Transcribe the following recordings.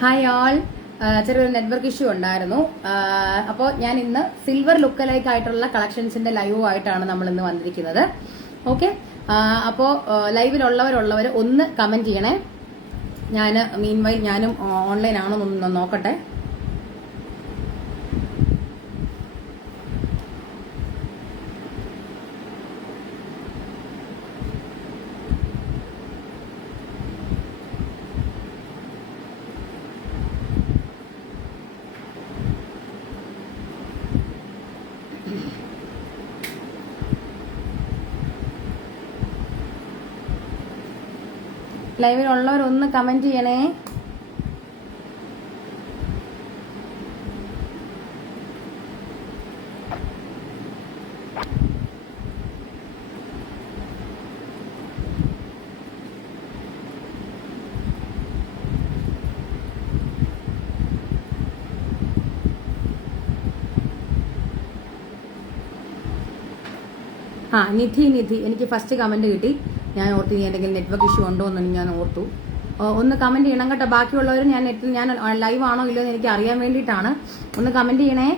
Hi ആൾ. ചെറിയൊരു network issue ഉണ്ടായിരുന്നു. അപ്പോൾ ഞാൻ ഇന്ന് സിൽവർ ലുക്കലൈക്ക് ആയിട്ടുള്ള കളക്ഷൻസിന്റെ ലൈവ് ആയിട്ടാണ് നമ്മൾ ഇന്ന് വന്നിരിക്കുന്നത്. ഓക്കെ, അപ്പോൾ ലൈവിലുള്ളവർ ഒന്ന് കമന്റ് ചെയ്യണേ. ഞാൻ മീൻവൈൽ ഞാനും ഓൺലൈൻ ആണോ എന്ന് നോക്കട്ടെ. ലൈവിലുള്ളവരൊന്ന് കമന്റ് ചെയ്യണേ. നിധി എനിക്ക് ഫസ്റ്റ് കമന്റ് കിട്ടി. ഞാൻ ഓർത്ത് ഇനി എന്തെങ്കിലും നെറ്റ്വർക്ക് ഇഷ്യൂ ഉണ്ടോ എന്ന് ഞാൻ ഓർത്തു. ഒന്ന് കമന്റ് ചെയ്യണം കേട്ടോ. ബാക്കിയുള്ളവർ ഞാൻ ലൈവ് ആണോ ഇല്ലയോ എന്ന് എനിക്ക് അറിയാൻ വേണ്ടിയിട്ടാണ്. ഒന്ന് കമന്റ് ചെയ്യണേ.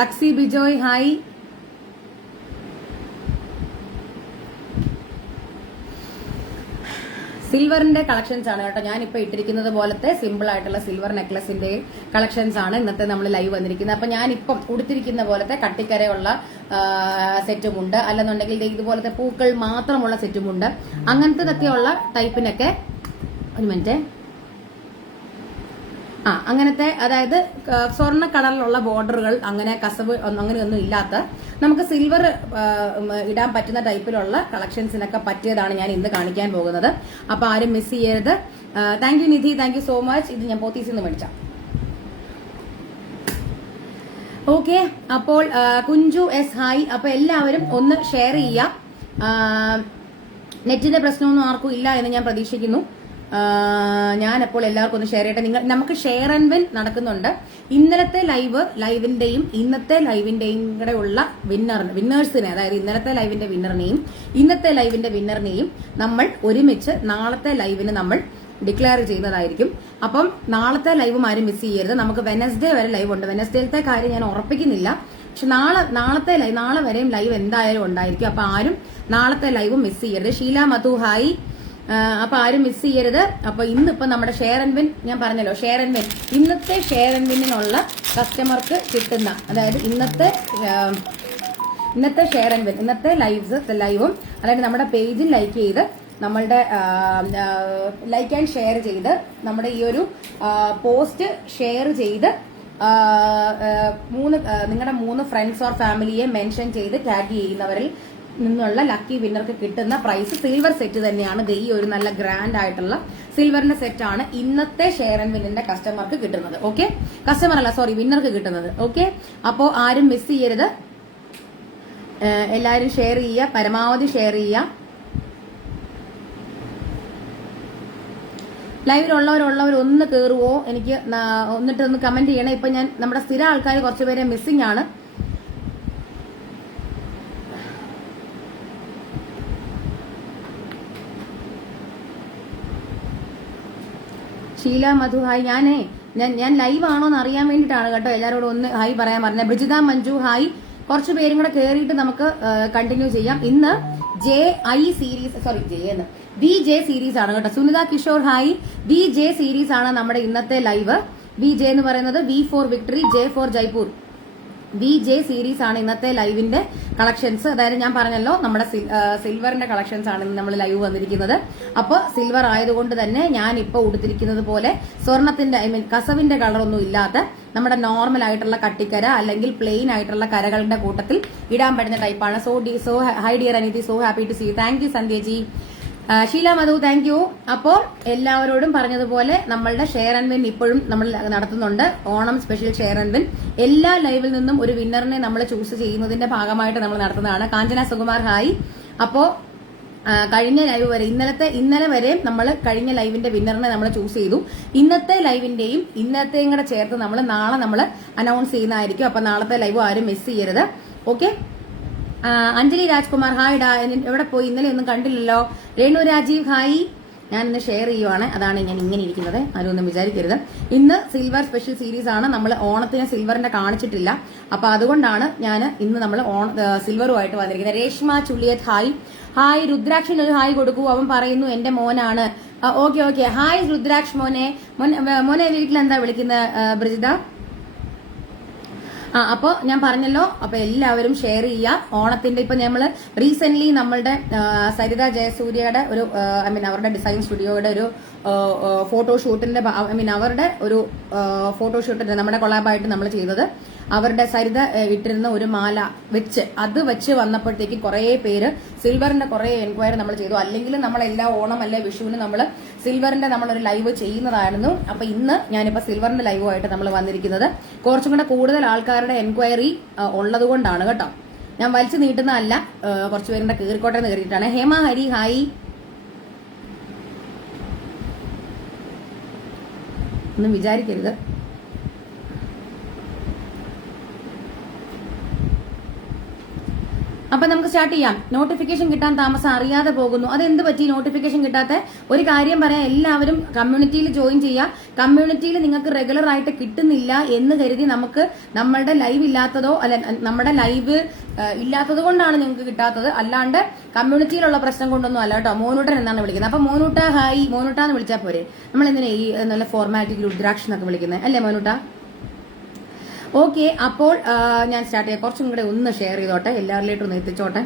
ലക്സി ബിജോയ് ഹായ്. സിൽവറിന്റെ കളക്ഷൻസ് ആണ് കേട്ടോ. ഞാനിപ്പോ ഇട്ടിരിക്കുന്നത് പോലത്തെ സിമ്പിൾ ആയിട്ടുള്ള സിൽവർ നെക്ലസിന്റെ കളക്ഷൻസ് ആണ് ഇന്നത്തെ നമ്മൾ ലൈവ് വന്നിരിക്കുന്നത്. അപ്പൊ ഞാനിപ്പം ഉടുത്തിരിക്കുന്ന പോലത്തെ കട്ടിക്കരയുള്ള സെറ്റുമുണ്ട്, അല്ലെന്നുണ്ടെങ്കിൽ ഇതുപോലത്തെ പൂക്കൾ മാത്രമുള്ള സെറ്റുമുണ്ട്. അങ്ങനത്തെയൊക്കെയുള്ള ടൈപ്പിനൊക്കെ ഒരു മിനിറ്റ് അങ്ങനത്തെ, അതായത് സ്വർണ്ണ കളറിലുള്ള ബോർഡറുകൾ, അങ്ങനെ കസവ് അങ്ങനെയൊന്നും ഇല്ലാത്ത നമുക്ക് സിൽവർ ഇടാൻ പറ്റുന്ന ടൈപ്പിലുള്ള കളക്ഷൻസിനൊക്കെ പറ്റിയതാണ് ഞാൻ ഇന്ന് കാണിക്കാൻ പോകുന്നത്. അപ്പൊ ആരും മിസ് ചെയ്യരുത്. Thank you Nidhi, thank you so much. ഇത് ഞാൻ പോത്തീസിൽ നിന്ന് മേടിച്ച. ഓക്കെ, അപ്പോൾ കുഞ്ചു എസ് ഹായ്. അപ്പൊ എല്ലാവരും ഒന്ന് ഷെയർ ചെയ്യുക. നെറ്റിന്റെ പ്രശ്നമൊന്നും ആർക്കും ഇല്ല എന്ന് ഞാൻ പ്രതീക്ഷിക്കുന്നു. ഞാനപ്പോൾ എല്ലാവർക്കും ഒന്ന് ഷെയർ ചെയ്യട്ടെ. നമുക്ക് ഷെയർ ആൻഡ് വിൻ നടക്കുന്നുണ്ട്. ഇന്നലത്തെ ലൈവിന്റെയും ഇന്നത്തെ ലൈവിന്റെയും കൂടെ ഉള്ള വിന്നേഴ്സിനെ, അതായത് ഇന്നലത്തെ ലൈവിന്റെ വിന്നറിനെയും ഇന്നത്തെ ലൈവിന്റെ വിന്നറിനെയും നമ്മൾ ഒരുമിച്ച് നാളത്തെ ലൈവിന് നമ്മൾ ഡിക്ലെയർ ചെയ്യുന്നതായിരിക്കും. അപ്പം നാളത്തെ ലൈവും ആരും മിസ് ചെയ്യരുത്. നമുക്ക് വെനസ്ഡേ വരെ ലൈവ് ഉണ്ട്. വെനസ്ഡേത്തെ കാര്യം ഞാൻ ഉറപ്പിക്കുന്നില്ല, പക്ഷെ നാളെ വരെയും ലൈവ് എന്തായാലും ഉണ്ടായിരിക്കും. അപ്പൊ ആരും നാളത്തെ ലൈവും മിസ് ചെയ്യരുത്. ഷീല മധു ഹായ്. അപ്പൊ ആരും മിസ് ചെയ്യരുത്. അപ്പൊ ഇന്നിപ്പോ നമ്മുടെ ഷെയർ ആൻഡ് വിൻ, ഞാൻ പറഞ്ഞല്ലോ ഷെയർ ആൻഡ് വിൻ, ഇന്നത്തെ ഷെയർ ആൻഡ് വിന്നിനുള്ള കസ്റ്റമർക്ക് കിട്ടുന്ന, അതായത് ഇന്നത്തെ ഷെയർ ആൻഡ് വിൻ, ഇന്നത്തെ ലൈവും അതായത് നമ്മുടെ പേജിൽ ലൈക്ക് ചെയ്ത്, നമ്മളുടെ ലൈക്ക് ആൻഡ് ഷെയർ ചെയ്ത്, നമ്മുടെ ഈ ഒരു പോസ്റ്റ് ഷെയർ ചെയ്ത് നിങ്ങളുടെ 3 ഫ്രണ്ട്സ് ഓർ ഫാമിലിയെ മെൻഷൻ ചെയ്ത് ടാഗ് ചെയ്യുന്നവരിൽ നിന്നുള്ള ലക്കി വിന്നർക്ക് കിട്ടുന്ന പ്രൈസ് സിൽവർ സെറ്റ് തന്നെയാണ്. ഈ ഒരു നല്ല ഗ്രാൻഡ് ആയിട്ടുള്ള സിൽവറിന്റെ സെറ്റ് ആണ് ഇന്നത്തെ ഷെയർ ആൻഡ് വിന്നിന്റെ കസ്റ്റമർക്ക് കിട്ടുന്നത്. ഓക്കെ, വിന്നർക്ക് കിട്ടുന്നത്. ഓക്കെ, അപ്പോ ആരും മിസ് ചെയ്യരുത്. എല്ലാവരും ഷെയർ ചെയ്യുക, പരമാവധി ഷെയർ ചെയ്യുക. ലൈവിലുള്ളവർ ഒന്ന് കയറുവോ? എനിക്ക് എന്നിട്ട് ഒന്ന് കമന്റ് ചെയ്യണേ. ഇപ്പൊ ഞാൻ നമ്മുടെ സ്ഥിര ആൾക്കാർ കുറച്ചുപേരെ മിസ്സിംഗ് ആണ്. ഷീല മധു ഹായ്. ഞാൻ ലൈവ് ആണോ എന്ന് അറിയാൻ വേണ്ടിയിട്ടാണ് കേട്ടോ എല്ലാവരോടും ഒന്ന് ഹായ് പറയാൻ പറഞ്ഞത്. ബ്രിജിത മഞ്ജു ഹായ്. കുറച്ചു പേരും കൂടെ കയറിയിട്ട് നമുക്ക് കണ്ടിന്യൂ ചെയ്യാം. ഇന്ന് VJ സീരീസ് ആണ് കേട്ടോ. Sunitha Kishore hi. VJ series ആണ് നമ്മുടെ ഇന്നത്തെ ലൈവ്. VJ എന്ന് പറയുന്നത് V for victory, J for Jaipur. VJ series ആണ് ഇന്നത്തെ ലൈവിന്റെ കളക്ഷൻസ്. അതായത് ഞാൻ പറഞ്ഞല്ലോ നമ്മുടെ സിൽവറിന്റെ കളക്ഷൻസ് ആണ് നമ്മൾ ലൈവ് വന്നിരിക്കുന്നത്. അപ്പൊ സിൽവർ ആയതുകൊണ്ട് തന്നെ ഞാൻ ഇപ്പൊ ഉടുത്തിരിക്കുന്നത് പോലെ സ്വർണത്തിന്റെ കസവിന്റെ കളറൊന്നും ഇല്ലാത്ത നമ്മുടെ നോർമൽ ആയിട്ടുള്ള കട്ടിക്കര അല്ലെങ്കിൽ പ്ലെയിൻ ആയിട്ടുള്ള കരകളുടെ കൂട്ടത്തിൽ ഇടാൻ പറ്റുന്ന ടൈപ്പാണ്. So hi dear Aniti, so happy to see. Thank you Sandhyaji. Sheela Madhu thank you. അപ്പോൾ എല്ലാവരോടും പറഞ്ഞതുപോലെ നമ്മളുടെ ഷെയർ ആൻഡ് വിൻ ഇപ്പോഴും നമ്മൾ നടത്തുന്നുണ്ട്. Onam special share and win എല്ലാ ലൈവിൽ നിന്നും ഒരു വിന്നറിനെ നമ്മൾ ചൂസ് ചെയ്യുന്നതിന്റെ ഭാഗമായിട്ട് നമ്മൾ നടത്തുന്നതാണ്. കാഞ്ചന സുകുമാർ ഹായ്. അപ്പോ കഴിഞ്ഞ ലൈവ് വരെ ഇന്നലെ വരെ നമ്മൾ കഴിഞ്ഞ ലൈവിന്റെ വിന്നറിനെ നമ്മൾ ചൂസ് ചെയ്തു. ഇന്നത്തെ ലൈവിന്റെയും ഇന്നത്തെയും കൂടെ ചേർത്ത് നാളെ നമ്മൾ അനൗൺസ് ചെയ്യുന്നതായിരിക്കും. അപ്പൊ നാളത്തെ ലൈവ് ആരും മിസ് ചെയ്യരുത്. ഓക്കെ, അഞ്ജലി രാജ്കുമാർ ഹായ് ഡാ, എവിടെ പോയി, ഇന്നലെ ഒന്നും കണ്ടില്ലല്ലോ. രേണു രാജീവ് ഹായ്. ഞാൻ ഇന്ന് ഷെയർ ചെയ്യുവാണ്, അതാണ് ഞാൻ ഇങ്ങനെ ഇരിക്കുന്നത്, ആരും ഒന്നും വിചാരിക്കരുത്. ഇന്ന് സിൽവർ സ്പെഷ്യൽ സീരീസ് ആണ്. നമ്മൾ ഓണത്തിന് സിൽവറിന്റെ കാണിച്ചിട്ടില്ല, അപ്പൊ അതുകൊണ്ടാണ് ഞാൻ ഇന്ന് നമ്മൾ സിൽവറുമായിട്ട് വന്നിരിക്കുന്നത്. രേഷ്മ ചുള്ളിയത്ത് ഹായ്. ഹായ് രുദ്രാക്ഷിന് ഒരു ഹായ് കൊടുക്കൂ, അവൻ പറയുന്നു എന്റെ മോനാണ്. ഓക്കെ ഹായ് രുദ്രാക്ഷ് മോനെ. മോനെ വീട്ടിൽ എന്താ വിളിക്കുന്നത് ബ്രിജിത? അപ്പൊ ഞാൻ പറഞ്ഞല്ലോ, അപ്പൊ എല്ലാവരും ഷെയർ ചെയ്യുക. ഓണത്തിന്റെ ഇപ്പൊ നമ്മള് റീസെന്റ് നമ്മളുടെ സരിത ജയസൂര്യയുടെ ഒരു അവരുടെ ഡിസൈൻ സ്റ്റുഡിയോയുടെ ഒരു ഫോട്ടോഷൂട്ടിന്റെ അവരുടെ ഒരു ഫോട്ടോഷൂട്ടിന്റെ നമ്മുടെ കൊളാബായിട്ട് നമ്മൾ ചെയ്തത്. അവരുടെ സരിത ഇട്ടിരുന്ന ഒരു മാല വെച്ച് വന്നപ്പോഴത്തേക്ക് കുറെ പേര് സിൽവറിന്റെ കുറെ എൻക്വയറി നമ്മൾ ചെയ്തു. അല്ലെങ്കിൽ നമ്മളെല്ലാ ഓണം അല്ലെ വിഷുവിന് നമ്മൾ സിൽവറിന്റെ നമ്മളൊരു ലൈവ് ചെയ്യുന്നതായിരുന്നു. അപ്പൊ ഇന്ന് ഞാനിപ്പോ സിൽവറിന്റെ ലൈവുമായിട്ട് നമ്മൾ വന്നിരിക്കുന്നത് കുറച്ചും കൂടെ കൂടുതൽ ആൾക്കാരുടെ എൻക്വയറി ഉള്ളത് കൊണ്ടാണ് കേട്ടോ. ഞാൻ വലിച്ചു നീട്ടുന്നതല്ല, കുറച്ചുപേരുടെ കീറിക്കോട്ടെ എന്ന് കയറിയിട്ടാണ്. ഹേമ ഹരി ഹായ്. ഒന്നും വിചാരിക്കരുത്. അപ്പൊ നമുക്ക് സ്റ്റാർട്ട് ചെയ്യാം. നോട്ടിഫിക്കേഷൻ കിട്ടാൻ താമസം, അറിയാതെ പോകുന്നു. അതെന്ത് പറ്റി നോട്ടിഫിക്കേഷൻ കിട്ടാത്ത? ഒരു കാര്യം പറയാം, എല്ലാവരും കമ്മ്യൂണിറ്റിയിൽ ജോയിൻ ചെയ്യുക. കമ്മ്യൂണിറ്റിയിൽ നിങ്ങൾക്ക് റെഗുലർ ആയിട്ട് കിട്ടുന്നില്ല എന്ന് കരുതി നമുക്ക് നമ്മളുടെ ലൈവ് ഇല്ലാത്തതോ അല്ല നമ്മുടെ ലൈവ് ഇല്ലാത്തത് കൊണ്ടാണ് നിങ്ങൾക്ക് കിട്ടാത്തത്, അല്ലാണ്ട് കമ്മ്യൂണിറ്റിയിലുള്ള പ്രശ്നം കൊണ്ടൊന്നും അല്ല കേട്ടോ. മോനൂട്ടൻ എന്നാണ് വിളിക്കുന്നത്. അപ്പൊ മോനൂട്ട ഹായ്, മോനൂട്ട എന്ന് വിളിച്ചാൽ പോരെ? നമ്മൾ എന്തിനാ ഈ നല്ല ഫോർമാറ്റിക് രുദ്രാക്ഷ എന്നൊക്കെ വിളിക്കുന്നത് അല്ലേ മോനൂട്ട? ഓക്കെ, അപ്പോൾ ഞാൻ സ്റ്റാർട്ട് ചെയ്യാം. കുറച്ചും കൂടെ ഒന്ന് ഷെയർ ചെയ്തോട്ടെ, എല്ലാവരിലേട്ടും ഒന്ന് എത്തിച്ചോട്ടെ.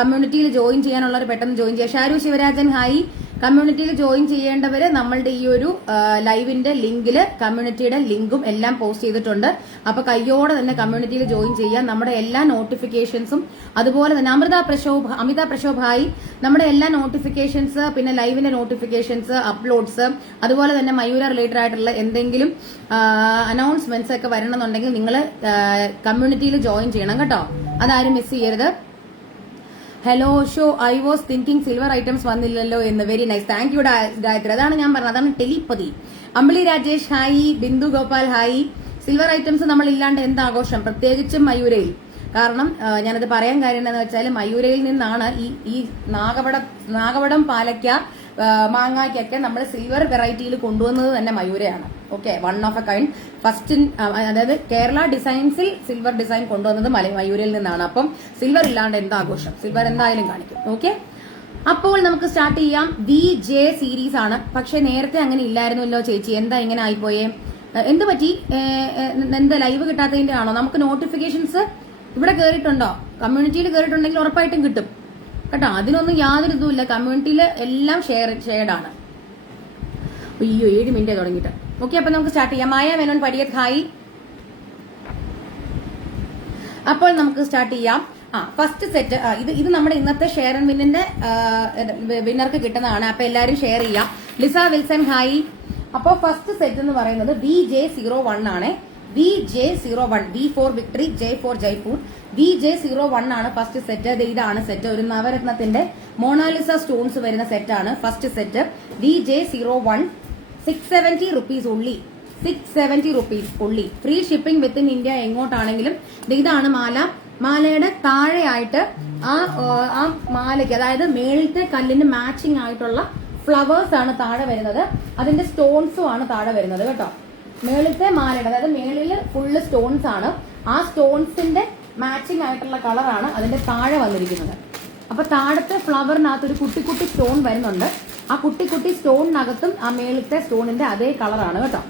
കമ്മ്യൂണിറ്റിയിൽ ജോയിൻ ചെയ്യാനുള്ളവർ പെട്ടെന്ന് ജോയിൻ ചെയ്യുക. ഷാരു ശിവരാജൻ ഹായ്. കമ്മ്യൂണിറ്റിയിൽ ജോയിൻ ചെയ്യേണ്ടവര് നമ്മളുടെ ഈ ഒരു ലൈവിന്റെ ലിങ്കില് കമ്മ്യൂണിറ്റിയുടെ ലിങ്കും എല്ലാം പോസ്റ്റ് ചെയ്തിട്ടുണ്ട്. അപ്പൊ കയ്യോടെ തന്നെ കമ്മ്യൂണിറ്റിയിൽ ജോയിൻ ചെയ്യാൻ. നമ്മുടെ എല്ലാ നോട്ടിഫിക്കേഷൻസും അതുപോലെ തന്നെ അമിത പ്രശോഭ് ഹായ്. നമ്മുടെ എല്ലാ നോട്ടിഫിക്കേഷൻസ്, പിന്നെ ലൈവിന്റെ നോട്ടിഫിക്കേഷൻസ്, അപ്ലോഡ്സ്, അതുപോലെ തന്നെ മയൂര റിലേറ്റഡ് ആയിട്ടുള്ള എന്തെങ്കിലും അനൗൺസ്മെന്റ്സ് ഒക്കെ വരണമെന്നുണ്ടെങ്കിൽ നിങ്ങൾ കമ്മ്യൂണിറ്റിയിൽ ജോയിൻ ചെയ്യണം കേട്ടോ. അതാരും മിസ് ചെയ്യരുത്. Hello show, I was thinking silver items വന്നില്ലല്ലോ എന്ന്. Very nice, thank you Gayathri. അതാണ് ഞാൻ പറഞ്ഞത്, അതാണ് telepathy. Ambili Rajesh hi. Bindu Gopal hi. Silver items നമ്മൾ ഇല്ലാണ്ട് എന്താഘോഷം, പ്രത്യേകിച്ചും മയൂരയിൽ. കാരണം ഞാനത് പറയാൻ കാര്യം എന്താണെന്ന് വെച്ചാൽ മയൂരയിൽ നിന്നാണ് ഈ നാഗവടം പാലയ്ക്ക മാങ്ങായ്ക്കൊക്കെ നമ്മൾ സിൽവർ വെറൈറ്റിയിൽ കൊണ്ടുവന്നത് തന്നെ മയൂരയാണ്. Okay, one of a kind. First അതായത് കേരള ഡിസൈൻസിൽ സിൽവർ ഡിസൈൻ കൊണ്ടുവന്നത് മയൂരയിൽ നിന്നാണ്. അപ്പം സിൽവർ ഇല്ലാണ്ട് എന്താഘോഷം, സിൽവർ എന്തായാലും കാണിക്കും. ഓക്കെ, അപ്പോൾ നമുക്ക് സ്റ്റാർട്ട് ചെയ്യാം. VJ സീരീസ് ആണ്. പക്ഷെ നേരത്തെ അങ്ങനെ ഇല്ലായിരുന്നല്ലോ ചേച്ചി, എന്താ ഇങ്ങനെ ആയിപ്പോയേ? എന്ത് പറ്റി? എന്താ ലൈവ് കിട്ടാത്തതിന്റെ ആണോ? നമുക്ക് നോട്ടിഫിക്കേഷൻസ് ഇവിടെ കയറിയിട്ടുണ്ടോ? കമ്മ്യൂണിറ്റിയിൽ കയറിയിട്ടുണ്ടെങ്കിൽ ഉറപ്പായിട്ടും കിട്ടും കേട്ടോ. അതിനൊന്നും യാതൊരു ഇതുമില്ല. കമ്മ്യൂണിറ്റിയിൽ എല്ലാം ഷെയർഡാണ്. അയ്യോ, 7 മിനിറ്റ് തുടങ്ങിയിട്ട്. ഓക്കെ, അപ്പൊ നമുക്ക് സ്റ്റാർട്ട് ചെയ്യാം. മായ മേനോൻ പടിയത് ഹായ്. അപ്പോൾ നമുക്ക് സ്റ്റാർട്ട് ചെയ്യാം. ഫസ്റ്റ് സെറ്റ് ഇത് നമ്മുടെ ഇന്നത്തെ ഷെയർ ആൻഡ് വിന്നിന്റെ വിന്നർക്ക് കിട്ടുന്നതാണ്. അപ്പൊ എല്ലാരും ഷെയർ ചെയ്യാം. Lisa Wilson hi. അപ്പോൾ ഫസ്റ്റ് സെറ്റ് എന്ന് പറയുന്നത് VJ01 ആണ്. VJ01, V for victory, J for Jaipur. VJ01 ആണ് ഫസ്റ്റ് സെറ്റ്. ഇതാണ് സെറ്റ്. ഒരു നവരത്നത്തിന്റെ മോണാലിസ സ്റ്റോൺസ് വരുന്ന സെറ്റാണ് first set. VJ01, 670 rupees only. 670 rupees only. Free shipping within India. എങ്ങോട്ടാണെങ്കിലും. ഇതാണ് മാല. മാലയുടെ താഴെയായിട്ട് ആ മാലയ്ക്ക്, അതായത് മേളിലത്തെ കല്ലിന് മാച്ചിങ് ആയിട്ടുള്ള ഫ്ലവേഴ്സ് ആണ് താഴെ വരുന്നത്. അതിന്റെ സ്റ്റോൺസും ആണ് താഴെ വരുന്നത് കേട്ടോ. മേളിലത്തെ മാലയുടെ, അതായത് മേളിൽ ഫുള്ള് സ്റ്റോൺസ് ആണ്. ആ സ്റ്റോൺസിന്റെ മാച്ചിങ് ആയിട്ടുള്ള കളറാണ് അതിന്റെ താഴെ വന്നിരിക്കുന്നത്. അപ്പൊ താഴത്തെ ഫ്ലവറിനകത്ത് ഒരു കുട്ടി കുട്ടി സ്റ്റോൺ വരുന്നുണ്ട്. ആ കുട്ടി കുട്ടി സ്റ്റോണിനകത്തും ആ മേളിലത്തെ സ്റ്റോണിന്റെ അതേ കളറാണ് കേട്ടോ.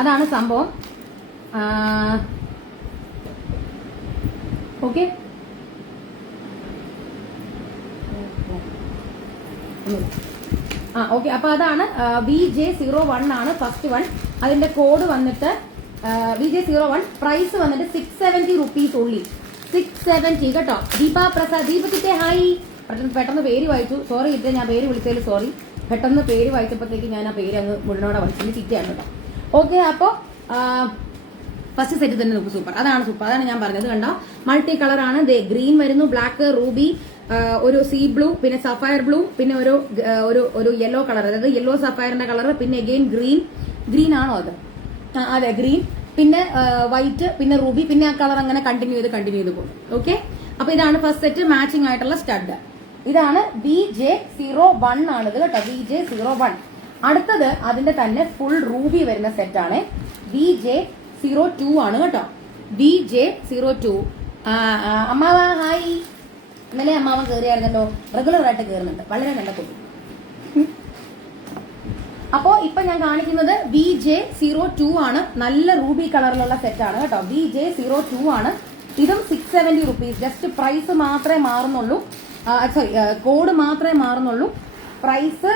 അതാണ് സംഭവം. Okay, okay. അപ്പൊ അതാണ് VJ01 ആണ് ഫസ്റ്റ് വൺ. അതിന്റെ കോഡ് വന്നിട്ട് VJ01, പ്രൈസ് വന്നിട്ട് 670 rupees only. 670 കേട്ടോ. ദീപ പ്രസാദ്, ദീപത്തിന്റെ ഹായ്. പെട്ടെന്ന് പേര് വായിച്ചു, സോറി ഇട്ട് ഞാൻ പേര് വിളിച്ചതിൽ സോറി. പെട്ടെന്ന് പേര് വായിച്ചപ്പോഴത്തേക്ക് ഞാൻ ആ പേര് അങ്ങ് മുഴുവനോടെ വായിച്ചു ചിറ്റയാണ് കേട്ടോ. ഓക്കെ, അപ്പോ ഫസ്റ്റ് സെറ്റ് തന്നെ നമുക്ക് സൂപ്പർ. അതാണ് സൂപ്പർ, അതാണ് ഞാൻ പറഞ്ഞത്. കണ്ടോ, മൾട്ടി കളറാണ്. ഗ്രീൻ വരുന്നു, ബ്ലാക്ക്, റൂബി, ഒരു സീ ബ്ലൂ, പിന്നെ സഫയർ ബ്ലൂ, പിന്നെ ഒരു യെല്ലോ കളർ, അതായത് യെല്ലോ സഫയറിന്റെ കളർ, പിന്നെ അഗെയിൻ ഗ്രീൻ ആണോ അത്? അതെ, ഗ്രീൻ, പിന്നെ വൈറ്റ്, പിന്നെ റൂബി, പിന്നെ ആ കളർ അങ്ങനെ കണ്ടിന്യൂ ചെയ്ത് പോകും. ഓക്കെ, അപ്പൊ ഇതാണ് ഫസ്റ്റ് സെറ്റ് മാച്ചിങ് ആയിട്ടുള്ള സ്റ്റഡ്. ഇതാണ് VJ01 ആണിത് കേട്ടോ, VJ01. അടുത്തത് അതിന്റെ തന്നെ ഫുൾ റൂബി വരുന്ന സെറ്റ് ആണ്, VJ02 ആണ് കേട്ടോ, VJ02. അമ്മാവ ഹായ്, ഇന്നലെ അമ്മാവൻ കയറിയായിരുന്നല്ലോ, റെഗുലർ ആയിട്ട് കയറുന്നുണ്ട്, വളരെ നല്ല കുട്ടി. അപ്പോ ഇപ്പൊ ഞാൻ കാണിക്കുന്നത് VJ02 ആണ്, നല്ല റൂബി കളറിലുള്ള സെറ്റ് ആണ് കേട്ടോ, VJ02 ആണ്. ഇതും 670 റുപ്പീസ്, ജസ്റ്റ് പ്രൈസ് മാത്രമേ മാറുന്നുള്ളൂ, സോറി കോഡ് മാത്രമേ മാറുന്നുള്ളൂ, പ്രൈസ്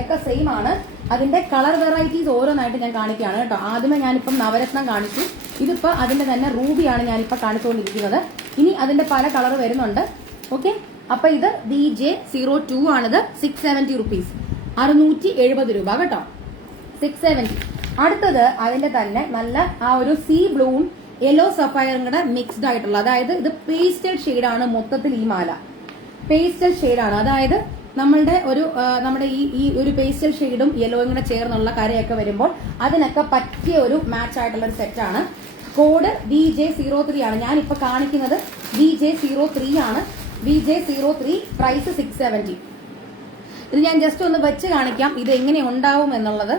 ഒക്കെ സെയിം ആണ്. അതിന്റെ കളർ വെറൈറ്റീസ് ഓരോന്നായിട്ട് ഞാൻ കാണിക്കുകയാണ് കേട്ടോ. ആദ്യമേ ഞാനിപ്പം നവരത്നം കാണിച്ചു, ഇതിപ്പോ അതിന്റെ തന്നെ റൂബിയാണ് ഞാനിപ്പോ കാണിച്ചുകൊണ്ടിരിക്കുന്നത്. ഇനി അതിന്റെ പല കളർ വരുന്നുണ്ട്. ഓക്കെ, അപ്പൊ ഇത് VJ02 ആണിത്, 670 റുപ്പീസ്, 670 രൂപ കേട്ടോ, 670. അടുത്തത് അതിന്റെ തന്നെ നല്ല ആ ഒരു സീ ബ്ലൂവും യെല്ലോ സഫയറും കൂടെ മിക്സ്ഡ് ആയിട്ടുള്ള, അതായത് ഇത് പേസ്റ്റൽ ഷെയ്ഡാണ് മൊത്തത്തിൽ. ഈ മാല പേസ്റ്റൽ ഷെയ്ഡാണ്, അതായത് നമ്മുടെ ഈ ഒരു പേസ്റ്റൽ ഷെയ്ഡും യെല്ലോയും കൂടെ ചേർന്നുള്ള കരയൊക്കെ വരുമ്പോൾ അതിനൊക്കെ പറ്റിയ ഒരു മാച്ച് ആയിട്ടുള്ള ഒരു സെറ്റാണ്. കോഡ് VJ03 ആണ്. ഞാനിപ്പോ കാണിക്കുന്നത് VJ03 ആണ്, VJ03, പ്രൈസ് 670. ഇത് ഞാൻ ജസ്റ്റ് ഒന്ന് വെച്ച് കാണിക്കാം ഇത് എങ്ങനെ ഉണ്ടാവും എന്നുള്ളത്.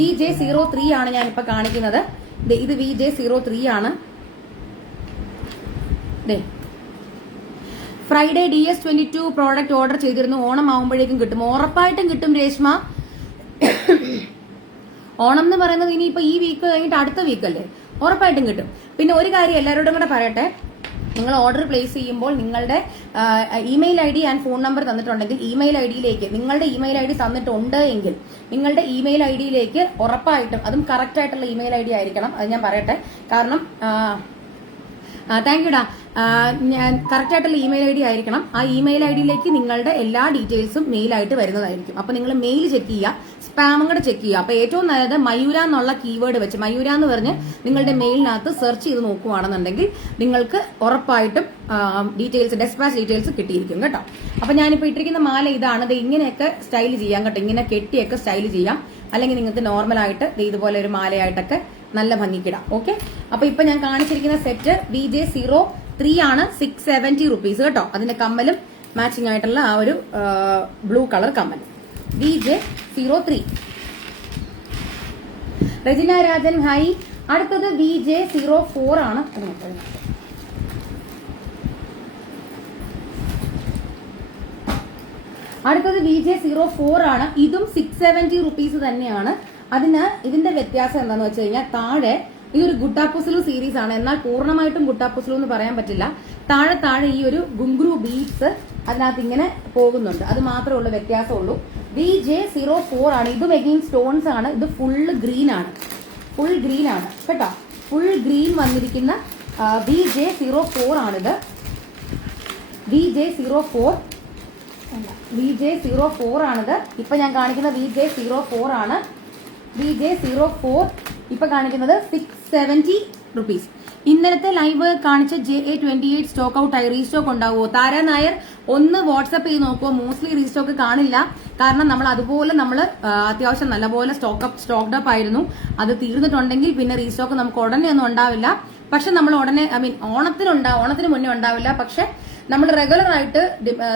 VJ03 ആണ് ഞാനിപ്പോ കാണിക്കുന്നത്. ഇത് VJ03 ആണ്. ഫ്രൈഡേ DS22 പ്രോഡക്റ്റ് ഓർഡർ ചെയ്തിരുന്നു, ഓണം ആവുമ്പോഴേക്കും കിട്ടും. ഉറപ്പായിട്ടും കിട്ടും രേഷ്മ. ഓണം എന്ന് പറയുന്നത് ഇനിയിപ്പോ ഈ വീക്ക് കഴിഞ്ഞിട്ട് അടുത്ത വീക്കല്ലേ, ഉറപ്പായിട്ടും കിട്ടും. പിന്നെ ഒരു കാര്യം എല്ലാവരോടും കൂടെ പറയട്ടെ, നിങ്ങൾ ഓർഡർ പ്ലേസ് ചെയ്യുമ്പോൾ നിങ്ങളുടെ email ID and phone number തന്നിട്ടുണ്ടെങ്കിൽ ഇമെയിൽ ഐഡിയിലേക്ക്, നിങ്ങളുടെ ഇമെയിൽ ID തന്നിട്ടുണ്ട് എങ്കിൽ നിങ്ങളുടെ ഇമെയിൽ ഐഡിയിലേക്ക് ഉറപ്പായിട്ടും, അതും കറക്റ്റ് ആയിട്ടുള്ള ഇമെയിൽ ID ആയിരിക്കണം, അത് ഞാൻ പറയട്ടെ. കാരണം താങ്ക് യുടാ, ഞാൻ കറക്റ്റ് ആയിട്ടുള്ള ഇമെയിൽ ID ആയിരിക്കണം. ആ ഇമെയിൽ ഐഡിയിലേക്ക് നിങ്ങളുടെ എല്ലാ ഡീറ്റെയിൽസും മെയിലായിട്ട് വരുന്നതായിരിക്കും. അപ്പൊ നിങ്ങൾ മെയിൽ ചെക്ക് ചെയ്യുക, സ്പാമും കൂടെ ചെക്ക് ചെയ്യുക. അപ്പൊ ഏറ്റവും നല്ലത് മയൂര എന്നുള്ള കീവേഡ് വെച്ച്, മയൂര എന്ന് പറഞ്ഞ് നിങ്ങളുടെ മെയിലിനകത്ത് സെർച്ച് ചെയ്ത് നോക്കുവാണെന്നുണ്ടെങ്കിൽ നിങ്ങൾക്ക് ഉറപ്പായിട്ടും ഡീറ്റെയിൽസ്, ഡെസ്പാച്ച് ഡീറ്റെയിൽസ് കിട്ടിയിരിക്കും കേട്ടോ. അപ്പൊ ഞാനിപ്പോ ഇട്ടിരിക്കുന്ന മാല ഇതാണ്. ഇത് ഇങ്ങനെയൊക്കെ സ്റ്റൈൽ ചെയ്യാം കേട്ടോ, ഇങ്ങനെ കെട്ടിയൊക്കെ സ്റ്റൈൽ ചെയ്യാം. അല്ലെങ്കിൽ നിങ്ങൾക്ക് നോർമലായിട്ട് ഇതുപോലെ ഒരു മാലയായിട്ടൊക്കെ നല്ല ഭംഗിക്കിടാം. ഓക്കെ, അപ്പൊ ഇപ്പൊ ഞാൻ കാണിച്ചിരിക്കുന്ന സെറ്റ് VJ03 ആണ്, 670 റുപ്പീസ് കേട്ടോ. അതിന്റെ കമ്മലും മാച്ചിങ് ആയിട്ടുള്ള ആ ഒരു ബ്ലൂ കളർ കമ്മൽ, VJ03. Regina Rajan hi. അടുത്തത് VJ04 ആണ്. അടുത്തത് VJ04 ആണ്. ഇതും 670 റുപ്പീസ് തന്നെയാണ്. ഇതിന്റെ വ്യത്യാസം എന്താന്ന് വെച്ച് കഴിഞ്ഞാൽ, താഴെ ഇതൊരു ഗുട്ടാപ്പുസലു സീരീസ് ആണ്, എന്നാൽ പൂർണ്ണമായിട്ടും ഗുട്ടാപ്പുസലു എന്ന് പറയാൻ പറ്റില്ല. താഴെ ഈ ഒരു ഗുങ്ക്രു ബീഡ്സ് അതിനകത്ത് ഇങ്ങനെ പോകുന്നുണ്ട്, അത് മാത്രമേ ഉള്ളൂ വ്യത്യാസമുള്ളൂ. VJ04 ആണ്. ഇതും എഗെയിൻ സ്റ്റോൺസ് ആണ്. ഇത് ഫുള്ള് ഗ്രീൻ ആണ്, ഫുൾ ഗ്രീൻ ആണ് കേട്ടോ, ഫുൾ ഗ്രീൻ വന്നിരിക്കുന്ന VJ04 ആണിത്. VJ04 ആണിത്. ഇപ്പൊ ഞാൻ കാണിക്കുന്ന VJ04 ആണ്. VJ04 ഇപ്പൊ കാണിക്കുന്നത് 670 റുപ്പീസ്. ഇന്നലത്തെ ലൈവ് കാണിച്ച JA28 സ്റ്റോക്ക് ഔട്ട് ആയി, റീസ്റ്റോക്ക് ഉണ്ടാവുമോ? താര നായർ ഒന്ന് വാട്സ്ആപ്പ് ചെയ്ത് നോക്കുമോ? മോസ്റ്റ്ലി റീസ്റ്റോക്ക് കാണില്ല, കാരണം നമ്മൾ അതുപോലെ അത്യാവശ്യം നല്ലപോലെ സ്റ്റോക്ക്ഡ് അപ്പ് ആയിരുന്നു. അത് തീർന്നിട്ടുണ്ടെങ്കിൽ പിന്നെ റീസ്റ്റോക്ക് നമുക്ക് ഉടനെ ഒന്നും ഉണ്ടാവില്ല. പക്ഷെ നമ്മൾ ഉടനെ ഓണത്തിന് മുന്നേ ഉണ്ടാവില്ല. പക്ഷെ നമ്മൾ റെഗുലർ ആയിട്ട്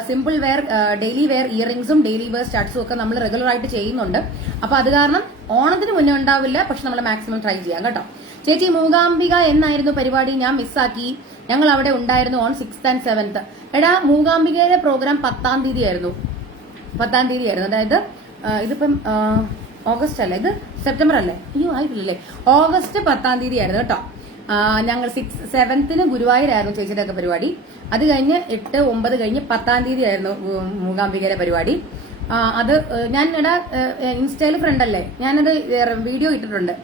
സിമ്പിൾ വെയർ, ഡെയിലി വെയർ ഇയറിംഗ്സും ഡെയിലി വെയർ സ്റ്റഡ്സും ഒക്കെ നമ്മൾ റെഗുലർ ആയിട്ട് ചെയ്യുന്നുണ്ട്. അപ്പൊ അത് കാരണം ഓണത്തിന് മുന്നേ ഉണ്ടാവില്ല, പക്ഷെ നമ്മൾ മാക്സിമം ട്രൈ ചെയ്യാം കേട്ടോ. ചേച്ചി മൂകാംബിക എന്നായിരുന്നു പരിപാടി? ഞാൻ മിസ്സാക്കി. ഞങ്ങൾ അവിടെ ഉണ്ടായിരുന്നു ഓൺ 6th and 7th. എടാ, മൂകാംബികയുടെ പ്രോഗ്രാം 10ാം തീയതി ആയിരുന്നു. അതായത് ഇതിപ്പം ഓഗസ്റ്റ് അല്ലേ, ഇത് സെപ്റ്റംബർ അല്ലേ? അയ്യോ ആയിട്ടില്ലല്ലേ, ഓഗസ്റ്റ് 10ാം തീയതി ആയിരുന്നു കേട്ടോ. ഞങ്ങൾ 7th ഗുരുവായൂരായിരുന്നു ചേച്ചിയുടെ ഒക്കെ പരിപാടി. അത് കഴിഞ്ഞ് 8, 9 കഴിഞ്ഞ് 10ാം തീയതി ആയിരുന്നു മൂകാംബികയുടെ പരിപാടി. അത് ഞാൻ ഇൻസ്റ്റയിൽ ഫ്രണ്ട് അല്ലേ, ഞാനത് വീഡിയോ ഇട്ടിട്ടുണ്ട്,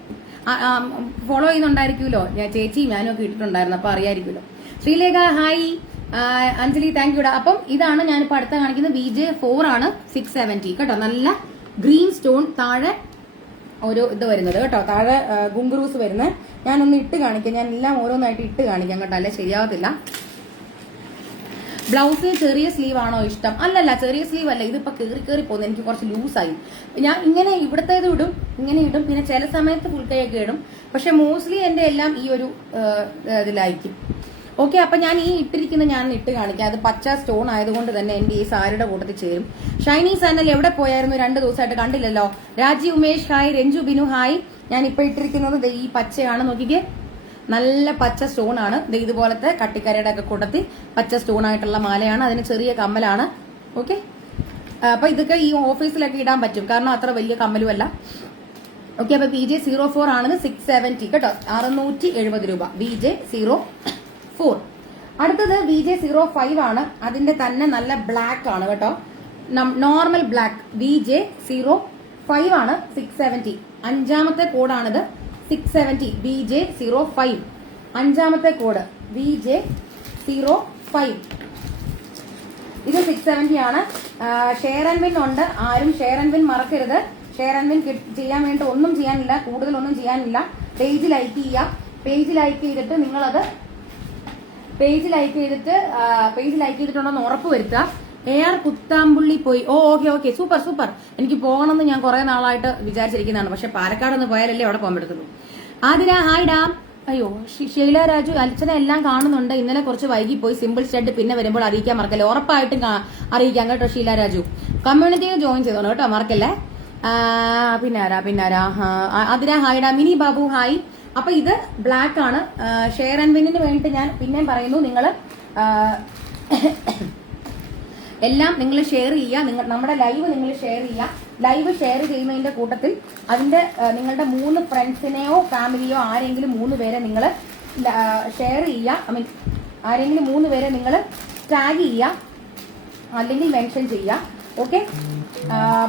ഫോളോ ചെയ്യുന്നുണ്ടായിരിക്കുമല്ലോ. ഞാൻ ചേച്ചിയും ഞാനും ഒക്കെ ഇട്ടിട്ടുണ്ടായിരുന്നു, അപ്പൊ അറിയായിരിക്കുമല്ലോ. ശ്രീലേഖ ഹായ്. അഞ്ജലി താങ്ക് യുടാ. അപ്പം ഇതാണ് ഞാനിപ്പോ അടുത്ത കാണിക്കുന്നത്. VJ4 ആണ്, 670 കേട്ടോ. നല്ല ഗ്രീൻ സ്റ്റോൺ, താഴെ ഒരു ഇത് വരുന്നത് കേട്ടോ, താഴെ ഗുങ്ക്രൂസ് വരുന്നത്. ഞാനൊന്ന് ഇട്ട് കാണിക്കാം, ഞാൻ എല്ലാം ഓരോന്നായിട്ട് ഇട്ട് കാണിക്കാം കേട്ടോ, അല്ലെ ശരിയാവത്തില്ല. ബ്ലൗസ് ചെറിയ സ്ലീവ് ആണോ ഇഷ്ടം? അല്ലല്ല, ചെറിയ സ്ലീവ് അല്ല, ഇതിപ്പോ കയറി പോകുന്നത് എനിക്ക് കുറച്ച് ലൂസായി. ഞാൻ ഇങ്ങനെ ഇവിടത്തേത് ഇടും, ഇങ്ങനെ ഇടും, പിന്നെ ചില സമയത്ത് ഫുൾ കൈയൊക്കെ ഇടും. പക്ഷെ മോസ്റ്റ്ലി എന്റെ എല്ലാം ഈ ഒരു ഇതിലായിരിക്കും. ഓക്കെ, അപ്പൊ ഞാൻ ഈ ഇട്ടിരിക്കുന്ന ഞാൻ ഇട്ട് കാണിക്കാം. അത് പച്ച സ്റ്റോൺ ആയതുകൊണ്ട് തന്നെ എന്റെ ഈ സാരിയുടെ കൂട്ടത്തിൽ ചേരും. ഷൈനി സാനൽ എവിടെ പോയായിരുന്നു? 2 ദിവസമായിട്ട് കണ്ടില്ലല്ലോ. രാജി ഉമേഷ് ഹായ്, രഞ്ജു ബിനു ഹായ്. ഞാൻ ഇപ്പൊ ഇട്ടിരിക്കുന്നത് ഈ പച്ചയാണ്, നോക്കിക്കേ, നല്ല പച്ച സ്റ്റോൺ ആണ്. ഇതുപോലത്തെ കട്ടിക്കരയുടെ ഒക്കെ കൂട്ടത്തിൽ പച്ച സ്റ്റോൺ ആയിട്ടുള്ള മാലയാണ്. അതിന് ചെറിയ കമ്മലാണ്. ഓക്കെ, അപ്പൊ ഇതൊക്കെ ഈ ഓഫീസിലൊക്കെ ഇടാൻ പറ്റും, കാരണം അത്ര വലിയ കമ്മലും അല്ല. ഓക്കെ, അപ്പൊ VJ04 ആണെന്ന് 670 കേട്ടോ, 670 രൂപ VJ04. അടുത്തത് VJ05 ആണ്. അതിന്റെ തന്നെ നല്ല ബ്ലാക്ക് ആണ് കേട്ടോ, നോർമൽ ബ്ലാക്ക്. VJ05 ആണ്, 670. 5ാമത്തെ കോഡാണിത്, 670 VJ05. 5ാമത്തെ കോഡ് VJ05. ഇത് 670 ആണ്. ഷെയർ ആൻഡ് വിൻ ഉണ്ട്. ആരും ഷെയർ ആൻഡ് വിൻ മറക്കരുത്. ഷെയർ ആൻഡ് വിൻ ചെയ്യാൻ വേണ്ടി ഒന്നും ചെയ്യാനില്ല, കൂടുതലൊന്നും ചെയ്യാനില്ല. പേജ് ലൈക്ക് ചെയ്യുക. പേജ് ലൈക്ക് ചെയ്തിട്ട് നിങ്ങളത് പേജ് ലൈക്ക് ചെയ്തിട്ടുണ്ടെന്ന് ഉറപ്പ് വരുത്തുക. AR കുത്താമ്പുള്ളി പോയി. Okay, super super. എനിക്ക് പോകണമെന്ന് ഞാൻ കുറെ നാളായിട്ട് വിചാരിച്ചിരിക്കുന്നതാണ്, പക്ഷെ പാലക്കാട് ഒന്ന് പോയാലല്ലേ അവിടെ പോകാൻ പറ്റത്തുള്ളൂ. Athira hi dam. അയ്യോ, ഷീല രാജു അച്ഛനെ എല്ലാം കാണുന്നുണ്ട്. ഇന്നലെ കുറച്ച് വൈകി പോയി. സിമ്പിൾ സ്റ്റഡ് പിന്നെ വരുമ്പോൾ അറിയിക്കാൻ മറക്കല്ലേ. ഉറപ്പായിട്ടും അറിയിക്കാം കേട്ടോ ഷീല രാജു. കമ്മ്യൂണിറ്റിയിൽ ജോയിൻ ചെയ്തോളൂ കേട്ടോ, മറക്കല്ലേ. പിന്നാരാ ആതിര ഹായ് ഡാം. മിനി ബാബു ഹായ്. അപ്പൊ ഇത് ബ്ലാക്ക് ആണ്. ഷെയർ ആൻഡ് വിന്നിന് വേണ്ടിട്ട് ഞാൻ പിന്നെയും പറയുന്നു, നിങ്ങൾ എല്ലാം നിങ്ങൾ ഷെയർ ചെയ്യുക. നമ്മുടെ ലൈവ് നിങ്ങൾ ഷെയർ ചെയ്യുക. ലൈവ് ഷെയർ ചെയ്യുന്നതിന്റെ കൂട്ടത്തിൽ അതിന്റെ നിങ്ങളുടെ 3 ഫ്രണ്ട്സിനെയോ ഫാമിലിയോ ആരെങ്കിലും 3 പേരെ നിങ്ങൾ ഷെയർ ചെയ്യുക. ആരെങ്കിലും 3 പേരെ നിങ്ങൾ ടാഗ് ചെയ്യുക, അല്ലെങ്കിൽ മെൻഷൻ ചെയ്യുക. ഓക്കെ,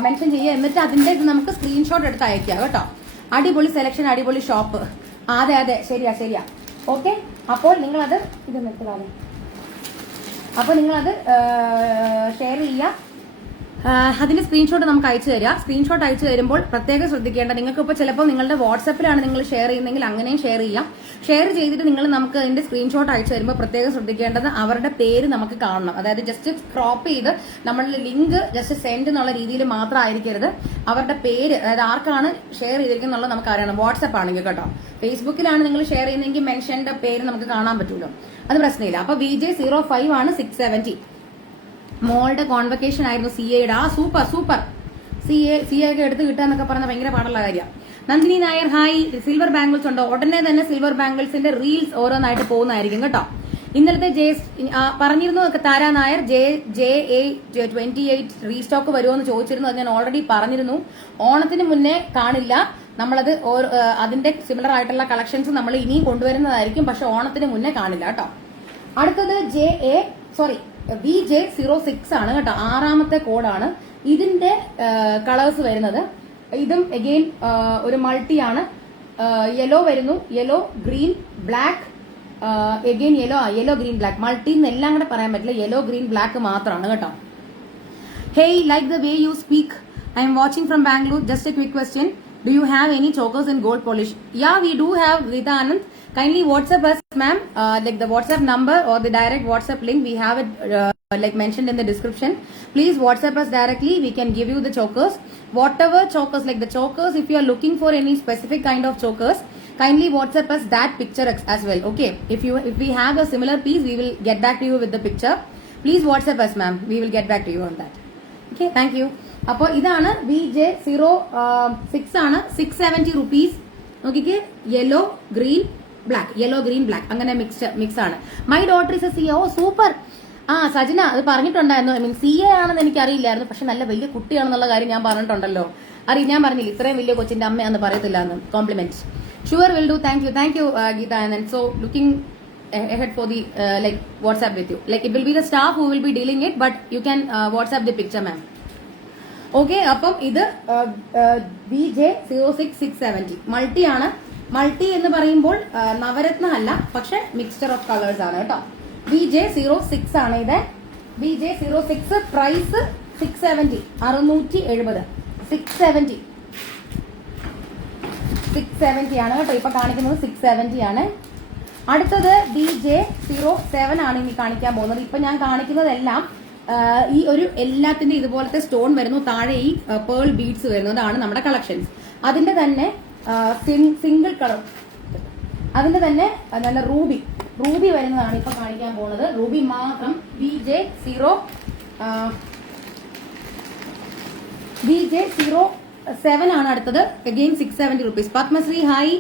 മെൻഷൻ ചെയ്യുക. എന്നിട്ട് അതിന്റെ ഇത് നമുക്ക് സ്ക്രീൻഷോട്ട് എടുത്ത് അയക്കുക കേട്ടോ. അടിപൊളി സെലക്ഷൻ, അടിപൊളി ഷോപ്പ്. അതെ, ശരിയാ. ഓക്കെ, അപ്പോൾ നിങ്ങളത് ഇത് നിർത്തലാണ്. അപ്പൊ നിങ്ങളത് ഷെയർ ചെയ്യുക. അതിന്റെ സ്ക്രീൻഷോട്ട് നമുക്ക് അയച്ചു തരിക. സ്ക്രീൻഷോട്ട് അയച്ചു തരുമ്പോൾ പ്രത്യേകം ശ്രദ്ധിക്കേണ്ട, നിങ്ങൾക്ക് ഇപ്പോൾ ചിലപ്പോൾ നിങ്ങളുടെ വാട്സാപ്പിലാണ് നിങ്ങൾ ഷെയർ ചെയ്യുന്നതെങ്കിൽ അങ്ങനെയും ഷെയർ ചെയ്യാം. ഷെയർ ചെയ്തിട്ട് നിങ്ങൾ നമുക്ക് അതിന്റെ സ്ക്രീൻഷോട്ട് അയച്ചു തരുമ്പോൾ പ്രത്യേകം ശ്രദ്ധിക്കേണ്ടത് അവരുടെ പേര് നമുക്ക് കാണണം. അതായത് ജസ്റ്റ് ക്രോപ്പ് ചെയ്ത് നമ്മളുടെ ലിങ്ക് ജസ്റ്റ് സെൻഡ് എന്നുള്ള രീതിയിൽ മാത്രം ആയിരിക്കരുത്. അവരുടെ പേര്, അതായത് ആർക്കാണ് ഷെയർ ചെയ്തിരിക്കുന്നുള്ളത് നമുക്ക് അറിയണം. വാട്സാപ്പ് ആണെങ്കിൽ കേട്ടോ. ഫേസ്ബുക്കിലാണ് നിങ്ങൾ ഷെയർ ചെയ്യുന്നതെങ്കിൽ മെൻഷന്റെ പേര് നമുക്ക് കാണാൻ പറ്റൂലോ, അത് പ്രശ്നമില്ല. അപ്പൊ VJ05 ആണ്, 670. മോളുടെ കോൺവക്കേഷൻ ആയിരുന്നു CAയുടെ. സൂപ്പർ. CA ഒക്കെ എടുത്ത് കിട്ടാന്നൊക്കെ പറഞ്ഞ ഭയങ്കര പാടുള്ള കാര്യമാണ്. Nandini Nair hi. Silver bangles ഉണ്ടോ? ഉടനെ തന്നെ സിൽവർ ബാംഗിൾസിന്റെ റീൽസ് ഓരോന്നായിട്ട് പോകുന്നതായിരിക്കും കേട്ടോ. ഇന്നലത്തെ പറഞ്ഞിരുന്നു താര നായർ JA28 റീസ്റ്റോക്ക് വരുമോന്ന് ചോദിച്ചിരുന്നു. അത് ഞാൻ ഓൾറെഡി പറഞ്ഞിരുന്നു. ഓണത്തിന് മുന്നേ കാണില്ല. നമ്മളത് അതിന്റെ സിമിലർ ആയിട്ടുള്ള കളക്ഷൻസ് നമ്മൾ ഇനിയും കൊണ്ടുവരുന്നതായിരിക്കും, പക്ഷെ ഓണത്തിന് മുന്നേ കാണില്ല കേട്ടോ. അടുത്തത് VJ06 ആണ് കേട്ടോ, 6ാമത്തെ കോഡാണ്. ഇതിന്റെ കളേഴ്സ് വരുന്നത്, ഇതും അഗെയിൻ ഒരു മൾട്ടിയാണ്. യെല്ലോ വരുന്നു, yellow green black, again yellow green black. Multi എന്നെല്ലാം കൂടെ പറയാൻ പറ്റില്ല, യെല്ലോ ഗ്രീൻ ബ്ലാക്ക് മാത്രമാണ് കേട്ടോ. Hey, like the way you speak. I M watching from Bangalore. Just A quick question. Do you have any chokers in gold polish? Yeah, we do have, Rita Anand. Kindly WhatsApp us, ma'am. Like the WhatsApp number or the direct WhatsApp link, we have it like mentioned in the description. Please WhatsApp us directly. We can give you the chokers. Whatever chokers, like the chokers, if you are looking for any specific kind of chokers, kindly WhatsApp us that picture as well. Okay. If we have a similar piece, we will get back to you with the picture. Please WhatsApp us, ma'am. We will get back to you on that. Okay. Thank you. അപ്പോൾ ഇതാണ് VJ06 ആണ്, 670 rupees. നോക്കിക്കേ, yellow green black അങ്ങനെ mix ആണ്. My daughter is A CA. Super. Sajana അത് പറഞ്ഞിട്ടുണ്ടായിരുന്നു. CA ആണെന്ന് എനിക്ക് അറിയില്ലായിരുന്നു, പക്ഷെ നല്ല വലിയ കുട്ടിയാണെന്നുള്ള കാര്യം ഞാൻ പറഞ്ഞിട്ടുണ്ടല്ലോ. ഞാൻ പറഞ്ഞില്ല ഇത്രയും വലിയ കൊച്ചിന്റെ അമ്മയാന്ന് പറയത്തില്ല എന്ന്. Compliment. Sure will do. Thank you Geetha. And so looking ahead for the like WhatsApp with you. Like it will be the staff who will be dealing it, but you can WhatsApp the picture, ma'am. Okay, അപ്പം ഇത് VJ06 മൾട്ടിയാണ്. Multi എന്ന് പറയുമ്പോൾ നവരത്ന അല്ല, പക്ഷെ mixture of colours ആണ് കേട്ടോ. VJ06 ആണ് ഇത്. VJ06 price 670, 670. 670 ആണ് കേട്ടോ. ഇപ്പൊ കാണിക്കുന്നത് 670 ആണ്. അടുത്തത് VJ07 ആണ് ഇനി കാണിക്കാൻ പോകുന്നത്. ഇപ്പൊ ഞാൻ കാണിക്കുന്നതെല്ലാം ഈ ഒരു എല്ലാത്തിന്റെ ഇതുപോലത്തെ സ്റ്റോൺ വരുന്നു, താഴെ ഈ പേൾ ബീഡ്സ് വരുന്നു. അതാണ് നമ്മുടെ കളക്ഷൻസ്. അതിന്റെ തന്നെ സിംഗിൾ കളർ, അതിന്റെ തന്നെ നല്ല റൂബി വരുന്നതാണ് ഇപ്പൊ കാണിക്കാൻ പോകുന്നത്. റൂബി മാത്രം BJ07 ആണ് അടുത്തത്. Again 670 rupees. പത്മശ്രീ ഹായ്.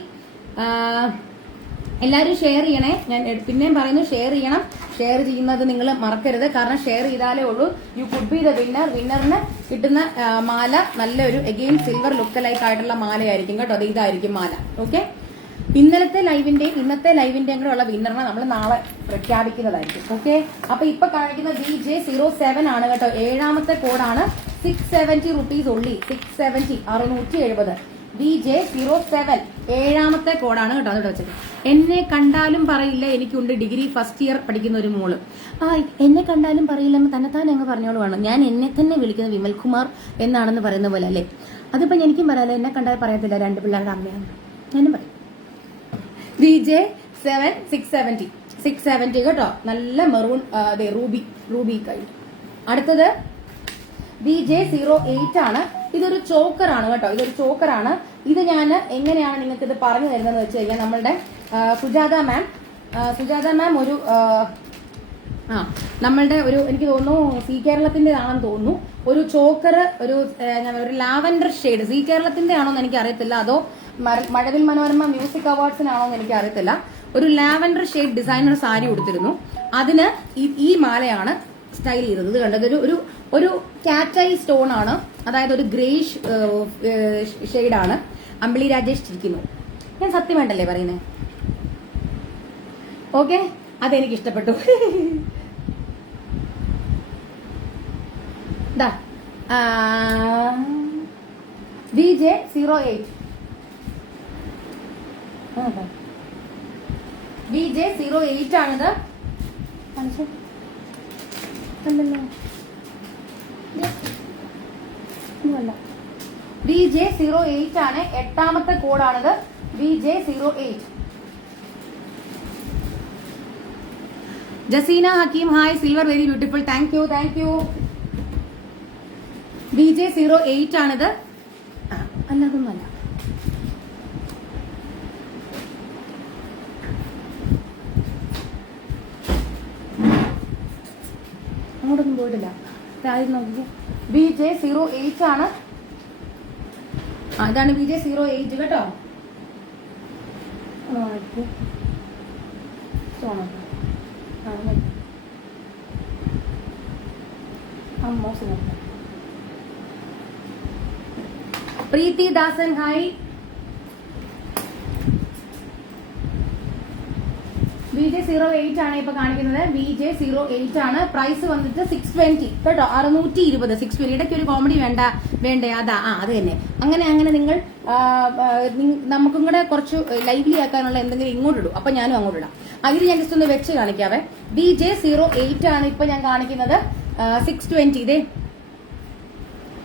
എല്ലാവരും ഷെയർ ചെയ്യണേ. ഞാൻ പിന്നെയും പറയുന്നു, ഷെയർ ചെയ്യണം. ഷെയർ ചെയ്യുന്നത് നിങ്ങൾ മറക്കരുത്. കാരണം ഷെയർ ചെയ്താലേ ഉള്ളൂ you could be the winner. വിന്നറിന് കിട്ടുന്ന മാല നല്ലൊരു അഗെയിൻ സിൽവർ ലുക്ക് ലൈക്ക് ആയിട്ടുള്ള മാലയായിരിക്കും കേട്ടോ. അത് ഇതായിരിക്കും മാല. ഓക്കെ, ഇന്നത്തെ ലൈവിന്റെയും കൂടെ ഉള്ള വിന്നറിനെ നമ്മൾ നാളെ പ്രഖ്യാപിക്കുന്നതായിരിക്കും. ഓക്കെ, അപ്പൊ ഇപ്പൊ കാണിക്കുന്ന BJ07 ആണ് കേട്ടോ. 7ാമത്തെ കോഡാണ്. 670 റുപ്പീസ് ഉള്ളി. 670 670. BJ07 7ാമത്തെ കോഡാണ് കേട്ടോ. അതോടെ വെച്ചത്. എന്നെ കണ്ടാലും പറയില്ല എനിക്കുണ്ട് ഡിഗ്രി ഫസ്റ്റ് ഇയർ പഠിക്കുന്ന ഒരു മോള്. എന്നെ കണ്ടാലും പറയില്ലെന്ന് തന്നെത്താൻ അങ്ങ് പറഞ്ഞോളുവാണ്. ഞാൻ എന്നെ തന്നെ വിളിക്കുന്നത് വിമൽകുമാർ എന്നാണെന്ന് പറയുന്ന പോലെ അല്ലേ. അതിപ്പോ എനിക്കും പറയാലോ, എന്നെ കണ്ടാൽ പറയത്തില്ല 2 പിള്ളേരുടെ അമ്മയാണ് ഞാനും പറയും. BJ7 670 കേട്ടോ. നല്ല മെറൂൺ റൂബി കഴിഞ്ഞു. അടുത്തത് BJ08 ആണ്. ഇതൊരു ചോക്കറാണ് കേട്ടോ. ഇതൊരു ചോക്കറാണ്. ഇത് ഞാൻ എങ്ങനെയാണ് നിങ്ങൾക്ക് ഇത് പറഞ്ഞു തരുന്നതെന്ന് വെച്ച് കഴിഞ്ഞാൽ നമ്മളുടെ സുജാത മാം ഒരു നമ്മളുടെ ഒരു എനിക്ക് തോന്നുന്നു സി കേരളത്തിന്റെതാണെന്ന് തോന്നുന്നു. ഒരു ചോക്കർ ഒരു ലാവൻഡർ ഷെയ്ഡ് സി കേരളത്തിന്റെ ആണോന്ന് എനിക്ക് അറിയത്തില്ല, അതോ മഴവിൽ മനോരമ മ്യൂസിക് അവാർഡ്സിനാണോന്ന് എനിക്ക് അറിയത്തില്ല. ഒരു ലാവൻഡർ ഷെയ്ഡ് ഡിസൈനർ സാരി കൊടുത്തിരുന്നു. അതിന് ഈ മാലയാണ് സ്റ്റൈൽ ചെയ്തത്. ഇത് കണ്ടത് ഒരു കാറ്റൈ സ്റ്റോൺ ആണ്. അതായത് ഒരു ഗ്രേഷ് ഷെയ്ഡാണ്. അമ്പിളി രാജേഷ് ഇരിക്കുന്നു. ഞാൻ സത്യമായിട്ടല്ലേ പറയുന്നേ? ഓക്കെ, അതെനിക്ക് ഇഷ്ടപ്പെട്ടു. BJ08 BJ08 ആണിത്. BJ08 ആണ്. 8ാമത്തെ കോഡാണിത്. BJ08. Jaseena Hakeem hi. Silver very beautiful. Thank you. BJ08 ആണിത്. അല്ലാതൊന്നുമല്ല. അങ്ങോട്ടൊന്നും പോയിട്ടില്ല. BJ08 ആണ്. ഇതാണ് BJ08 കേട്ടോ. പ്രീതി ദാസൻ ഹായ്. BJ08 ആണ് ഇപ്പൊ കാണിക്കുന്നത്. BJ08 ആണ്. പ്രൈസ് വന്നിട്ട് 620 കേട്ടോ. 620. 620. ഇടയ്ക്ക് ഒരു കോമഡി വേണ്ടേ? അതാ അത് തന്നെ. അങ്ങനെ നിങ്ങൾ നമുക്കും കൂടെ കുറച്ച് ലൈവ്ലി ആക്കാനുള്ള എന്തെങ്കിലും ഇങ്ങോട്ട് ഇടും. അപ്പൊ ഞാനും അങ്ങോട്ട് ഇടാം. അതിൽ ഞാൻ ജസ്റ്റ് ഒന്ന് വെച്ച് കാണിക്കാവേ. BJ08 ആണ് ഇപ്പൊ ഞാൻ കാണിക്കുന്നത്. 620. ഇതേ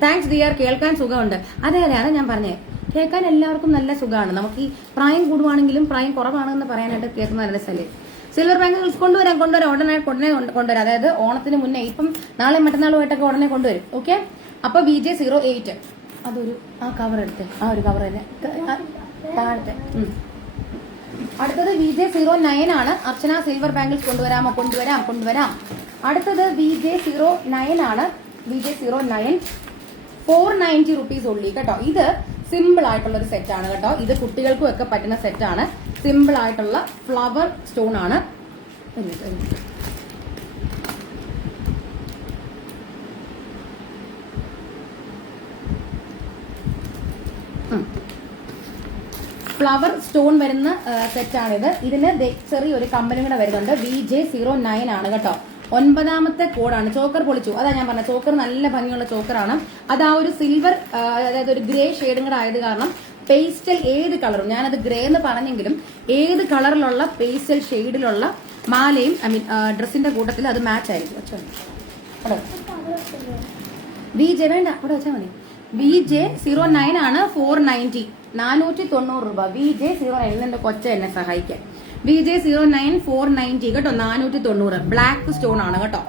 താങ്ക്സ് ഡിയർ. കേൾക്കാൻ സുഖമുണ്ട്. അതെ അതാണ് ഞാൻ പറഞ്ഞത്. കേൾക്കാൻ എല്ലാവർക്കും നല്ല സുഖമാണ്. നമുക്ക് ഈ പ്രായം കൂടുവാണെങ്കിലും പ്രായം കുറവാണെന്ന് പറയാനായിട്ട് കേൾക്കുന്ന നല്ല സ്ഥലം. സിൽവർ ബാങ്കിൾസ് കൊണ്ടുവരാം. ഉടനെ കൊണ്ടുവരാം. അതായത് ഓണത്തിന് മുന്നേ. ഇപ്പം നാളെ മറ്റന്നാളുമായിട്ടൊക്കെ ഉടനെ കൊണ്ടുവരും. ഓക്കെ, അപ്പൊ BJ08 അതൊരു കവർ എടുത്ത് ഒരു കവർ തന്നെ താഴത്തെ. അടുത്തത് BJ09 ആണ്. അർച്ചന സിൽവർ ബാങ്കിൾസ് കൊണ്ടുവരാം. അടുത്തത് BJ09 ആണ്. BJ09 490 റുപ്പീസ് ഉള്ളി കേട്ടോ. ഇത് സിമ്പിൾ ആയിട്ടുള്ള ഒരു സെറ്റ് ആണ് കേട്ടോ. ഇത് കുട്ടികൾക്കും ഒക്കെ പറ്റുന്ന സെറ്റ് ആണ്. സിമ്പിൾ ആയിട്ടുള്ള ഫ്ലവർ സ്റ്റോൺ ആണ്. ഫ്ലവർ സ്റ്റോൺ വരുന്ന സെറ്റാണിത്. ഇതിന് ചെറിയൊരു കമ്പനി കൂടെ വരുന്നുണ്ട്. BJ09 ആണ് കേട്ടോ. 9ാമത്തെ കോഡാണ്. ചോക്കർ പൊളിച്ചു. അതാ ഞാൻ പറഞ്ഞ ചോക്കർ നല്ല ഭംഗിയുള്ള ചോക്കറാണ്. അത് ആ ഒരു സിൽവർ അതായത് ഒരു ഗ്രേ ഷെയ്ഡും കൂടെ ആയത് കാരണം പേസ്റ്റൽ ഏത് കളറും, ഞാനത് ഗ്രേ എന്ന് പറഞ്ഞെങ്കിലും ഏത് കളറിലുള്ള പേസ്റ്റൽ ഷെയ്ഡിലുള്ള മാലയും ഡ്രസ്സിന്റെ കൂട്ടത്തിൽ അത് മാച്ച് ആയിരിക്കും. BJ വേണ്ട, അവിടെ വെച്ചാൽ മതി. BJ09 ആണ്. 490 490 രൂപ. BJ09 എന്റെ കൊച്ച എന്നെ സഹായിക്കാൻ. BJ09 490 കേട്ടോ. 490. ബ്ലാക്ക് സ്റ്റോൺ ആണ് കേട്ടോ.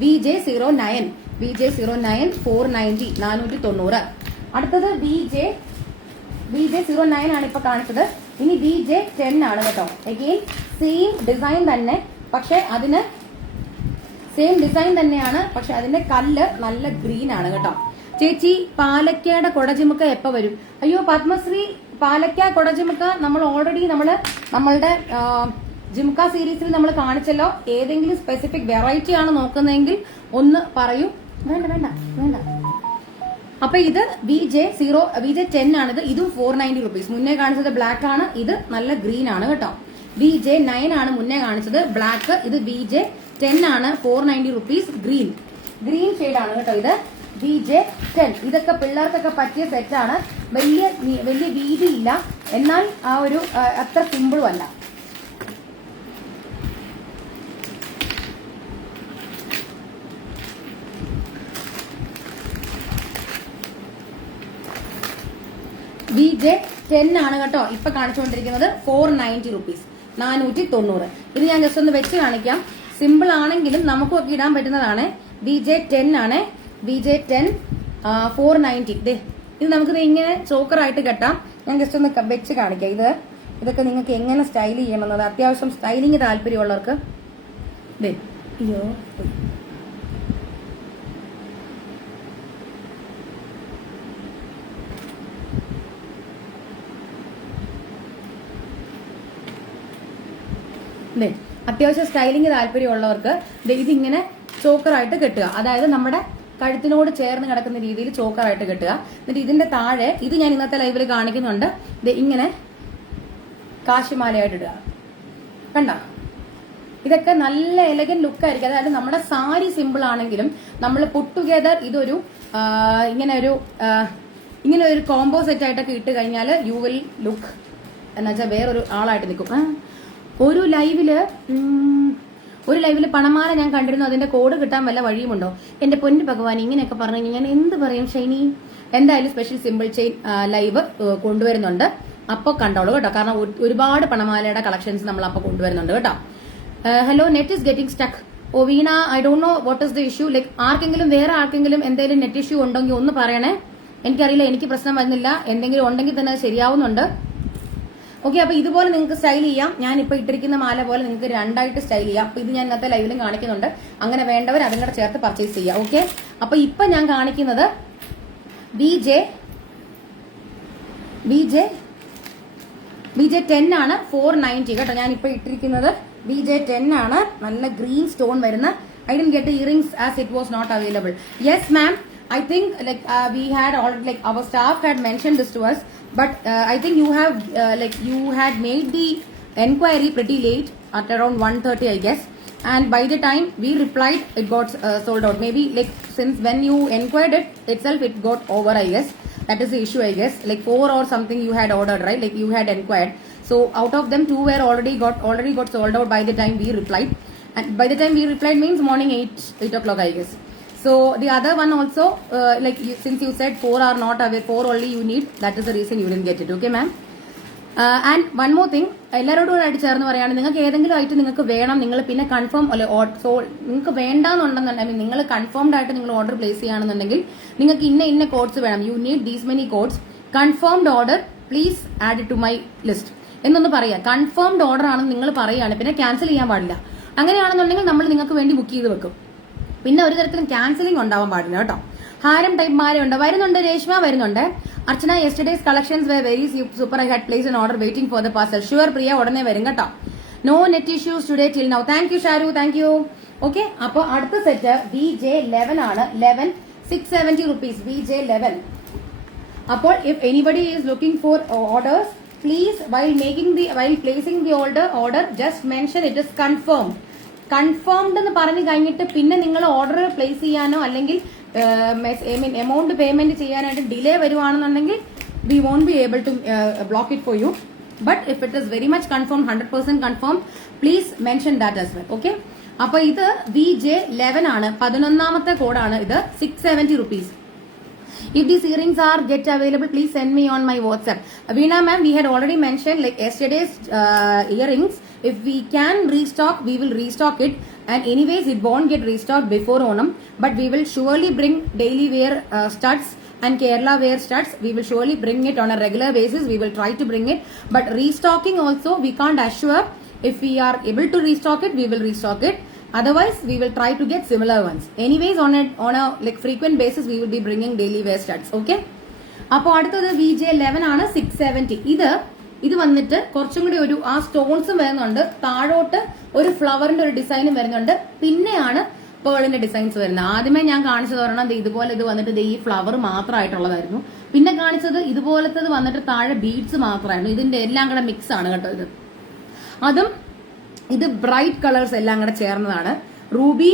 BJ09 490 490. അടുത്തത് BJ09 ആണ് ഇപ്പൊ കാണിച്ചത്. ഇനി BJ10 ആണ് കേട്ടോ. അഗെയിൻ സെയിം ഡിസൈൻ തന്നെ, പക്ഷെ അതിന് സെയിം ഡിസൈൻ തന്നെയാണ്, പക്ഷെ അതിന്റെ കല്ല് നല്ല ഗ്രീൻ ആണ് കേട്ടോ. ചേച്ചി പാലക്കയുടെ കൊടജിമുക്ക എപ്പോ വരും? അയ്യോ പത്മശ്രീ, പാലക്ക കൊടജിമുക്ക നമ്മൾ ഓൾറെഡി നമ്മളുടെ ജിമുക്ക സീരീസിൽ നമ്മൾ കാണിച്ചല്ലോ. ഏതെങ്കിലും സ്പെസിഫിക് വെറൈറ്റി ആണ് നോക്കുന്നതെങ്കിൽ ഒന്ന് പറയൂ. വേണ്ട വേണ്ട വേണ്ട. അപ്പൊ ഇത് VJ10 ആണിത്. ഇതും 490 റുപ്പീസ്. മുന്നേ കാണിച്ചത് ബ്ലാക്ക് ആണ്, ഇത് നല്ല ഗ്രീൻ ആണ് കേട്ടോ. VJ9 ആണ് മുന്നേ കാണിച്ചത് ബ്ലാക്ക്, ഇത് VJ10 ആണ് 490 റുപ്പീസ്. ഗ്രീൻ ഷെയ്ഡ് ആണ് കേട്ടോ ഇത് VJ10. ഇതൊക്കെ പിള്ളേർക്കൊക്കെ പറ്റിയ സെറ്റാണ്. വലിയ വീതിയില്ല, എന്നാൽ ആ ഒരു അത്ര സിമ്പിളും അല്ല. VJ10 ആണ് കേട്ടോ ഇപ്പൊ കാണിച്ചുകൊണ്ടിരിക്കുന്നത്. 490 റുപ്പീസ്, 490. ഇത് ഞാൻ ജസ്റ്റ് ഒന്ന് വെച്ച് കാണിക്കാം. സിമ്പിൾ ആണെങ്കിലും നമുക്കൊക്കെ ഇടാൻ പറ്റുന്നതാണ്. VJ10 ആണ്. VJ10 490. ഇത് നമുക്ക് ഇങ്ങനെ ചോക്കറായിട്ട് കെട്ടാം. ഞാൻ ജസ്റ്റ് ഒന്ന് വെച്ച് കാണിക്കാം. ഇതൊക്കെ നിങ്ങൾക്ക് എങ്ങനെ സ്റ്റൈൽ ചെയ്യണമെന്നത് അത്യാവശ്യം സ്റ്റൈലിംഗ് താല്പര്യമുള്ളവർക്ക് അയ്യോ അത്യാവശ്യം സ്റ്റൈലിംഗ് താല്പര്യമുള്ളവർക്ക് ഇതിങ്ങനെ ചോക്കറായിട്ട് കെട്ടുക. അതായത് നമ്മുടെ കഴുത്തിനോട് ചേർന്ന് കിടക്കുന്ന രീതിയിൽ ചോക്കറായിട്ട് കെട്ടുക. എന്നിട്ട് ഇതിന്റെ താഴെ ഇത് ഞാൻ ഇന്നത്തെ ലൈവിൽ കാണിക്കുന്നുണ്ട്. ഇങ്ങനെ കാശിമാലയായിട്ട് ഇടുക. കണ്ട, ഇതൊക്കെ നല്ല എലഗന്റ് ലുക്ക് ആയിരിക്കും. അതായത് നമ്മുടെ സാരി സിമ്പിൾ ആണെങ്കിലും നമ്മൾ പുട്ട് ടുഗെദർ ഇതൊരു ഇങ്ങനെ ഒരു കോംബോ സെറ്റ് ആയിട്ടൊക്കെ ഇട്ട് കഴിഞ്ഞാൽ യു വിൽ ലുക്ക് എന്നുവെച്ചാൽ വേറൊരു ആളായിട്ട് നിൽക്കും. ഒരു ലൈവില് പണമാല ഞാൻ കണ്ടിരുന്നു. അതിന്റെ കോഡ് കിട്ടാൻ വല്ല വഴിയുമുണ്ടോ? എന്റെ പൊന്നു ഭഗവാൻ, ഇങ്ങനെയൊക്കെ പറഞ്ഞു ഞാൻ എന്ത് പറയും ഷൈനി. എന്തായാലും സ്പെഷ്യൽ സിമ്പിൾ ചെയിൻ ലൈവ് കൊണ്ടുവരുന്നുണ്ട്. അപ്പൊ കണ്ടോളൂ കേട്ടോ. കാരണം ഒരുപാട് പണമാലയുടെ കളക്ഷൻസ് നമ്മൾ അപ്പൊ കൊണ്ടുവരുന്നുണ്ട് കേട്ടോ. Hello, net is getting stuck. Oh Veena, I don't know what is the issue. Like വേറെ ആർക്കെങ്കിലും എന്തെങ്കിലും നെറ്റ് ഇഷ്യൂ ഉണ്ടെങ്കിൽ ഒന്ന് പറയണേ. എനിക്കറിയില്ല, എനിക്ക് പ്രശ്നം വരുന്നില്ല. എന്തെങ്കിലും ഉണ്ടെങ്കിൽ തന്നെ അത് ശരിയാവുന്നുണ്ട്. ഓക്കെ, അപ്പൊ ഇതുപോലെ നിങ്ങൾക്ക് സ്റ്റൈൽ ചെയ്യാം. ഞാൻ ഇപ്പൊ ഇട്ടിരിക്കുന്ന മാല പോലെ നിങ്ങൾക്ക് രണ്ടായിട്ട് സ്റ്റൈൽ ചെയ്യാം. അപ്പൊ ഇത് ഞാൻ ഇന്നത്തെ ലൈവിലും കാണിക്കുന്നുണ്ട്. അങ്ങനെ വേണ്ടവർ അതും കൂടെ ചേർത്ത് പർച്ചേസ് ചെയ്യാം. ഓക്കെ, അപ്പൊ ഇപ്പൊ ഞാൻ കാണിക്കുന്നത് VJ10 ആണ് 490 കേട്ടോ. ഞാൻ ഇപ്പൊ ഇട്ടിരിക്കുന്നത് VJ10 ആണ്. നല്ല ഗ്രീൻ സ്റ്റോൺ വരുന്ന. I didn't get earrings as it was not available. Yes ma'am, I think we had already, our staff had mentioned this to us, but I think you had made the enquiry pretty late at around 1:30 I guess, and by the time we replied it got sold out. Maybe since when you inquired it itself it got over, I guess. That is the issue, I guess. 4 or something you had ordered, right? You had inquired. So out of them 2 were already got sold out by the time we replied. And by the time we replied means morning 8 o'clock, I guess. So the other one also, since you said 4 are not away, 4 only you need, that is the reason you didn't get it. Okay, ma'am? And one more thing, എല്ലാവരോടുമായിട്ട് ചേർന്ന് പറയുകയാണ്, നിങ്ങൾക്ക് ഏതെങ്കിലും ആയിട്ട് നിങ്ങൾക്ക് വേണം, നിങ്ങൾ പിന്നെ confirm so നിങ്ങൾക്ക് വേണ്ടാന്നുണ്ടെന്നുണ്ടെങ്കിൽ നിങ്ങൾ കൺഫേംഡ് ആയിട്ട് നിങ്ങൾ ഓർഡർ പ്ലേസ് ചെയ്യുകയാണെന്നുണ്ടെങ്കിൽ നിങ്ങൾക്ക് ഇന്ന കോഡ്സ് വേണം. You need these many codes. Confirmed order please add it to my list എന്നൊന്ന് പറയാം. കൺഫേംഡ് ഓർഡർ ആണെന്ന് നിങ്ങൾ പറയുകയാണ്, പിന്നെ ക്യാൻസൽ ചെയ്യാൻ പാടില്ല. അങ്ങനെയാണെന്നുണ്ടെങ്കിൽ നമ്മൾ നിങ്ങൾക്ക് വേണ്ടി ബുക്ക് ചെയ്ത് വെക്കും. പിന്നെ ഒരു തരത്തിലും ക്യാൻസലിംഗ് ഉണ്ടാവാൻ പാടില്ല കേട്ടോ. ഹാരം ടൈപ്പ് മാലയുണ്ട്, വരുന്നുണ്ട്. രേഷ്മ വരുന്നുണ്ട്. Archana, yesterday's collections were very super. I had place an order waiting for the parcel. Sure Priya, ഉടനെ വരും കേട്ടോ. No net issues today till now. Thank you Sharu, thank you. Okay, അപ്പോൾ അടുത്ത സെറ്റ് VJ11 ആണ്. 670 റുപ്പീസ് VJ11. അപ്പോൾ if anybody is looking for orders, please while placing the order just mention it is confirmed. Confirmed എന്ന് പറഞ്ഞു കഴിഞ്ഞിട്ട് പിന്നെ നിങ്ങൾ order place ചെയ്യാനോ അല്ലെങ്കിൽ എമൗണ്ട് പേയ്മെന്റ് ചെയ്യാനായിട്ട് ഡിലേ വരുവാണെന്നുണ്ടെങ്കിൽ we won't be able to block it for you. But if it is very much confirm, 100% confirm, please mention that as well. Okay, അപ്പൊ ഇത് VJ11 ആണ്. 11ാമത്തെ കോഡാണ് ഇത്. 670 rupees. If these earrings are get available, please send me on my WhatsApp. Veena ma'am, we had already mentioned yesterday's earrings. If we can restock, we will restock it. And anyways, it won't get restocked before Onam. But we will surely bring daily wear studs and Kerala wear studs. We will surely bring it on a regular basis. We will try to bring it. But restocking also, we can't assure If we are able to restock it, we will restock it. Otherwise, we will try to get similar ones. Anyways, on a like frequent basis, we will be bringing daily wear studs. Okay? അപ്പോൾ അടുത്തത് VJ11 ആണ് 670. ഇത് വന്നിട്ട് കുറച്ചും കൂടി ഒരു ആ സ്റ്റോൺസും വരുന്നുണ്ട്, താഴോട്ട് ഒരു ഫ്ലവറിന്റെ ഒരു ഡിസൈനും വരുന്നുണ്ട്, പിന്നെയാണ് പേളിന്റെ ഡിസൈൻസ് വരുന്നത്. ആദ്യമേ ഞാൻ കാണിച്ചത് പറഞ്ഞാൽ ഇതുപോലെ ഇത് വന്നിട്ട് ഈ ഫ്ലവർ മാത്രമായിട്ടുള്ളതായിരുന്നു. പിന്നെ കാണിച്ചത് ഇതുപോലത്തത് വന്നിട്ട് താഴെ ബീഡ്സ് മാത്രമായിരുന്നു. ഇതിന്റെ എല്ലാം കൂടെ മിക്സ് ആണ് കേട്ടോ ഇത്. അതും ഇത് ബ്രൈറ്റ് കളേഴ്സ് എല്ലാം കൂടെ ചേർന്നതാണ്. Ruby,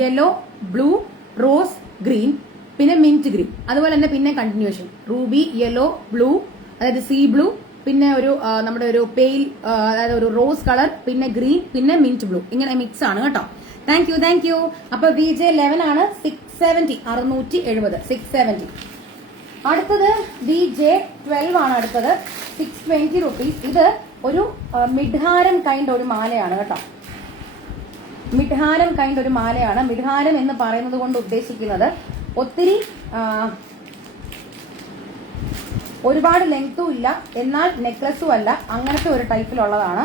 yellow, blue, rose, green, പിന്നെ മിന്റ് ഗ്രീൻ. അതുപോലെ തന്നെ പിന്നെ കണ്ടിന്യൂഷൻ റൂബി, യെല്ലോ, ബ്ലൂ, അതായത് സീ ബ്ലൂ, പിന്നെ ഒരു നമ്മുടെ ഒരു പെയിൽ അതായത് ഒരു റോസ് കളർ, പിന്നെ ഗ്രീൻ, പിന്നെ മിന്റ് ബ്ലൂ. ഇങ്ങനെ മിക്സ് ആണ് കേട്ടോ. Thank you. അപ്പൊ VJ11 ആണ് 670, 670, 670. അടുത്തത് VJ12 ആണ്. അടുത്തത് 620 rupees. ഇത് ഒരു മിഡ്ഹാരം കൈൻഡ് ഒരു മാലയാണ് കേട്ടോ. മിഡ്ഹാരം കൈൻഡ് ഒരു മാലയാണ്. മിഡ്ഹാരം എന്ന് പറയുന്നത് കൊണ്ട് ഉദ്ദേശിക്കുന്നത് ഒത്തിരി ഒരുപാട് ലെങ്ത്തും ഇല്ല, എന്നാൽ നെക്ലസും അല്ല, അങ്ങനത്തെ ഒരു ടൈപ്പിലുള്ളതാണ്.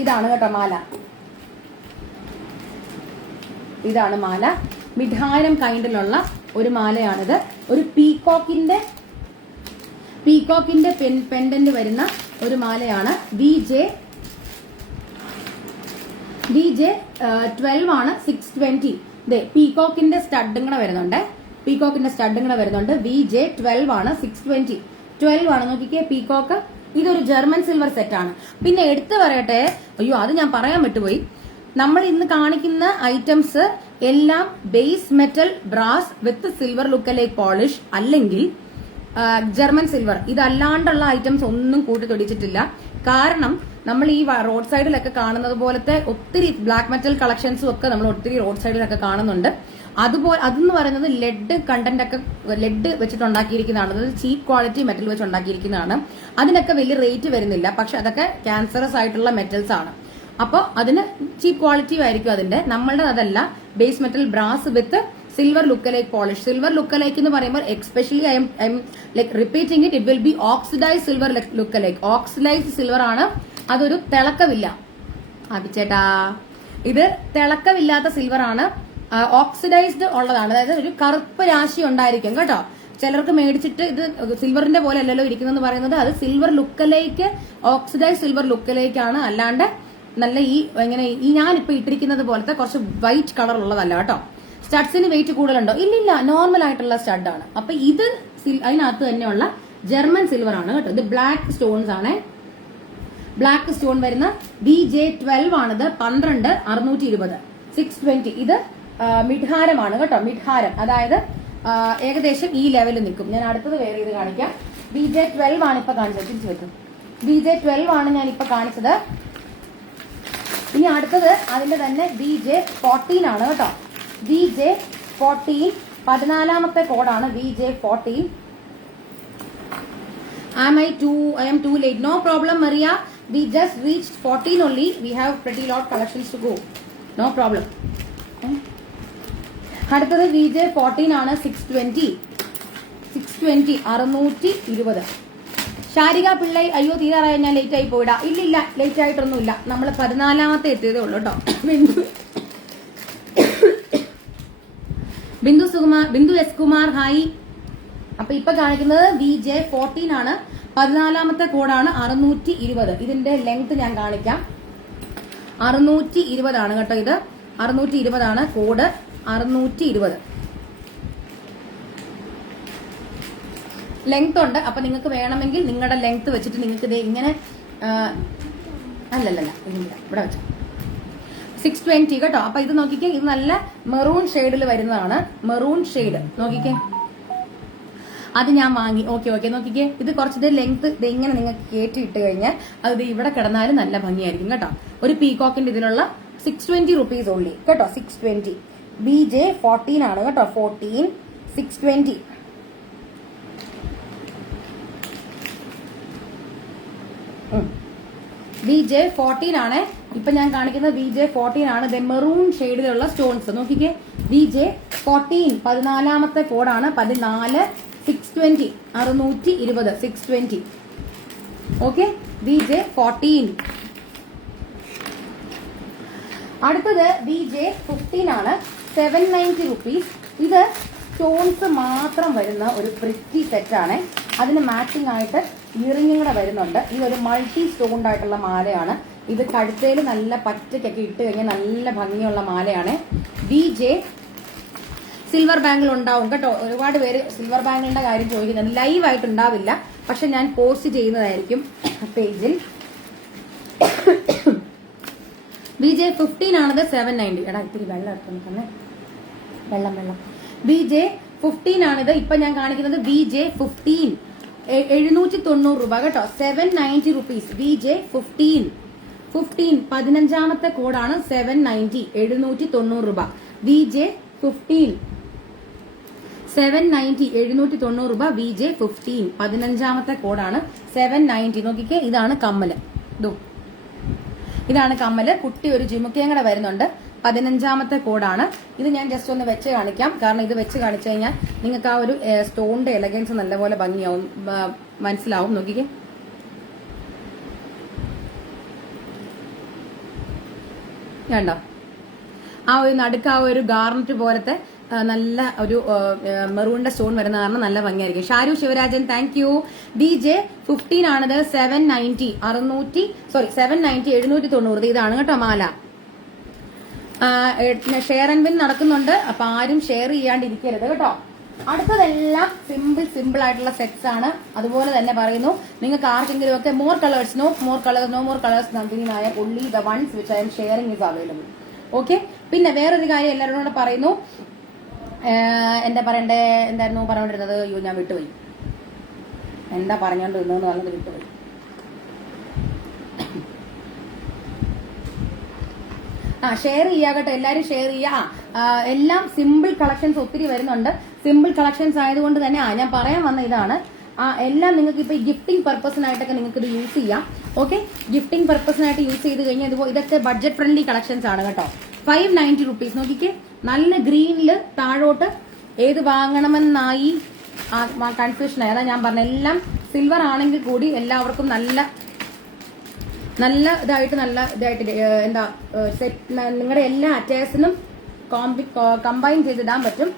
ഇതാണ് കേട്ടോ മാല. ഇതാണ് മാല. മിഡ്ഹാരം കൈൻഡിലുള്ള ഒരു മാലയാണിത്. ഒരു പീകോക്കിന്റെ പെൻഡന്റ് വരുന്ന ഒരു മാലയാണ്. VJ12 ആണ് 620. പീകോക്കിന്റെ സ്റ്റഡും കൂടെ വരുന്നുണ്ട്. VJ12 ആണ് 620. 12 ആണ്. നോക്കിക്കേ, പീകോക്ക്. ഇതൊരു ജർമ്മൻ സിൽവർ സെറ്റ് ആണ്. പിന്നെ എടുത്തു പറയട്ടെ, അയ്യോ അത് ഞാൻ പറയാൻ വിട്ടുപോയി, നമ്മൾ ഇന്ന് കാണിക്കുന്ന ഐറ്റംസ് എല്ലാം base metal brass with silver lookalike polish അല്ലെങ്കിൽ ജർമ്മൻ സിൽവർ. ഇതല്ലാണ്ടുള്ള ഐറ്റംസ് ഒന്നും കൂട്ടി തൊടിച്ചിട്ടില്ല. കാരണം നമ്മൾ ഈ റോഡ് സൈഡിലൊക്കെ കാണുന്നത് പോലത്തെ ഒത്തിരി ബ്ലാക്ക് മെറ്റൽ കളക്ഷൻസും ഒക്കെ നമ്മൾ ഒത്തിരി റോഡ് സൈഡിലൊക്കെ കാണുന്നുണ്ട്. അതുപോലെ അതെന്ന് പറയുന്നത് ലെഡ് കണ്ടന്റ് ഒക്കെ ലെഡ് വെച്ചിട്ടുണ്ടാക്കിയിരിക്കുന്നതാണ്. അതായത് ചീപ്പ് ക്വാളിറ്റി മെറ്റൽ വെച്ച് ഉണ്ടാക്കിയിരിക്കുന്നതാണ്. അതിനൊക്കെ വലിയ റേറ്റ് വരുന്നില്ല. പക്ഷെ അതൊക്കെ ക്യാൻസറസ് ആയിട്ടുള്ള മെറ്റൽസ് ആണ്. അപ്പോൾ അതിന് ചീപ്പ് ക്വാളിറ്റി ആയിരിക്കും അതിന്റെ. നമ്മളുടെ അതല്ല, base metal brass with silver lookalike polish. Silver lookalike എന്ന് പറയുമ്പോൾ especially I am like repeating it will be oxidise silver lookalike. Oxidised silver ആണ്. അതൊരു തിളക്കമില്ല. ചേട്ടാ, ഇത് തിളക്കമില്ലാത്ത സിൽവർ ആണ്. ഓക്സിഡൈസ്ഡ് ഉള്ളതാണ്. അതായത് ഒരു കറുപ്പ് രാശി ഉണ്ടായിരിക്കും കേട്ടോ. ചിലർക്ക് മേടിച്ചിട്ട് ഇത് സിൽവറിന്റെ പോലെ അല്ലല്ലോ ഇരിക്കുന്നെന്ന് പറയുന്നത്. അത് സിൽവർ ലുക്കലേക്ക്, ഓക്സിഡൈസ് സിൽവർ ലുക്കലേക്കാണ്. അല്ലാണ്ട് നല്ല എങ്ങനെ ഈ ഞാനിപ്പോ ഇട്ടിരിക്കുന്നത് പോലത്തെ കുറച്ച് വൈറ്റ് കളർ ഉള്ളതല്ല കേട്ടോ. സ്റ്റഡ്സിന് വെയിറ്റ് കൂടുതലുണ്ടോ? ഇല്ലില്ല, നോർമൽ ആയിട്ടുള്ള സ്റ്റഡ് ആണ്. അപ്പൊ ഇത് അതിനകത്ത് തന്നെയുള്ള ജർമ്മൻ സിൽവർ ആണ് കേട്ടോ. ഇത് ബ്ലാക്ക് സ്റ്റോൺസ് ആണ്. ബ്ലാക്ക് സ്റ്റോൺ വരുന്ന VJ12 ആണിത്. 12, 620, 620. ഇത് മിഡ്ഹാരമാണ് കേട്ടോ. മിഡ്ഹാരം അതായത് ഏകദേശം ഈ ലെവലിൽ നിൽക്കും. ഞാൻ അടുത്തത് വേറെ ഇത് കാണിക്കാം. VJ12 ആണ് ഇപ്പൊ കാണിച്ചത്. തിരിച്ചു വെക്കും. VJ12 ആണ് ഞാൻ ഇപ്പൊ കാണിച്ചത്. ഇനി അടുത്തത് അതിന്റെ തന്നെ VJ14 ആണ് കേട്ടോ. VJ14 14ാമത്തെ കോഡാണ്. VJ14. I am too late. No problem, Maria. We just reached 14 only. We have pretty lot collections to go. No problem. അടുത്തത് VJ14 ആണ്. 620, 620. ശാരിക പിള്ളൈ, അയ്യോ തീരാറായ, ഞാൻ ലേറ്റ് ആയി പോയിടാ. ഇല്ലില്ല, ലേറ്റ് ആയിട്ടൊന്നുമില്ല. നമ്മൾ 14ാമത്തെ എത്തിയതേ ഉള്ളൂ കേട്ടോ. Bindu S Kumar, hi. അപ്പൊ ഇപ്പൊ കാണിക്കുന്നത് VJ14 ആണ്. 14ാമത്തെ കോഡാണ്. 620. ഇതിന്റെ ലെങ്ത് ഞാൻ കാണിക്കാം. 620 ആണ് കേട്ടോ. ഇത് 620 ആണ് കോഡ്. 620 ലെങ്ത് ഉണ്ട്. അപ്പൊ നിങ്ങൾക്ക് വേണമെങ്കിൽ നിങ്ങളുടെ ലെങ്ത് വെച്ചിട്ട് നിങ്ങൾക്ക് ഇത് ഇങ്ങനെ അല്ലല്ല ഇവിടെ വെച്ചു 620 കേട്ടോ. അപ്പൊ ഇത് നോക്കിക്കേ, ഇത് നല്ല മെറൂൺ ഷെയ്ഡിൽ വരുന്നതാണ്. മെറൂൺ ഷെയ്ഡ് നോക്കിക്കേ. അത് ഞാൻ വാങ്ങി. ഓക്കെ നോക്കിക്കേ. ഇത് കുറച്ച് ലെങ്ത് ഇങ്ങനെ നിങ്ങൾക്ക് കയറ്റി ഇട്ട് കഴിഞ്ഞാൽ അത് ഇവിടെ കിടന്നാലും നല്ല ഭംഗിയായിരിക്കും കേട്ടോ. ഒരു പീകോക്കിന്റെ ഇതിലുള്ള 620 rupees ഓൺലി കേട്ടോ. 620. VJ14 ആണ് കേട്ടോ. 14, 620. VJ14 ആണ് ഇപ്പൊ ഞാൻ കാണിക്കുന്നത്. VJ14 ആണ്. മെറൂൺ ഷെയ്ഡിലുള്ള സ്റ്റോൺസ് നോക്കിക്കേ. VJ14 14ാമത്തെ കോഡാണ്. 14, 620, 620, 620. Okay, VJ14. അടുത്തത് VJ15 ആണ്, 790 റുപ്പീസ്. ഇത് സ്റ്റോൺസ് മാത്രം വരുന്ന ഒരു പ്രിറ്റി സെറ്റാണ്. അതിന് മാച്ചിങ് ആയിട്ട് ഇയറിംഗും കൂടെ വരുന്നുണ്ട്. ഇതൊരു മൾട്ടി സ്റ്റോൺഡ് ആയിട്ടുള്ള മാലയാണ്. ഇത് കഴുത്തേൽ നല്ല പറ്റയ്ക്കൊക്കെ ഇട്ട് കഴിഞ്ഞാൽ നല്ല ഭംഗിയുള്ള മാലയാണ്. VJ സിൽവർ ബാങ്കിൾ ഉണ്ടാവും കേട്ടോ. ഒരുപാട് പേര് സിൽവർ ബാങ്കിളിന്റെ കാര്യം ചോദിക്കുന്നുണ്ട്. ലൈവായിട്ട് ഉണ്ടാവില്ല, പക്ഷെ ഞാൻ പോസ്റ്റ് ചെയ്യുന്നതായിരിക്കും പേജിൽ. VJ15 ആണത് 790. എടാ ഇത്തിരി വെള്ളം എടുത്തു തന്നെ, വെള്ളം. VJ15 ആണിത്. ഇപ്പൊ ഞാൻ കാണിക്കുന്നത് VJ15, 790 രൂപ കേട്ടോ. 790 റുപ്പീസ്. VJ15 15ാമത്തെ കോഡാണ് 790, 790 രൂപ. VJ15 790, 790 രൂപ. VJ15 15ാമത്തെ കോഡാണ് 790. നോക്കിക്കേ, ഇതാണ് കമ്മല്. ഇതാണ് കമ്മല്. കുട്ടി ഒരു ജിമുക്കയും കൂടെ വരുന്നുണ്ട്. 15ാമത്തെ കോഡാണ്. ഇത് ഞാൻ ജസ്റ്റ് ഒന്ന് വെച്ച് കാണിക്കാം. കാരണം ഇത് വെച്ച് കാണിച്ചു കഴിഞ്ഞാൽ നിങ്ങൾക്ക് ആ ഒരു സ്റ്റോണിന്റെ എലഗൻസ് നല്ലപോലെ ഭംഗിയാവും, മനസ്സിലാവും. നോക്കിക്കേ, കണ്ടോ? ആ ഒരു നടുക്ക് ആ ഒരു ഗാർണറ്റ് പോലത്തെ നല്ല ഒരു മെറൂണിന്റെ സ്റ്റോൺ വരുന്ന കാരണം നല്ല ഭംഗിയായിരിക്കും. ഷാരു ശിവരാജൻ, താങ്ക് യു. VJ15 ആണിത് 790, 790. ഇതാണ് കേട്ടോ മാല. ഷെയർ ആൻഡ് വിൻ നടക്കുന്നുണ്ട്, അപ്പൊ ആരും ഷെയർ ചെയ്യാണ്ടിരിക്കരുത് കേട്ടോ. അടുത്തതെല്ലാം സിമ്പിൾ ആയിട്ടുള്ള സെറ്റ്സ് ആണ്. അതുപോലെ തന്നെ പറയുന്നു, നിങ്ങൾക്ക് ആർക്കെങ്കിലും ഒക്കെ no more colours Nandini Nair, only the ones which I am sharing is available. Okay. പിന്നെ വേറൊരു കാര്യം എല്ലാവരോടും കൂടെ പറയുന്നു. എന്താ പറയണ്ടേ, എന്തായിരുന്നു പറഞ്ഞോണ്ടിരുന്നത്? അയ്യോ, ഞാൻ വിട്ടുപോയി. എന്താ പറഞ്ഞോണ്ടിരുന്നതെന്ന് പറഞ്ഞത് വിട്ടുപോയി. ഷെയർ ചെയ്യാ കേട്ടോ, എല്ലാരും ഷെയർ ചെയ്യാ. എല്ലാം സിമ്പിൾ കളക്ഷൻസ് ഒത്തിരി വരുന്നുണ്ട്. സിമ്പിൾ കളക്ഷൻസ് ആയതുകൊണ്ട് തന്നെ ഞാൻ പറയാൻ വന്ന ഇതാണ്, എല്ലാം നിങ്ങൾക്ക് ഇപ്പൊ ഗിഫ്റ്റിംഗ് പർപ്പസിനായിട്ടൊക്കെ നിങ്ങൾക്ക് ഇത് യൂസ് ചെയ്യാം. ഓക്കെ, ഗിഫ്റ്റിംഗ് പർപ്പസിനായിട്ട് യൂസ് ചെയ്ത് കഴിഞ്ഞാൽ ഇതൊക്കെ ബഡ്ജറ്റ് ഫ്രണ്ട്ലി കളക്ഷൻസ് ആണ് കേട്ടോ. 590 റുപ്പീസ്. നോക്കിക്കേ, നല്ല ഗ്രീനില് താഴോട്ട് ഏത് വാങ്ങണമെന്നായി കൺഫ്യൂഷനായി. അതാ ഞാൻ പറഞ്ഞ, എല്ലാം സിൽവർ ആണെങ്കിൽ കൂടി എല്ലാവർക്കും നല്ല ഇതായിട്ട് എന്താ സെറ്റ്, നിങ്ങളുടെ എല്ലാ അറ്റാച്ചിനും കമ്പൈൻ ചെയ്തിടാൻ പറ്റും.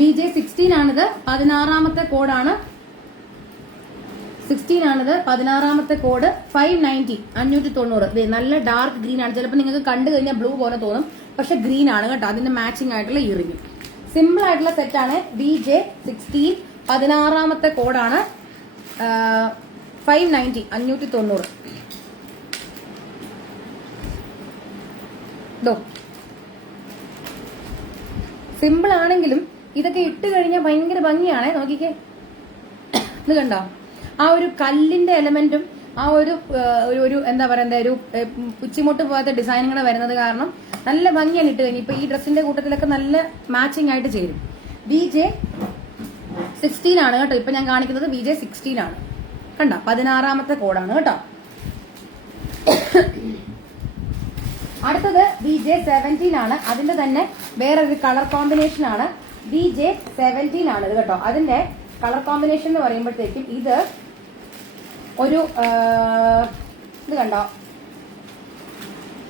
VJ16 ആണിത്, 16ാമത്തെ കോഡാണ്. 16 ആണിത്, 16ാമത്തെ കോഡ്. 590, 590. നല്ല ഡാർക്ക് ഗ്രീൻ ആണ്. ചിലപ്പോൾ നിങ്ങൾക്ക് കണ്ടു കഴിഞ്ഞാൽ ബ്ലൂ പോലെ തോന്നും, പക്ഷെ ഗ്രീൻ ആണ് കേട്ടോ. അതിന്റെ മാച്ചിങ് ആയിട്ടുള്ള ഇയറിംഗ്. സിമ്പിൾ ആയിട്ടുള്ള സെറ്റാണ്. VJ16, 16ാമത്തെ കോഡാണ്. 590, 590. സിമ്പിൾ ആണെങ്കിലും ഇതൊക്കെ ഇട്ട് കഴിഞ്ഞാൽ ഭയങ്കര ഭംഗിയാണ്. നോക്കിക്കേ, ഇത് കണ്ടോ? ആ ഒരു കല്ലിന്റെ എലമെന്റും ആ ഒരു എന്താ പറയുക, ഒരു ഉച്ചിമുട്ട് പോലത്തെ ഡിസൈനും കൂടെ വരുന്നത് കാരണം നല്ല ഭംഗിയാണ് ഇട്ട് കഴിഞ്ഞു. ഇപ്പൊ ഈ ഡ്രസ്സിന്റെ കൂട്ടത്തിലൊക്കെ നല്ല മാച്ചിങ് ആയിട്ട് ചേരും. VJ16 ആണ് കേട്ടോ. ഇപ്പൊ ഞാൻ കാണിക്കുന്നത് VJ16 ആണ്. കണ്ടോ? 16ാമത്തെ കോഡാണ് കേട്ടോ. അടുത്തത് VJ17 ആണ്. അതിന്റെ തന്നെ വേറൊരു കളർ കോമ്പിനേഷൻ ആണ്. VJ17 ആണ് ഇത് കേട്ടോ. അതിന്റെ കളർ കോമ്പിനേഷൻ എന്ന് പറയുമ്പോഴത്തേക്കും ഇത് ഒരു ഇത് കണ്ടോ,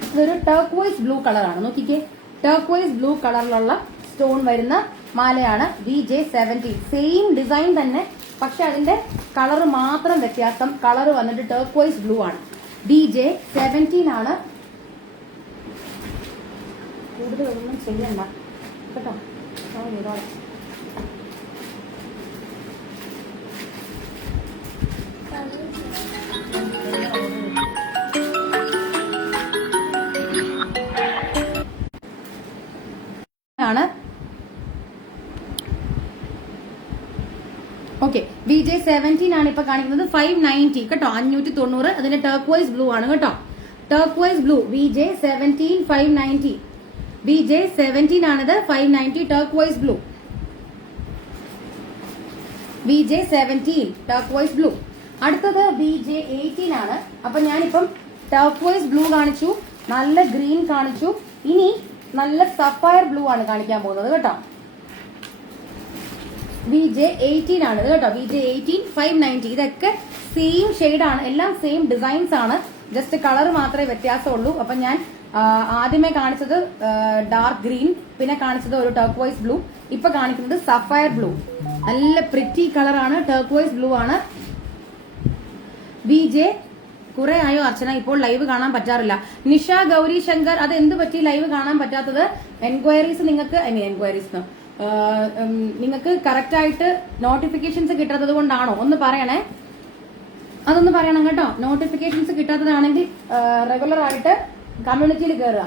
ഇതൊരു ടർക്വൈസ് ബ്ലൂ കളറാണ്. നോക്കിക്കേ, ടർക്വൈസ് ബ്ലൂ കളറിലുള്ള സ്റ്റോൺ വരുന്ന മാലയാണ് VJ17. സെയിം ഡിസൈൻ തന്നെ, പക്ഷെ അതിന്റെ കളർ മാത്രം വ്യത്യാസം. കളർ വന്നിട്ട് ടർക്വൈസ് ബ്ലൂ ആണ്. VJ17 ആണ്. കൂടുതലൊന്നും ചെയ്യണ്ട കേട്ടോ. ആണ്. ഓക്കെ, VJ17 ആണ് ഇപ്പൊ കാണിക്കുന്നത്. 590 കേട്ടോ, 590. അതിന്റെ ടർക്വൈസ് ബ്ലൂ ആണ് കേട്ടോ. ടർക്വൈസ് ബ്ലൂ. VJ17 590. VJ17 ആണിത്. 590 ടർക്വൈസ് ബ്ലൂ. VJ17 ടർക്വൈസ് blue. അടുത്തത് VJ18 ആണ്. അപ്പൊ ഞാനിപ്പം ടർക്വൈസ് ബ്ലൂ കാണിച്ചു, നല്ല ഗ്രീൻ കാണിച്ചു. ഇനി നല്ല സഫയർ ബ്ലൂ ആണ് കാണിക്കാൻ പോകുന്നത് കേട്ടോ. VJ18 ആണ് ഇത് കേട്ടോ. VJ18 590. ഇതൊക്കെ സെയിം ഷെയ്ഡാണ്, എല്ലാം സെയിം ഡിസൈൻസ് ആണ്, ജസ്റ്റ് കളർ മാത്രമേ വ്യത്യാസമുള്ളൂ. അപ്പൊ ഞാൻ ആദ്യമേ കാണിച്ചത് ഡാർക്ക് ഗ്രീൻ, പിന്നെ കാണിച്ചത് ഒരു ടർക്വൈസ് ബ്ലൂ, ഇപ്പൊ കാണിക്കുന്നത് സഫയർ ബ്ലൂ. നല്ല പ്രിറ്റി കളറാണ്, ടർക്വൈസ് ബ്ലൂ ആണ്. VJ കുറെ ആയോ അർച്ചന ഇപ്പോൾ ലൈവ് കാണാൻ പറ്റാറില്ല? നിഷ ഗൗരി ശങ്കർ, അത് എന്ത് പറ്റി ലൈവ് കാണാൻ പറ്റാത്തത്? എൻക്വയറീസ് നിങ്ങൾക്ക് കറക്റ്റ് ആയിട്ട് നോട്ടിഫിക്കേഷൻസ് കിട്ടാത്തത് കൊണ്ടാണോ? ഒന്ന് പറയണേ, അതൊന്ന് പറയണം കേട്ടോ. നോട്ടിഫിക്കേഷൻസ് കിട്ടാത്തതാണെങ്കിൽ റെഗുലർ ആയിട്ട് കമ്മ്യൂണിറ്റിയിൽ കയറുക.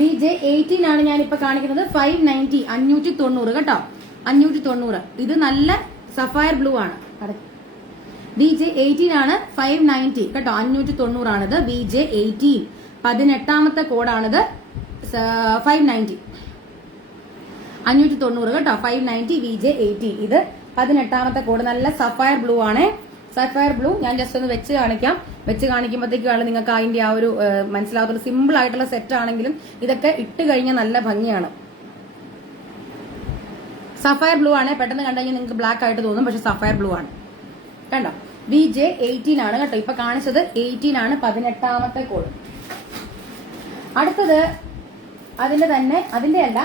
VJ18 ആണ് ഞാനിപ്പോ കാണിക്കുന്നത്. 590 590 കേട്ടോ. 590. ഇത് നല്ല സഫയർ ബ്ലൂ ആണ്. VJ18 ആണ് 590 കേട്ടോ. 590 ആണിത്. VJ18 18ാമത്തെ കോഡാണിത്. 590 590 കേട്ടോ. 590 VJ18. ഇത് 18ാമത്തെ കോഡ്. നല്ല സഫയർ ബ്ലൂ ആണ്. സഫയർ ബ്ലൂ ഞാൻ ജസ്റ്റ് ഒന്ന് വെച്ച് കാണിക്കാം. വെച്ച് കാണിക്കുമ്പോഴത്തേക്കാണ് നിങ്ങൾക്ക് അതിന്റെ ആ ഒരു മനസ്സിലാകത്തുള്ളൂ. സിമ്പിൾ ആയിട്ടുള്ള സെറ്റ് ആണെങ്കിലും ഇതൊക്കെ ഇട്ട് കഴിഞ്ഞാൽ നല്ല ഭംഗിയാണ്. സഫയർ ബ്ലൂ ആണ്. പെട്ടെന്ന് കണ്ടു കഴിഞ്ഞാൽ നിങ്ങൾക്ക് ബ്ലാക്ക് ആയിട്ട് തോന്നും, പക്ഷെ സഫയർ ബ്ലൂ ആണ് കണ്ടോ. VJ18 ആണ് കേട്ടോ. ഇപ്പൊ കാണിച്ചത് 18 ആണ്, 18ാമത്തെ കോഡ്. അടുത്തത് അതിന്റെ അല്ല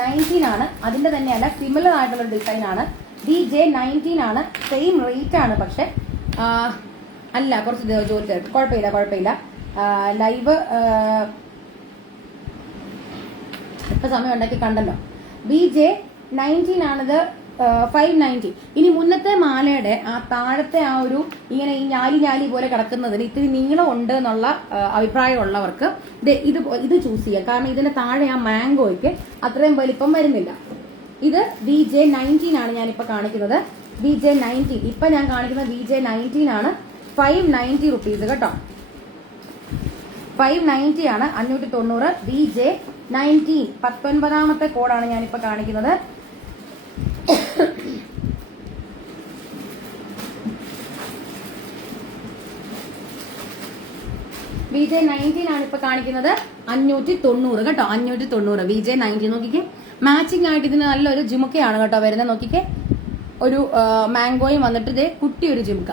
19 ആണ്. അതിന്റെ തന്നെയല്ല, സിമിലർ ആയിട്ടുള്ള ഡിസൈൻ ആണ്. VJ19 ആണ്. സെയിം റേറ്റ് ആണ്, പക്ഷെ അല്ല കുറച്ച് ജോലി തരും. കുഴപ്പമില്ല. ലൈവ് ഇപ്പൊ സമയം ഉണ്ടാക്കി കണ്ടല്ലോ. VJ19 ആണിത്. 590. ഇനി മുന്നത്തെ മാലയുടെ ആ താഴത്തെ ആ ഒരു ഇങ്ങനെ ഈ ഞാലി പോലെ കിടക്കുന്നതിന് ഇത്തിരി നീളം ഉണ്ട് എന്നുള്ള അഭിപ്രായമുള്ളവർക്ക് ഇത് ചൂസ് ചെയ്യാം. കാരണം ഇതിന്റെ താഴെ ആ മാംഗോയ്ക്ക് അത്രയും വലിപ്പം വരുന്നില്ല. ഇത് VJ19 ആണ് ഞാനിപ്പോ കാണിക്കുന്നത്. VJ19 ഇപ്പൊ ഞാൻ കാണിക്കുന്നത് VJ19 ആണ്. 590 റുപ്പീസ് കേട്ടോ. 590 ആണ്. 590. VJ19 19ാമത്തെ കോഡാണ് ഞാനിപ്പോ കാണിക്കുന്നത്. VJ19 ആണ് ഇപ്പൊ കാണിക്കുന്നത്. 590 കേട്ടോ. 590 VJ19. നോക്കിക്കേ, മാച്ചിങ് ആയിട്ട് ഇതിന് നല്ലൊരു ജിമുക്കയാണ് കേട്ടോ വരുന്നത്. നോക്കിക്കേ, ഒരു മാംഗോയും വന്നിട്ട് ഇതേ കുട്ടി ഒരു ജിമുക്ക.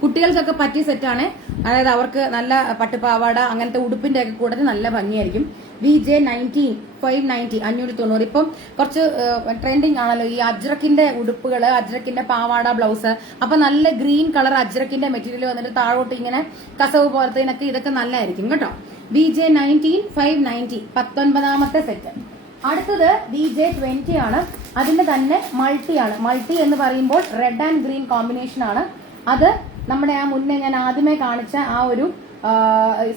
കുട്ടികൾക്കൊക്കെ പറ്റിയ സെറ്റാണ്. അതായത് അവർക്ക് നല്ല പട്ടുപാവാട അങ്ങനത്തെ ഉടുപ്പിന്റെ ഒക്കെ കൂടെ നല്ല ഭംഗിയായിരിക്കും. VJ19 590 590. ഇപ്പം കുറച്ച് ട്രെൻഡിങ് ആണല്ലോ ഈ അജ്രക്കിന്റെ ഉടുപ്പുകള്, അജ്രക്കിന്റെ പാവാട ബ്ലൗസ്. അപ്പൊ നല്ല ഗ്രീൻ കളർ അജ്രക്കിന്റെ മെറ്റീരിയൽ വന്നിട്ട് താഴോട്ട് ഇങ്ങനെ കസവ് പോലത്തേനൊക്കെ ഇതൊക്കെ നല്ലതായിരിക്കും കേട്ടോ. VJ19 590 19ാമത്തെ set. അടുത്തത് VJ20 ആണ്. അതിന്റെ തന്നെ മൾട്ടിയാണ്. മൾട്ടി എന്ന് പറയുമ്പോൾ റെഡ് ആൻഡ് ഗ്രീൻ കോമ്പിനേഷൻ ആണ്. അത് നമ്മുടെ ആ മുന്നേ ഞാൻ ആദ്യമേ കാണിച്ച ആ ഒരു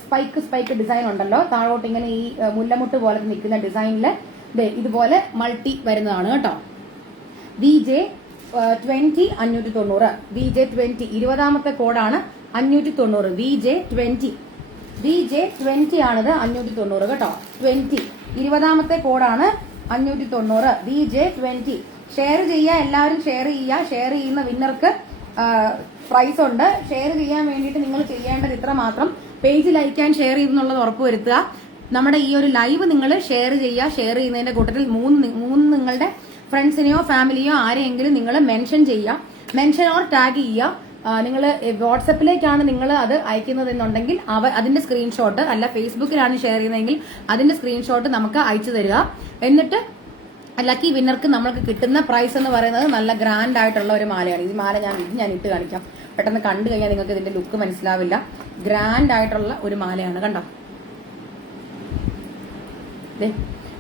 സ്പൈക്ക് ഡിസൈൻ ഉണ്ടല്ലോ, താഴോട്ട് ഇങ്ങനെ ഈ മുല്ലമുട്ട് പോലെ നിൽക്കുന്ന ഡിസൈനില് ഇതുപോലെ മൾട്ടി വരുന്നതാണ് കേട്ടോ. VJ20 590. VJ20 20ാമത്തെ കോഡാണ് 590. VJ20 ആണിത്. 590 കേട്ടോ. 20 20ാമത്തെ കോഡാണ് 590. VJ20. ഷെയർ ചെയ്യുക, എല്ലാവരും ഷെയർ ചെയ്യുക. ഷെയർ ചെയ്യുന്ന വിന്നർക്ക് പ്രൈസ് ഉണ്ട്. ഷെയർ ചെയ്യാൻ വേണ്ടിയിട്ട് നിങ്ങൾ ചെയ്യേണ്ടത് ഇത്ര മാത്രം: പേജ് ലൈക്ക് ആൻഡ് ഷെയർ ചെയ്തെന്നുള്ളത് ഉറപ്പുവരുത്തുക. നമ്മുടെ ഈ ഒരു ലൈവ് നിങ്ങൾ ഷെയർ ചെയ്യുക. ഷെയർ ചെയ്യുന്നതിന്റെ കൂട്ടത്തിൽ മൂന്ന് നിങ്ങളുടെ ഫ്രണ്ട്സിനെയോ ഫാമിലിയോ ആരെയെങ്കിലും നിങ്ങൾ മെൻഷൻ ചെയ്യുക. മെൻഷൻ ഓർ ടാഗ് ചെയ്യുക. നിങ്ങൾ വാട്സപ്പിലേക്കാണ് നിങ്ങൾ അത് അയക്കുന്നതെന്നുണ്ടെങ്കിൽ അതിന്റെ സ്ക്രീൻഷോട്ട്, അല്ല ഫേസ്ബുക്കിലാണ് ഷെയർ ചെയ്യുന്നതെങ്കിൽ അതിന്റെ സ്ക്രീൻഷോട്ട് നമുക്ക് അയച്ചു തരിക. എന്നിട്ട് ലക്കി വിന്നർക്ക് നമ്മൾക്ക് കിട്ടുന്ന പ്രൈസ് എന്ന് പറയുന്നത് നല്ല ഗ്രാൻഡ് ആയിട്ടുള്ള ഒരു മാലയാണ്. ഈ മാല ഞാൻ ഇട്ട് കാണിക്കാം. പെട്ടെന്ന് കണ്ടു കഴിഞ്ഞാൽ നിങ്ങൾക്ക് ഇതിന്റെ ലുക്ക് മനസ്സിലാവില്ല. ഗ്രാൻഡ് ആയിട്ടുള്ള ഒരു മാലയാണ് കണ്ടോ.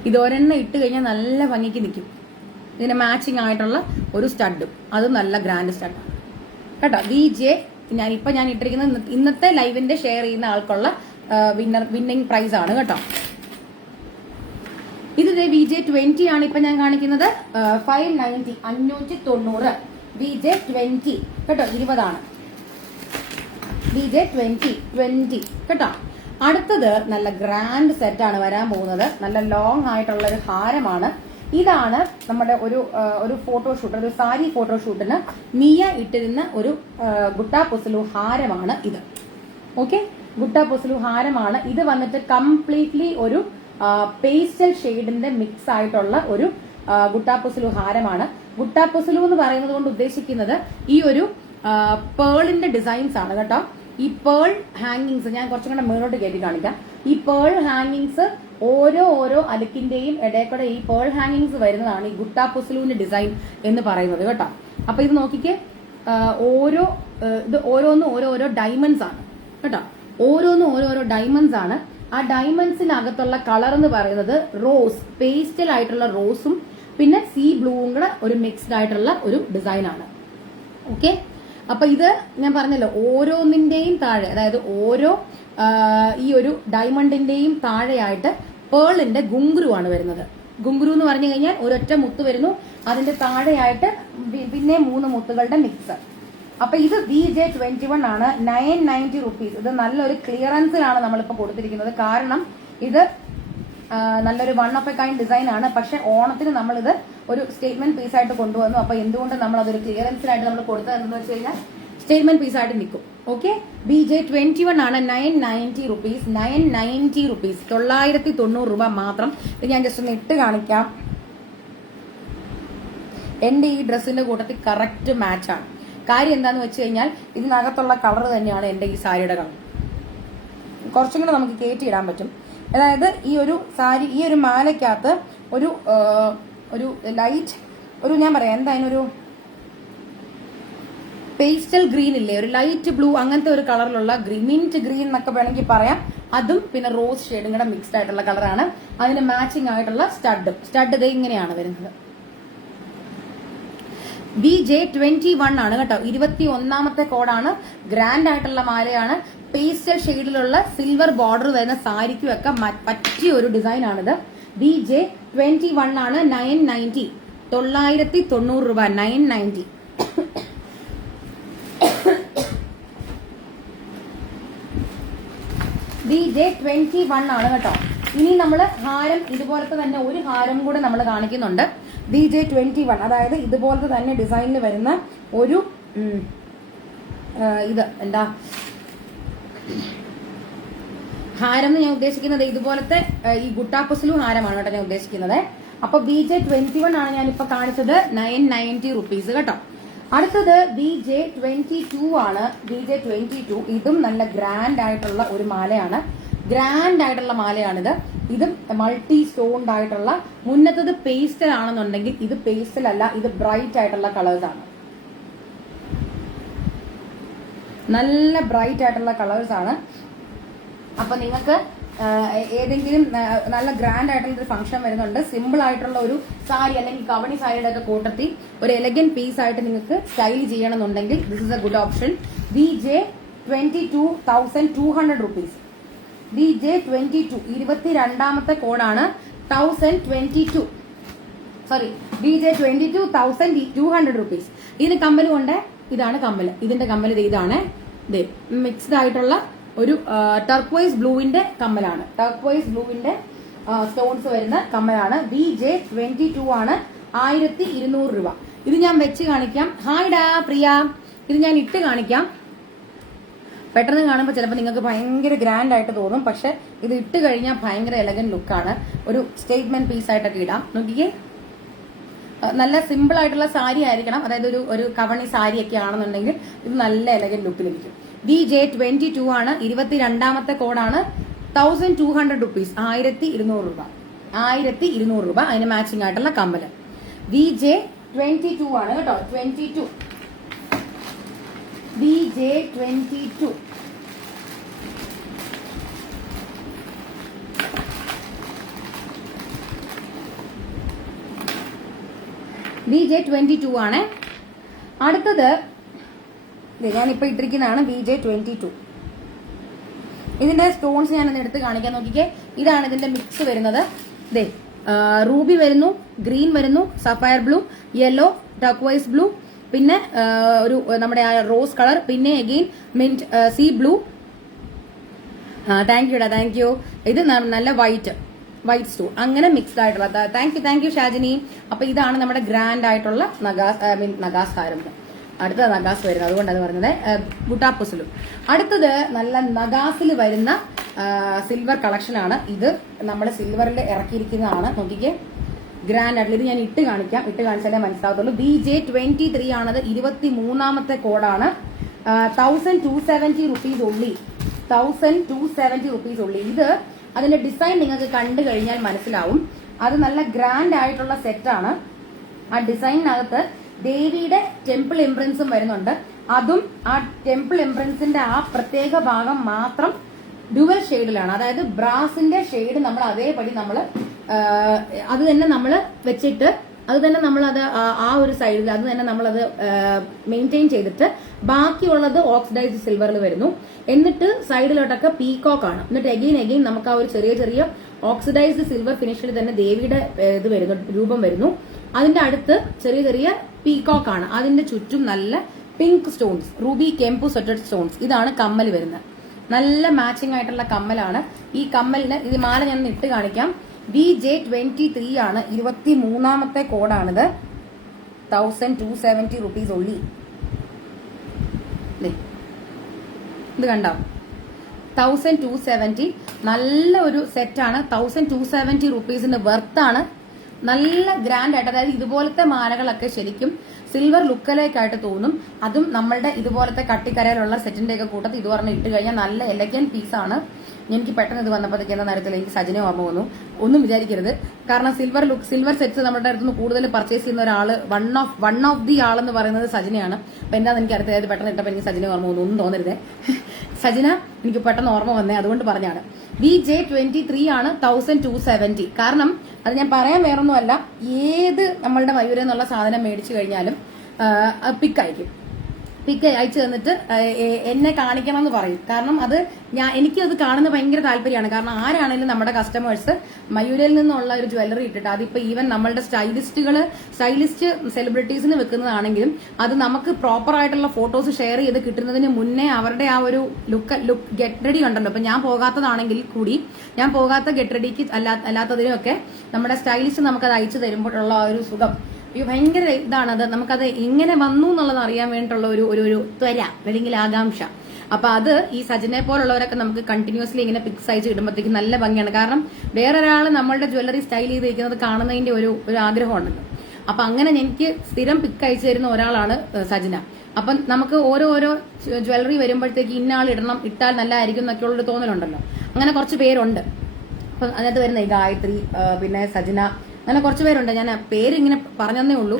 ഇതൊരെണ്ണം ഇട്ട് കഴിഞ്ഞാൽ നല്ല ഭംഗിക്ക് നിൽക്കും. ഇതിന് മാച്ചിങ് ആയിട്ടുള്ള ഒരു സ്റ്റഡും, അതും നല്ല ഗ്രാൻഡ് സ്റ്റഡാണ് കേട്ടോ. VJ ഞാൻ ഇട്ടിരിക്കുന്നത് ഇന്നത്തെ ലൈവിന്റെ ഷെയർ ചെയ്യുന്ന ആൾക്കുള്ള വിന്നിംഗ് പ്രൈസ് ആണ് കേട്ടോ. ഇത് VJ20 ആണ് ഇപ്പൊ ഞാൻ കാണിക്കുന്നത്. 590 590. VJ20 കേട്ടോ. 20 ആണ്. VJ20 കേട്ടോ. അടുത്തത് നല്ല ഗ്രാൻഡ് സെറ്റ് ആണ് വരാൻ പോകുന്നത്. നല്ല ലോങ് ആയിട്ടുള്ള ഒരു ഹാരമാണ്. ഇതാണ് നമ്മുടെ ഒരു ഫോട്ടോഷൂട്ട്, ഒരു സാരി ഫോട്ടോഷൂട്ടിന് മിയ ഇട്ടിരുന്ന ഒരു ഗുട്ടാ പൊസലു ഹാരമാണ് ഇത്. ഓക്കെ, ഗുട്ടാപ്പൊസലു ഹാരമാണ്. ഇത് വന്നിട്ട് കംപ്ലീറ്റ്ലി ഒരു പേസ്റ്റൽ ഷെയ്ഡിന്റെ മിക്സ് ആയിട്ടുള്ള ഒരു ഗുട്ടാപ്പൊസലു ഹാരമാണ്. ഗുട്ടാപ്പൊസലു എന്ന് പറയുന്നത് കൊണ്ട് ഉദ്ദേശിക്കുന്നത് ഈ ഒരു പേളിന്റെ ഡിസൈൻസ് ആണ് കേട്ടോ. ഈ പേൾ ഹാങ്ങിങ്സ് ഞാൻ കുറച്ചും കൂടെ മേലോട്ട് കയറ്റി കാണിക്കാം. ഈ പേൾ ഹാങ്ങിങ്സ് ഓരോ അലുക്കിന്റെയും ഇടയ്ക്കൂടെ ഈ പേൾ ഹാങ്ങിങ്സ് വരുന്നതാണ് ഈ ഗുട്ടാപ്പൊസലുവിന്റെ ഡിസൈൻ എന്ന് പറയുന്നത് കേട്ടോ. അപ്പൊ ഇത് നോക്കിക്കേ, ഇത് ഓരോന്നും ഓരോരോ ഡയമണ്ട്സ് ആണ് കേട്ടോ. ഓരോന്നും ഓരോരോ ഡയമണ്ട്സ് ആണ്. ആ ഡയമണ്ട്സിനകത്തുള്ള കളർ എന്ന് പറയുന്നത് റോസ്, പേസ്റ്റൽ ആയിട്ടുള്ള റോസും പിന്നെ സീ ബ്ലൂവും കൂടെ ഒരു മിക്സ്ഡ് ആയിട്ടുള്ള ഒരു ഡിസൈൻ ആണ്. ഓക്കെ, അപ്പൊ ഇത് ഞാൻ പറഞ്ഞല്ലോ ഓരോന്നിന്റെയും താഴെ, അതായത് ഓരോ ഈ ഒരു ഡയമണ്ടിന്റെയും താഴെയായിട്ട് പേളിന്റെ ഗുങ്കുരു ആണ് വരുന്നത്. ഗുങ്കുരു എന്ന് പറഞ്ഞു കഴിഞ്ഞാൽ ഒരൊറ്റ മുത്ത് വരുന്നു, അതിന്റെ താഴെയായിട്ട് പിന്നെ 3 മുത്തുകളുടെ മിക്സ്. അപ്പൊ ഇത് VJ21 ആണ്. 990 റുപ്പീസ്. ഇത് നല്ലൊരു ക്ലിയറൻസിലാണ് നമ്മളിപ്പോ കൊടുത്തിരിക്കുന്നത്. കാരണം ഇത് നല്ലൊരു one of a kind design ആണ്. പക്ഷെ ഓണത്തിന് നമ്മളിത് ഒരു സ്റ്റേറ്റ്മെന്റ് പീസ് ആയിട്ട് കൊണ്ടുവന്നു. അപ്പൊ എന്തുകൊണ്ട് നമ്മൾ അതൊരു ക്ലിയറൻസിനായിട്ട് നമ്മൾ കൊടുത്തതെന്ന് വെച്ച് കഴിഞ്ഞാൽ സ്റ്റേറ്റ്മെന്റ് പീസ് ആയിട്ട് നിൽക്കും. ഓക്കെ, VJ21 ആണ്. 990 റുപ്പീസ്. 990 റുപ്പീസ്, 990 രൂപ മാത്രം. ഇത് ഞാൻ ജസ്റ്റ് ഒന്ന് ഇട്ട് കാണിക്കാം. എന്റെ ഈ ഡ്രസ്സിന്റെ കൂട്ടത്തിൽ കറക്റ്റ് മാച്ചാണ്. കാര്യം എന്താന്ന് വെച്ച് കഴിഞ്ഞാൽ ഇതിനകത്തുള്ള കളർ തന്നെയാണ് എന്റെ ഈ സാരിയുടെ കളർ. കുറച്ചും കൂടെ നമുക്ക് കയറ്റിയിടാൻ പറ്റും. അതായത് ഈ ഒരു സാരി, ഈ ഒരു മാലയ്ക്കകത്ത് ഒരു ലൈറ്റ്, ഞാൻ പറയാം എന്തായാലും ഒരു പേസ്റ്റൽ ഗ്രീൻ ഇല്ലേ, ഒരു ലൈറ്റ് ബ്ലൂ അങ്ങനത്തെ ഒരു കളറിലുള്ള മിന്റ് ഗ്രീൻ എന്നൊക്കെ വേണമെങ്കിൽ പറയാം. അതും പിന്നെ റോസ് ഷെയ്ഡും കൂടെ മിക്സ്ഡ് ആയിട്ടുള്ള കളറാണ്. അതിന് മാച്ചിങ് ആയിട്ടുള്ള സ്റ്റഡ് ഇത് ഇങ്ങനെയാണ് വരുന്നത്. VJ21 ആണ് കേട്ടോ. 21ാമത്തെ കോഡാണ്. ഗ്രാൻഡ് ആയിട്ടുള്ള മാലയാണ്. പേസ്റ്റൽ ഷെയ്ഡിലുള്ള സിൽവർ ബോർഡർ വരുന്ന സാരിക്കും ഒക്കെ പറ്റിയ ഒരു ഡിസൈൻ ആണിത്. VJ21 ആണ്. 990, 990 രൂപ. 990. VJ21 ആണ് കേട്ടോ. ഇനി നമ്മൾ ഹാരം ഇതുപോലത്തെ തന്നെ ഒരു ഹാരം കൂടെ നമ്മൾ കാണിക്കുന്നുണ്ട്. VJ21, അതായത് ഇതുപോലത്തെ തന്നെ ഡിസൈനിൽ വരുന്ന ഒരു ഇത് എന്താ ഹാരം എന്ന് ഞാൻ ഉദ്ദേശിക്കുന്നത് ഇതുപോലത്തെ ഈ ഗുട്ടാപ്പൊസലു ഹാരമാണ് കേട്ടോ ഞാൻ ഉദ്ദേശിക്കുന്നത്. അപ്പൊ VJ21 ആണ് ഞാനിപ്പോ കാണിച്ചത്. 990 റുപ്പീസ് കേട്ടോ. അടുത്തത് VJ22 ആണ്. VJ22 ഇതും നല്ല ഗ്രാൻഡ് ആയിട്ടുള്ള ഒരു മാലയാണ്. ഇതും മൾട്ടി സ്റ്റോൺഡ് ആയിട്ടുള്ള, മുന്നത്തത് പേസ്റ്റൽ ആണെന്നുണ്ടെങ്കിൽ ഇത് പേസ്റ്റൽ അല്ല, ഇത് ബ്രൈറ്റ് ആയിട്ടുള്ള കളേഴ്സ് ആണ്. നല്ല ബ്രൈറ്റ് ആയിട്ടുള്ള കളേഴ്സ് ആണ്. അപ്പൊ നിങ്ങൾക്ക് ഏതെങ്കിലും നല്ല ഗ്രാൻഡ് ആയിട്ടുള്ള ഒരു ഫംഗ്ഷൻ വരുന്നുണ്ട്, സിമ്പിൾ ആയിട്ടുള്ള ഒരു സാരി അല്ലെങ്കിൽ കവണി സാരിയുടെ ഒക്കെ കൂട്ടത്തിൽ ഒരു എലഗന്റ് പീസ് ആയിട്ട് നിങ്ങൾക്ക് സ്റ്റൈൽ ചെയ്യണമെന്നുണ്ടെങ്കിൽ this is A good option. VJ22,200 rupees. VJ22 22ാമത്തെ കോഡാണ്. 1022, സോറി, VJ22,200 റുപ്പീസ്. ഇതിന് കമ്മല് കൊണ്ട് ഇതാണ് കമ്മല്. ഇതിന്റെ കമ്മല് ഇതാണ്. മിക്സ്ഡ് ആയിട്ടുള്ള ഒരു ടർക്വൈസ് ബ്ലൂവിന്റെ കമ്മലാണ്. ടർക്വൈസ് ബ്ലൂവിന്റെ സ്റ്റോൺസ് വരുന്ന കമ്മലാണ്. VJ22 ആണ്. 1200 രൂപ. ഇത് ഞാൻ വെച്ച് കാണിക്കാം. ഹായ് ഡാ പ്രിയ. ഇത് ഞാൻ ഇട്ട് കാണിക്കാം. പെട്ടെന്ന് കാണുമ്പോൾ ചിലപ്പോൾ നിങ്ങൾക്ക് ഭയങ്കര ഗ്രാൻഡ് ആയിട്ട് തോന്നും, പക്ഷെ ഇത് ഇട്ട് കഴിഞ്ഞാൽ ഭയങ്കര എലഗന്റ് ലുക്കാണ്. ഒരു സ്റ്റേറ്റ്മെന്റ് പീസ് ആയിട്ടൊക്കെ ഇടാം. നോക്കിക്കേ, നല്ല സിമ്പിൾ ആയിട്ടുള്ള സാരി ആയിരിക്കണം. അതായത് ഒരു കവണി സാരി ഒക്കെ ആണെന്നുണ്ടെങ്കിൽ ഇത് നല്ല എലഗന്റ് ലുക്കിലിരിക്കും. VJ22 ആണ്. 22ാമത്തെ കോഡാണ്. 1200 റുപ്പീസ്. 1200 രൂപ. 1200 രൂപ. അതിന് മാച്ചിങ് ആയിട്ടുള്ള കമ്മല്. VJ22 ആണ് കേട്ടോ. 22. VJ22. VJ22 ആണ്. അടുത്തത് ഞാനിപ്പോ ഇട്ടിരിക്കുന്നതാണ് VJ22. ഇതിന്റെ സ്റ്റോൺസ് ഞാനൊന്ന് എടുത്ത് കാണിക്കാൻ. നോക്കിക്കേ, ഇതാണ് ഇതിന്റെ മിക്സ് വരുന്നത്. റൂബി വരുന്നു, ഗ്രീൻ വരുന്നു, sapphire blue, yellow, turquoise blue, പിന്നെ ഒരു നമ്മുടെ ആ റോസ് കളർ, പിന്നെ again mint sea blue. Thank യുടാ, താങ്ക് യു. ഇത് നല്ല വൈറ്റ് സ്റ്റോൺ, അങ്ങനെ മിക്സ്ഡ് ആയിട്ടുള്ള. Thank you Shajini. അപ്പൊ ഇതാണ് നമ്മുടെ ഗ്രാൻഡ് ആയിട്ടുള്ള നഗാസ് ഹാരം. അടുത്ത നഗാസ് വരുന്നത്, അതുകൊണ്ട് അത് പറഞ്ഞത് ബുട്ടാപ്പുസിലും. അടുത്തത് നല്ല നഗാസിൽ വരുന്ന സിൽവർ കളക്ഷൻ ആണ്. ഇത് നമ്മൾ സിൽവറിൽ ഇറക്കിയിരിക്കുന്നതാണ്. നോക്കിക്കേ, ഗ്രാൻഡ് ആയിട്ടുള്ള ഇത് ഞാൻ ഇട്ട് കാണിക്കാം, ഇട്ട് കാണിച്ചാലേ മനസ്സിലാവത്തുള്ളൂ. BJ23 ആണത്, 23ാമത്തെ കോഡാണ്. 1270 റുപ്പീസ് ഉള്ളി, 1270 റുപ്പീസ് ഉള്ളി. ഇത് അതിന്റെ ഡിസൈൻ നിങ്ങൾക്ക് കണ്ടു കഴിഞ്ഞാൽ മനസ്സിലാവും. അത് നല്ല ഗ്രാൻഡ് ആയിട്ടുള്ള സെറ്റാണ്. ആ ഡിസൈനിനകത്ത് ദേവിയുടെ ടെമ്പിൾ ഇംപ്രിൻസും വരുന്നുണ്ട്. അതും ആ ടെമ്പിൾ ഇംപ്രിൻസിന്റെ ആ പ്രത്യേക ഭാഗം മാത്രം ഡുവൽ ഷെയ്ഡിലാണ്. അതായത് ബ്രാസിന്റെ ഷെയ്ഡ് നമ്മൾ അതേപടി നമ്മൾ അത് തന്നെ നമ്മൾ വെച്ചിട്ട് അത് തന്നെ നമ്മളത് ആ ഒരു സൈഡിൽ അത് തന്നെ നമ്മളത് മെയിൻറ്റെയിൻ ചെയ്തിട്ട് ബാക്കിയുള്ളത് ഓക്സിഡൈസ്ഡ് സിൽവറിൽ വരുന്നു. എന്നിട്ട് സൈഡിലോട്ടൊക്കെ പീകോക്ക് ആണ്. എന്നിട്ട് എഗെയിൻ നമുക്ക് ആ ഒരു ചെറിയ ചെറിയ ഓക്സിഡൈസ്ഡ് സിൽവർ ഫിനിഷിൽ തന്നെ ദേവിയുടെ ഇത് വരുന്നു, രൂപം വരുന്നു. അതിന്റെ അടുത്ത് ചെറിയ ചെറിയ പീകോക്ക് ആണ്. അതിന്റെ ചുറ്റും നല്ല പിങ്ക് സ്റ്റോൺസ്, റൂബി കെംപു സെറ്റഡ് സ്റ്റോൺസ്. ഇതാണ് കമ്മൽ വരുന്നത്. നല്ല മാച്ചിങ് ആയിട്ടുള്ള കമ്മലാണ്. ഈ കമ്മലിന് ഇത് മാല ഞാൻ ഇട്ട് കാണിക്കാം. BJ23 ആണ്, 23ാമത്തെ കോഡാണിത്. 1270 റുപ്പീസ് ഉള്ളി. ഇത് കണ്ടോ, 1270. നല്ല ഒരു സെറ്റാണ്. 1270 റുപ്പീസിന്റെ വെർത്താണ്. നല്ല ഗ്രാൻഡ് ആയിട്ട്, അതായത് ഇതുപോലത്തെ മാലകളൊക്കെ ശരിക്കും സിൽവർ ലുക്കലേക്കായിട്ട് തോന്നും. അതും നമ്മളുടെ ഇതുപോലത്തെ കട്ടിക്കരയിലുള്ള സെറ്റിന്റെ ഒക്കെ കൂട്ടത്തിൽ ഇത് പറഞ്ഞ് ഇട്ട് കഴിഞ്ഞാൽ നല്ല എലഗന്റ് പീസാണ്. എനിക്ക് പെട്ടെന്ന് ഇത് വന്നപ്പോഴത്തേക്ക് എന്ന നേരത്തിൽ എനിക്ക് സജിനെ ഓർമ്മ വന്നു. ഒന്നും വിചാരിക്കരുത്, കാരണം സിൽവർ സെറ്റ്സ് നമ്മുടെ അടുത്ത് നിന്ന് കൂടുതൽ പർച്ചേസ് ചെയ്യുന്ന ഒരാള് വൺ ഓഫ് ദി ആളെന്ന് പറയുന്നത് സജിനയാണ്. അപ്പൊ എന്താണെന്ന് എനിക്ക് അറിയാതെ പെട്ടെന്ന് ഇട്ടപ്പോൾ എനിക്ക് സജിനെ ഓർമ്മ വന്നു. ഒന്നും തോന്നരുതേ, സജിന എനിക്ക് പെട്ടെന്ന് ഓർമ്മ വന്നേ, അതുകൊണ്ട് പറഞ്ഞാണ്. BJ23 ആണ്, 1270. കാരണം അത് ഞാൻ പറയാൻ വേറൊന്നുമല്ല, ഏത് നമ്മളുടെ മയൂരിൽ നിന്നുള്ള സാധനം മേടിച്ചു കഴിഞ്ഞാലും പിക്ക് അയച്ചു തന്നിട്ട് എന്നെ കാണിക്കണം എന്ന് പറയും. കാരണം അത് എനിക്കത് കാണുന്ന ഭയങ്കര താല്പര്യമാണ്. കാരണം ആരാണെങ്കിലും നമ്മുടെ കസ്റ്റമേഴ്സ് മയൂരിൽ നിന്നുള്ള ഒരു ജ്വല്ലറി ഇട്ടിട്ട് അതിപ്പോ ഈവൻ നമ്മളുടെ സ്റ്റൈലിസ്റ്റ് സെലിബ്രിറ്റീസിന് വെക്കുന്നതാണെങ്കിലും അത് നമുക്ക് പ്രോപ്പർ ആയിട്ടുള്ള ഫോട്ടോസ് ഷെയർ ചെയ്ത് കിട്ടുന്നതിന് മുന്നേ അവരുടെ ആ ഒരു ലുക്ക് ഗെറ്റ് റെഡി ഉണ്ടല്ലോ. ഇപ്പൊ ഞാൻ പോകാത്തതാണെങ്കിൽ കൂടി, ഞാൻ പോകാത്ത ഗെറ്റ് റെഡിക്ക് അല്ലാത്തതിനൊക്കെ നമ്മുടെ സ്റ്റൈലിസ്റ്റ് നമുക്കത് അയച്ചു തരുമ്പോഴുള്ള ആ ഒരു സുഖം ഭയങ്കര ഇതാണത്. നമുക്കത് എങ്ങനെ വന്നു എന്നുള്ളത് അറിയാൻ വേണ്ടിയിട്ടുള്ള ഒരു ത്വര അല്ലെങ്കിൽ ആകാംക്ഷ. അപ്പൊ അത് ഈ സജിനെ പോലുള്ളവരൊക്കെ നമുക്ക് കണ്ടിന്യൂസ്ലി ഇങ്ങനെ പിക്സ് അയച്ച് ഇടുമ്പോഴത്തേക്ക് നല്ല ഭംഗിയാണ്. കാരണം വേറൊരാൾ നമ്മളുടെ ജ്വല്ലറി സ്റ്റൈൽ ചെയ്തിരിക്കുന്നത് കാണുന്നതിന്റെ ഒരു ആഗ്രഹമുണ്ടല്ലോ. അപ്പൊ അങ്ങനെ എനിക്ക് സ്ഥിരം പിക്ക് അയച്ചു തരുന്ന ഒരാളാണ് സജിന. അപ്പം നമുക്ക് ഓരോ ജ്വല്ലറി വരുമ്പോഴത്തേക്ക് ഇന്നാൾ ഇട്ടാൽ നല്ലതായിരിക്കും എന്നൊക്കെയുള്ളൊരു തോന്നലുണ്ടല്ലോ. അങ്ങനെ കുറച്ച് പേരുണ്ട്. അപ്പൊ അതിനകത്ത് വരുന്ന ഈ ഗായത്രി, പിന്നെ സജിന, അങ്ങനെ കുറച്ച് പേരുണ്ട്. ഞാൻ പേര് ഇങ്ങനെ പറഞ്ഞതേ ഉള്ളൂ.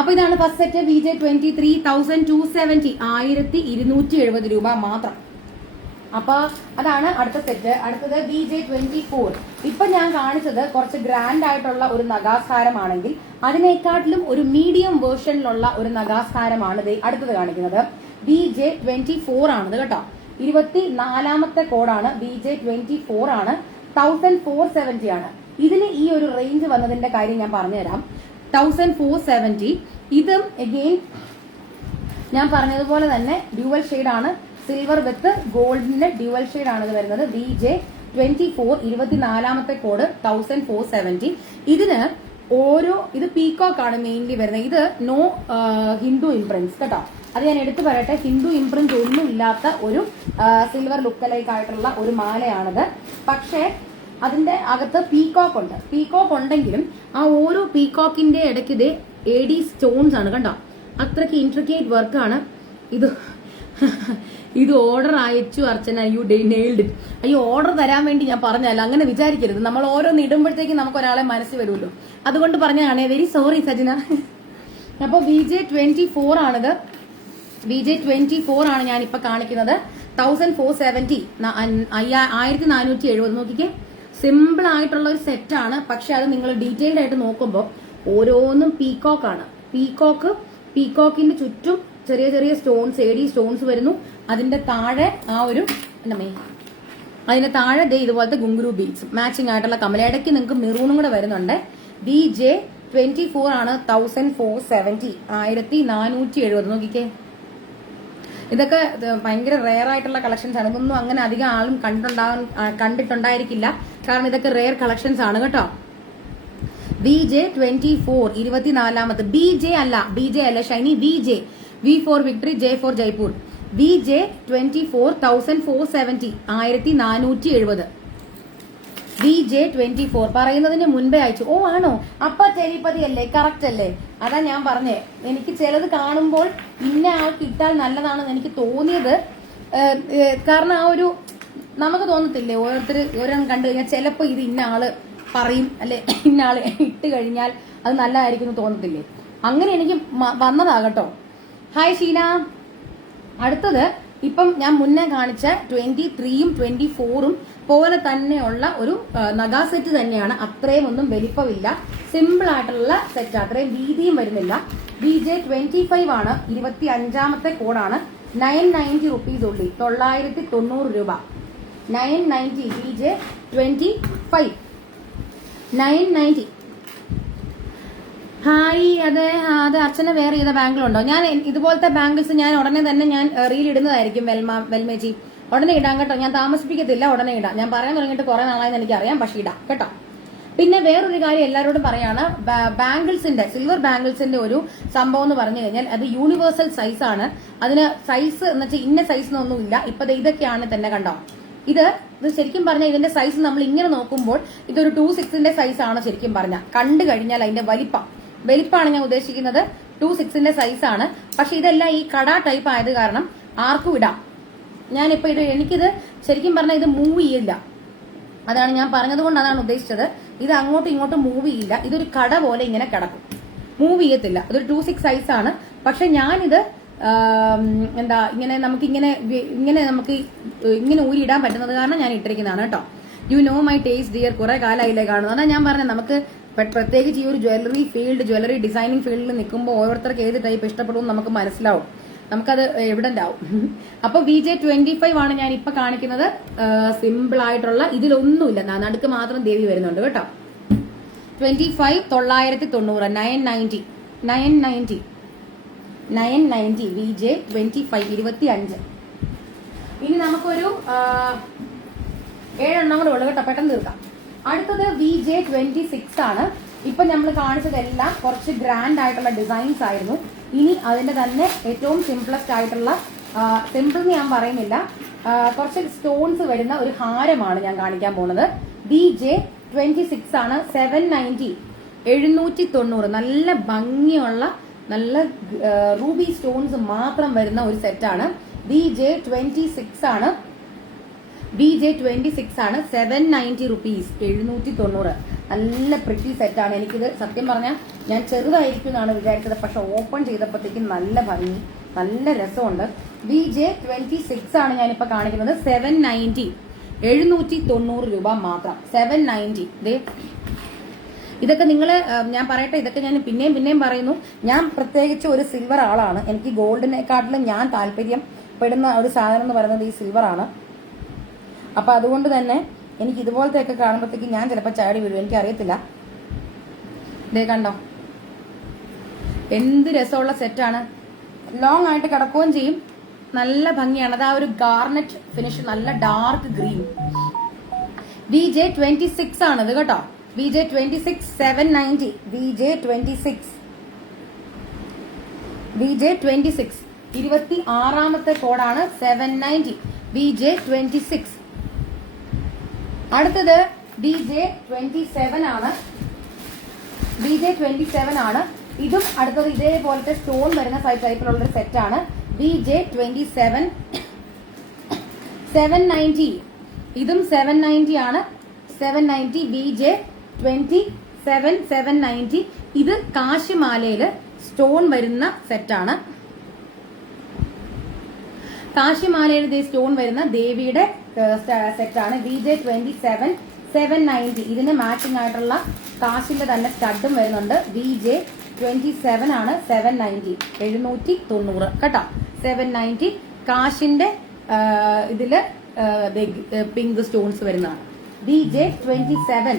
അപ്പൊ ഇതാണ് ഫസ്റ്റ് സെറ്റ്. BJ23 1270, 1270 രൂപ മാത്രം. അപ്പൊ അതാണ് അടുത്ത സെറ്റ്. അടുത്തത് BJ24. ഇപ്പൊ ഞാൻ കാണിച്ചത് കുറച്ച് ഗ്രാൻഡ് ആയിട്ടുള്ള ഒരു നഗാസ്കാരമാണെങ്കിൽ അതിനേക്കാട്ടിലും ഒരു മീഡിയം വേർഷനിലുള്ള ഒരു നഗാസ്കാരമാണ് അടുത്തത് കാണിക്കുന്നത്. BJ24 ആണിത് കേട്ടോ. 24ാമത്തെ കോഡാണ്. BJ24 ആണ്, 1470 ആണ്. ഇതിന് ഈ ഒരു റേഞ്ച് വന്നതിന്റെ കാര്യം ഞാൻ പറഞ്ഞുതരാം. 1470. ഇതും അഗെയിൻ ഞാൻ പറഞ്ഞതുപോലെ തന്നെ ഡ്യുവൽ ഷെയ്ഡ് ആണ്. സിൽവർ വിത്ത് ഗോൾഡിന്റെ ഡ്യുവൽ ഷെയ്ഡ് ആണ് ഇത് വരുന്നത്. BJ24, 24ാമത്തെ code, 1470. ഇതിന് ഇത് പീകോക്ക് ആണ് മെയിൻലി വരുന്നത്. ഇത് നോ ഹിന്ദു ഇംപ്രിന്റ്സ് കേട്ടോ. അത് ഞാൻ എടുത്തു പറയട്ടെ, ഹിന്ദു ഇംപ്രിന്റ് ഒന്നും ഇല്ലാത്ത ഒരു സിൽവർ ലുക്കലൈക്ക് ആയിട്ടുള്ള ഒരു മാലയാണിത്. പക്ഷേ അതിന്റെ അകത്ത് പീകോക്ക് ഉണ്ട്. പീകോക്ക് ഉണ്ടെങ്കിലും ആ ഓരോ പീകോക്കിന്റെ ഇടയ്ക്ക് ഇത് AD സ്റ്റോൺസ് ആണ് കണ്ടോ. അത്രയ്ക്ക് ഇൻട്രിക്കേറ്റ് വർക്കാണ് ഇത്. ഓർഡർ അയച്ചു അർച്ചന, യു നെയിൽഡ്. അയ്യോ, ഓർഡർ തരാൻ വേണ്ടി ഞാൻ പറഞ്ഞല്ല, അങ്ങനെ വിചാരിക്കരുത്. നമ്മൾ ഓരോന്ന് ഇടുമ്പോഴത്തേക്ക് നമുക്ക് ഒരാളെ മനസ്സിൽ വരുമല്ലോ, അതുകൊണ്ട് പറഞ്ഞാണ്. Very sorry Sajina. അപ്പൊ BJ24 ആണിത്. BJ24 ആണ് ഞാൻ ഇപ്പൊ കാണിക്കുന്നത്. 1470, 1470. നോക്കിക്കേ, സിമ്പിൾ ആയിട്ടുള്ള ഒരു സെറ്റാണ്. പക്ഷെ അത് നിങ്ങൾ ഡീറ്റെയിൽഡ് ആയിട്ട് നോക്കുമ്പോൾ ഓരോന്നും പീകോക്ക് ആണ്. പീകോക്കിന്റെ ചുറ്റും ചെറിയ ചെറിയ സ്റ്റോൺസ്, AD സ്റ്റോൺസ് വരുന്നു. അതിന്റെ താഴെ അതിന്റെ താഴെ ഇതുപോലത്തെ ഗുങ്കുരു ബീഡ്സ് മാച്ചിങ് ആയിട്ടുള്ള കമ്മൽ. ഇടയ്ക്ക് നിങ്ങൾക്ക് മെറൂണും കൂടെ വരുന്നുണ്ട്. BJ24 ആണ്, 1470, 1470. നോക്കിക്കേ, ഇതൊക്കെ ഭയങ്കര റെയർ ആയിട്ടുള്ള കളക്ഷൻസ് ആണ്. ഇതൊന്നും അങ്ങനെ അധികം ആളും കണ്ടിട്ടുണ്ടായിരിക്കില്ല. കാരണം ഇതൊക്കെ റെയർ കളക്ഷൻസ് ആണ് കേട്ടോ. BJ24, 24ാമത്തെ. BJ അല്ല Shiny, V4 victory J4 Jaipur VJ24 1470 1470 VJ24 പറയുന്നതിന് മുൻപേ അയച്ചു. ഓ ആണോ, അപ്പൊ ടെലിപ്പതി അല്ലേ, കറക്റ്റ് അല്ലേ? അതാ ഞാൻ പറഞ്ഞേ, എനിക്ക് ചിലത് കാണുമ്പോൾ ഇന്ന ആൾക്ക് ഇട്ടാൽ നല്ലതാണെന്ന് എനിക്ക് തോന്നിയത്. കാരണം ആ ഒരു നമുക്ക് തോന്നത്തില്ലേ, ഓരോന്നും കണ്ടു കഴിഞ്ഞാൽ ചിലപ്പോ ഇത് ഇന്ന ആള് പറയും അല്ലെ, ഇന്ന ആള് ഇട്ട് കഴിഞ്ഞാൽ അത് നല്ലതായിരിക്കും എന്ന് തോന്നത്തില്ലേ? അങ്ങനെ എനിക്ക് വന്നതാകട്ടോ. ഹായ് ഷീന. അടുത്തത് ഇപ്പം ഞാൻ മുന്നേ കാണിച്ച 23ഉം 24ഉം പോലെ തന്നെയുള്ള ഒരു നഗാ സെറ്റ് തന്നെയാണ്. അത്രയും ഒന്നും വലിപ്പമില്ല, സിമ്പിൾ ആയിട്ടുള്ള സെറ്റ്, അത്രയും വീതിയും വരുന്നില്ല. VJ25 ആണ്, 25ാമത്തെ കോഡാണ്. 990 റുപ്പീസ് ഉള്ളി, 990 രൂപ. 990 VJ25 990. ഹായ്. അത് അച്ഛനെ വേറെ ചെയ്ത ബാങ്കിളുണ്ടോ? ഞാൻ ഇതുപോലത്തെ ബാങ്കിൾസ് ഞാൻ ഉടനെ തന്നെ ഞാൻ റീൽ ഇടുന്നതായിരിക്കും. വെൽമേച്ചി ഉടനെ ഇടാം കേട്ടോ, ഞാൻ താമസിപ്പിക്കത്തില്ല, ഉടനെ ഇടാം. ഞാൻ പറയാൻ തുടങ്ങിയിട്ട് കുറെ നാളായെന്ന് എനിക്കറിയാം, പക്ഷേ ഇടാം കേട്ടോ. പിന്നെ വേറൊരു കാര്യം എല്ലാവരോടും പറയാണ്, ബാംഗിൾസിന്റെ സിൽവർ ബാംഗിൾസിന്റെ ഒരു സംഭവം എന്ന് പറഞ്ഞു കഴിഞ്ഞാൽ അത് യൂണിവേഴ്സൽ സൈസ് ആണ്. അതിന് സൈസ് എന്ന് വെച്ചാൽ ഇന്ന സൈസ് ഒന്നുമില്ല. ഇപ്പൊ ഇതൊക്കെയാണ് തന്നെ കണ്ടോ, ഇത് ശരിക്കും പറഞ്ഞാൽ ഇതിന്റെ സൈസ് നമ്മൾ ഇങ്ങനെ നോക്കുമ്പോൾ ഇതൊരു 26ന്റെ സൈസ് ആണ് ശരിക്കും പറഞ്ഞാൽ. കണ്ടു കഴിഞ്ഞാൽ അതിന്റെ വലിപ്പമാണ് ഞാൻ ഉദ്ദേശിക്കുന്നത്. 26ന്റെ സൈസ് ആണ്. പക്ഷെ ഇതെല്ലാം ഈ കട ടൈപ്പ് ആയത് കാരണം ആർക്കും ഇടാം. ഞാനിപ്പോ എനിക്കിത് ശരിക്കും പറഞ്ഞാൽ ഇത് മൂവ് ചെയ്യില്ല, അതാണ് ഞാൻ പറഞ്ഞതുകൊണ്ട് അതാണ് ഉദ്ദേശിച്ചത്. ഇത് അങ്ങോട്ടും ഇങ്ങോട്ടും മൂവ് ചെയ്യില്ല, ഇതൊരു കട പോലെ ഇങ്ങനെ കിടക്കും, മൂവ് ചെയ്യത്തില്ല. ഇതൊരു 26 സൈസ് ആണ്. പക്ഷെ ഞാനിത് എന്താ നമുക്ക് ഇങ്ങനെ ഊരിയിടാൻ പറ്റുന്നത് കാരണം ഞാൻ ഇട്ടിരിക്കുന്നതാണ് കേട്ടോ. You know my taste dear, കുറെ കാലമായില്ലേ കാണുന്നു. അതാ ഞാൻ പറഞ്ഞത്, നമുക്ക് പ്രത്യേകിച്ച് ഈ ഒരു ജ്വല്ലറി ഡിസൈനിങ് ഫീൽഡിൽ നിൽക്കുമ്പോൾ ഓരോരുത്തർക്ക് ഏത് ടൈപ്പ് ഇഷ്ടപ്പെടുമെന്ന് നമുക്ക് മനസ്സിലാവും, നമുക്കത് എവിഡന്റ് ആവും. അപ്പൊ VJ25 ആണ് ഞാൻ ഇപ്പൊ കാണിക്കുന്നത്. സിമ്പിൾ ആയിട്ടുള്ള, ഇതിലൊന്നുമില്ല, നടുക്ക് മാത്രം ദേവി വരുന്നുണ്ട് കേട്ടോ. 25 990 990 VJ25 25. ഇനി നമുക്കൊരു 7 എണ്ണം കൂടെ ഉള്ളു കേട്ടോ, പെട്ടെന്ന് തീർക്കാം. അടുത്തത് VJ26 ആണ്. ഇപ്പൊ നമ്മൾ കാണിച്ചതെല്ലാം കുറച്ച് ഗ്രാൻഡ് ആയിട്ടുള്ള ഡിസൈൻസ് ആയിരുന്നു. ഇനി അതിന്റെ തന്നെ ഏറ്റവും സിംപ്ലസ്റ്റ് ആയിട്ടുള്ള, സിമ്പിൾ എന്ന് ഞാൻ പറയുന്നില്ല, കുറച്ച് സ്റ്റോൺസ് വരുന്ന ഒരു ഹാരമാണ് ഞാൻ കാണിക്കാൻ പോകുന്നത്. VJ26 ആണ്. 790 790. നല്ല ഭംഗിയുള്ള നല്ല റൂബി സ്റ്റോൺസ് മാത്രം വരുന്ന ഒരു സെറ്റാണ്. VJ26 ആണ്. 790 റുപ്പീസ്, 790. നല്ല പ്രിറ്റി സെറ്റാണ്. എനിക്കിത് സത്യം പറഞ്ഞാൽ ഞാൻ ചെറുതായിരിക്കും എന്നാണ് വിചാരിച്ചത്, പക്ഷെ ഓപ്പൺ ചെയ്തപ്പോഴത്തേക്കും നല്ല ഭംഗി, നല്ല രസമുണ്ട്. VJ26 ആണ് ഞാനിപ്പോ കാണിക്കുന്നത്. 790 790 രൂപ മാത്രം. 790. ഇതൊക്കെ ഞാൻ പറയട്ടെ, ഇതൊക്കെ ഞാൻ പിന്നെയും പറയുന്നു, ഞാൻ പ്രത്യേകിച്ച് ഒരു സിൽവർ ആളാണ്. എനിക്ക് ഗോൾഡിനെക്കാട്ടിലും ഞാൻ താല്പര്യപ്പെടുന്ന ഒരു സാധനം എന്ന് പറയുന്നത് ഈ സിൽവർ ആണ്. അപ്പൊ അതുകൊണ്ട് തന്നെ എനിക്ക് ഇതുപോലത്തെ ഒക്കെ കാണുമ്പോഴത്തേക്ക് ഞാൻ ചിലപ്പോൾ ചാടി വീഴും, എനിക്കറിയത്തില്ല. ഇതേ കണ്ടോ, എന്ത് രസമുള്ള സെറ്റാണ്. ലോങ് ആയിട്ട് കിടക്കുകയും ചെയ്യും, നല്ല ഭംഗിയാണ്. അത് ആ ഒരു ഗാർണറ്റ് ഫിനിഷ്, നല്ല ഡാർക്ക് ഗ്രീൻ. VJ26 ആണത് കേട്ടോ. VJ26 790. VJ26 26ാമത്തെ കോഡാണ്. 790 VJ26. അടുത്തത് VJ27 ആണ്. VJ27 ആണ്. ഇതും അടുത്തത് ഇതേപോലത്തെ സ്റ്റോൺ വരുന്ന ടൈപ്പിലുള്ള ഒരു സെറ്റാണ്. VJ27 790. ഇതും 790 ആണ്. 790 VJ27 790. ഇത് കാശിമാലയില് സ്റ്റോൺ വരുന്ന സെറ്റാണ്. കാശിമാലയിൽ സ്റ്റോൺ വരുന്ന ദേവിയുടെ സെറ്റാണ്. VJ27 790. ഇതിന് മാച്ചിങ് ആയിട്ടുള്ള കാശിന്റെ തന്നെ സ്റ്റഡും വരുന്നുണ്ട്. VJ27 ആണ്. 790 790 കേട്ടോ. 790 കാശിന്റെ ഇതില് പിങ്ക് സ്റ്റോൺസ് വരുന്നതാണ്. VJ27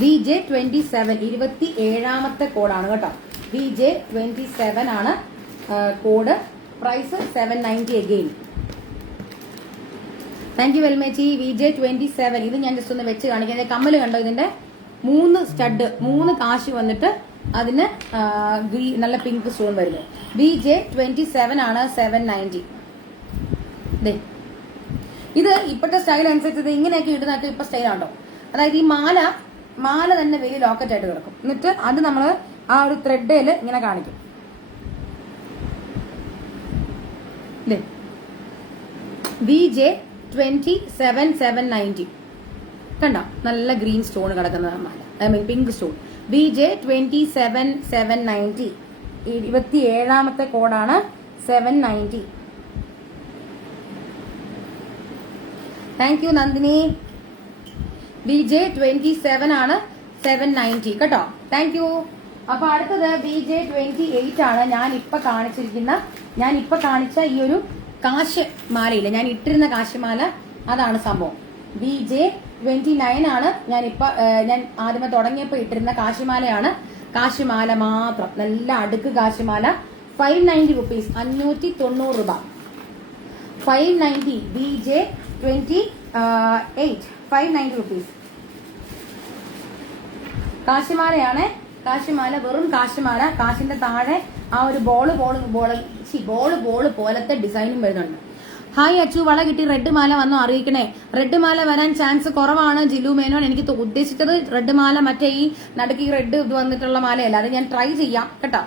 27ാമത്തെ കോഡാണ് കേട്ടോ. VJ27 ആണ് code. Price 790 again. Thank you വെൽമേച്ചി. VJ27. ഇത് ഞാൻ ജസ്റ്റ് ഒന്ന് വെച്ച് കാണിക്കാം. കമ്മല് കണ്ടോ, ഇതിന്റെ 3 സ്റ്റഡ്, 3 കാശ് വന്നിട്ട് അതിന് നല്ല പിങ്ക് സ്റ്റോൺ വരുന്നു. BJ27 ആണ് 790. ഇത് ഇപ്പോഴത്തെ സ്റ്റൈൽ അനുസരിച്ച് ഇത് ഇങ്ങനെയൊക്കെ ഇടുന്നൊക്കെ ഇപ്പൊ സ്റ്റൈലാണോ. അതായത് ഈ മാല തന്നെ വലിയ ലോക്കറ്റ് ആയിട്ട് കിടക്കും. എന്നിട്ട് അത് നമ്മൾ ആ ഒരു ത്രെഡിൽ ഇങ്ങനെ കാണിക്കും. BJ27 790 കണ്ടോ, നല്ല ഗ്രീൻ സ്റ്റോൺ കിടക്കുന്ന മാല, പിങ്ക് സ്റ്റോൺ. BJ27 790 27ാമത്തെ കോഡാണ് 790. Thank you Nandini. BJ27 ആണ് 790 കേട്ടോ. Thank you. അപ്പൊ അടുത്തത് BJ28 ആണ്. ഞാൻ ഇപ്പൊ കാണിച്ച ഈ ഒരു കാശമാലയില്ല, ഞാൻ ഇട്ടിരുന്ന കാശമാല, അതാണ് സംഭവം. BJ29 ആണ് ഞാൻ ആദ്യമേ തുടങ്ങിയപ്പോ ഇട്ടിരുന്ന കാശിമാലയാണ്. കാശിമാല മാത്രം, നല്ല അടുക്ക് കാശിമാല. 590 റുപ്പീസ്, 590 രൂപ. 590 BJ28 590 റുപ്പീസ്. കാശിമാലയാണ്. കാശിമാല, വെറും കാശിമാല. കാശിന്റെ താഴെ ആ ഒരു ബോള് പോലത്തെ ഡിസൈനും വരുന്നുണ്ട്. ഹായ് അച്ചു, വള കിട്ടി. റെഡ് മാല വന്നോ അറിയിക്കണേ. റെഡ് മാല വരാൻ ചാൻസ് കുറവാണ് ജിലു മേനോൻ. എനിക്ക് ഉദ്ദേശിച്ചത് റെഡ് മാല മറ്റേ ഈ നടുക്ക് ഈ റെഡ് ഇത് വന്നിട്ടുള്ള മാലയല്ല, അത് ഞാൻ ട്രൈ ചെയ്യാം കേട്ടോ.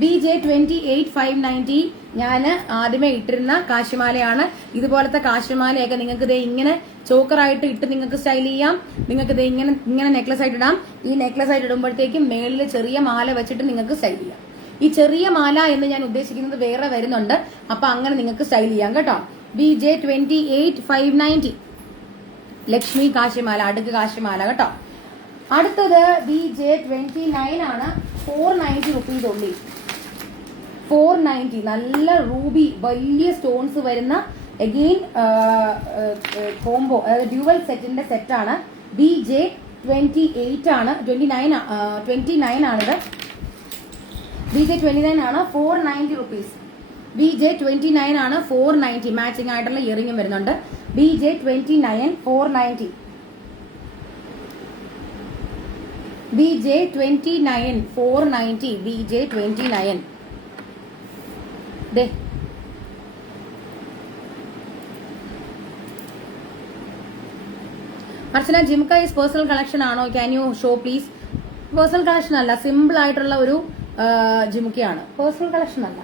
BJ28 590 ഞാൻ ആദ്യമേ ഇട്ടിരുന്ന കാശിമാലയാണ്. ഇതുപോലത്തെ കാശിമാലയൊക്കെ നിങ്ങൾക്ക് ഇതേ ഇങ്ങനെ ചോക്കറായിട്ട് ഇട്ട് നിങ്ങൾക്ക് സ്റ്റൈൽ ചെയ്യാം. നിങ്ങൾക്ക് ഇതേ ഇങ്ങനെ നെക്ലസ് ആയിട്ട് ഇടാം. ഈ നെക്ലസ് ആയിട്ട് ഇടുമ്പോഴത്തേക്കും മേളിൽ ചെറിയ മാല വെച്ചിട്ട് നിങ്ങൾക്ക് സ്റ്റൈൽ ചെയ്യാം. ഈ ചെറിയ മാല എന്ന് ഞാൻ ഉദ്ദേശിക്കുന്നത് വേറെ വരുന്നുണ്ട്. അപ്പൊ അങ്ങനെ നിങ്ങൾക്ക് സ്റ്റൈൽ ചെയ്യാം കേട്ടോ. BJ28 590 ലക്ഷ്മി കാശിമാല, അടുക്ക് കാശിമാല കേട്ടോ. അടുത്തത് BJ29 ആണ്. 490 റുപ്പീസ് ഉള്ളി. 490 നല്ല റൂബി വലിയ സ്റ്റോൺസ് വരുന്ന അഗെയിൻ കോംബോ, അതായത് ഡ്യുവൽ സെറ്റിന്റെ സെറ്റാണ്. BJ28 ആണ്. 29 ആണിത്. BJ29 ആണ്. 490 റുപ്പീസ്. BJ29 ആണ്. 490 മാച്ചിങ് ആയിട്ടുള്ള ഇയറിംഗും വരുന്നുണ്ട്. BJ29 490. BJ29 490. BJ29 Archana, jhumka is personal collection ആണോ? Can you show please? Personal collection അല്ല, സിമ്പിൾ ആയിട്ടുള്ള ഒരു ജിമുക്കയാണ്. പേഴ്സണൽ കളക്ഷൻ അല്ല.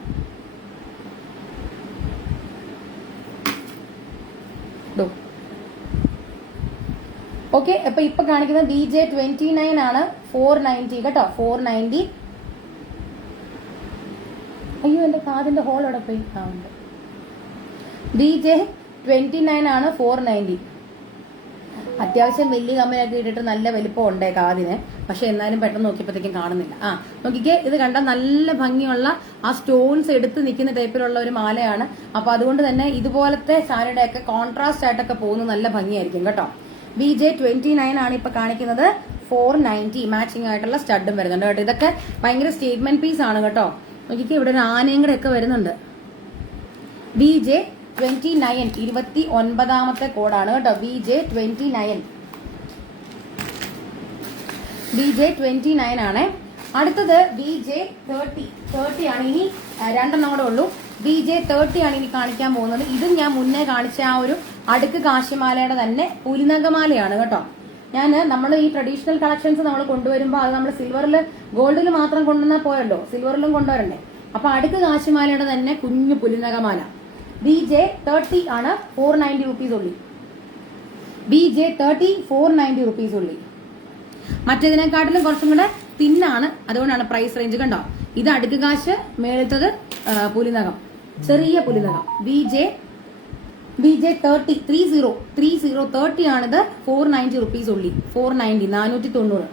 ഓക്കെ, അപ്പൊ ഇപ്പൊ കാണിക്കുന്നത് BJ29 ആണ്. 490 കേട്ടോ. 490. അയ്യോ, എന്റെ കാതിന്റെ ഹോൾ അവിടെ പോയി. ഉണ്ട്. BJ29 ആണ്. 490. അത്യാവശ്യം വലിയ കമ്മിലൊക്കെ ഇട്ടിട്ട് നല്ല വലിപ്പം ഉണ്ട് കാതിന്. പക്ഷെ എന്നാലും പെട്ടെന്ന് നോക്കിയപ്പോഴത്തേക്കും കാണുന്നില്ല. നോക്കിക്കേ, ഇത് കണ്ട നല്ല ഭംഗിയുള്ള ആ സ്റ്റോൺസ് എടുത്ത് നിൽക്കുന്ന ടൈപ്പിലുള്ള ഒരു മാലയാണ്. അപ്പൊ അതുകൊണ്ട് തന്നെ ഇതുപോലത്തെ സാരിയുടെ ഒക്കെ കോൺട്രാസ്റ്റ് ആയിട്ടൊക്കെ പോകുന്നത് നല്ല ഭംഗിയായിരിക്കും കേട്ടോ. BJ29 ആണ് ഇപ്പൊ കാണിക്കുന്നത്. 490 മാച്ചിങ് ആയിട്ടുള്ള സ്റ്റഡും വരുന്നുണ്ട് കേട്ടോ. ഇതൊക്കെ ഭയങ്കര സ്റ്റേറ്റ്മെന്റ് പീസ് ആണ് കേട്ടോ. നോക്കിക്കേ, ഇവിടെ ഒരു ആനയും കൂടെ ഒക്കെ വരുന്നുണ്ട്. BJ29 29ാമത്തെ കോഡാണ് കേട്ടോ. BJ29 ആണ്. അടുത്തത് BJ30 ആണ്. ഇനി രണ്ടെണ്ണം കൂടെ ഉള്ളൂ. BJ30 ആണ് ഇനി കാണിക്കാൻ പോകുന്നത്. ഇതും ഞാൻ മുന്നേ കാണിച്ച ആ ഒരു അടുക്ക് കാശിമാലയുടെ തന്നെ പുലിനകമാലയാണ് കേട്ടോ. നമ്മൾ ഈ ട്രഡീഷണൽ കളക്ഷൻസ് നമ്മൾ കൊണ്ടുവരുമ്പോൾ അത് നമ്മൾ സിൽവറിൽ ഗോൾഡിൽ മാത്രം കൊണ്ടുവന്നാൽ പോയല്ലോ, സിൽവറിലും കൊണ്ടുവരണ്ടേ. അപ്പൊ അടുക്ക് കാശിമാലയുടെ തന്നെ കുഞ്ഞു പുലിനകമാല. BJ30 ആണ്. 490 റുപ്പീസ് ഉള്ളി. BJ30 490 റുപ്പീസ് ഉള്ളി. മറ്റേതിനെക്കാട്ടിലും കുറച്ചും കൂടെ തിന്നാണ്, അതുകൊണ്ടാണ് പ്രൈസ് റേഞ്ച് കണ്ടോ. ഇത് അടുക്ക് കാശ്, മേളത്തത് പുലിനകം, ചെറിയ പുലിനകം. BJ30 30 ആണിത്. 490 റുപ്പീസ് ഉള്ളി. 490 490.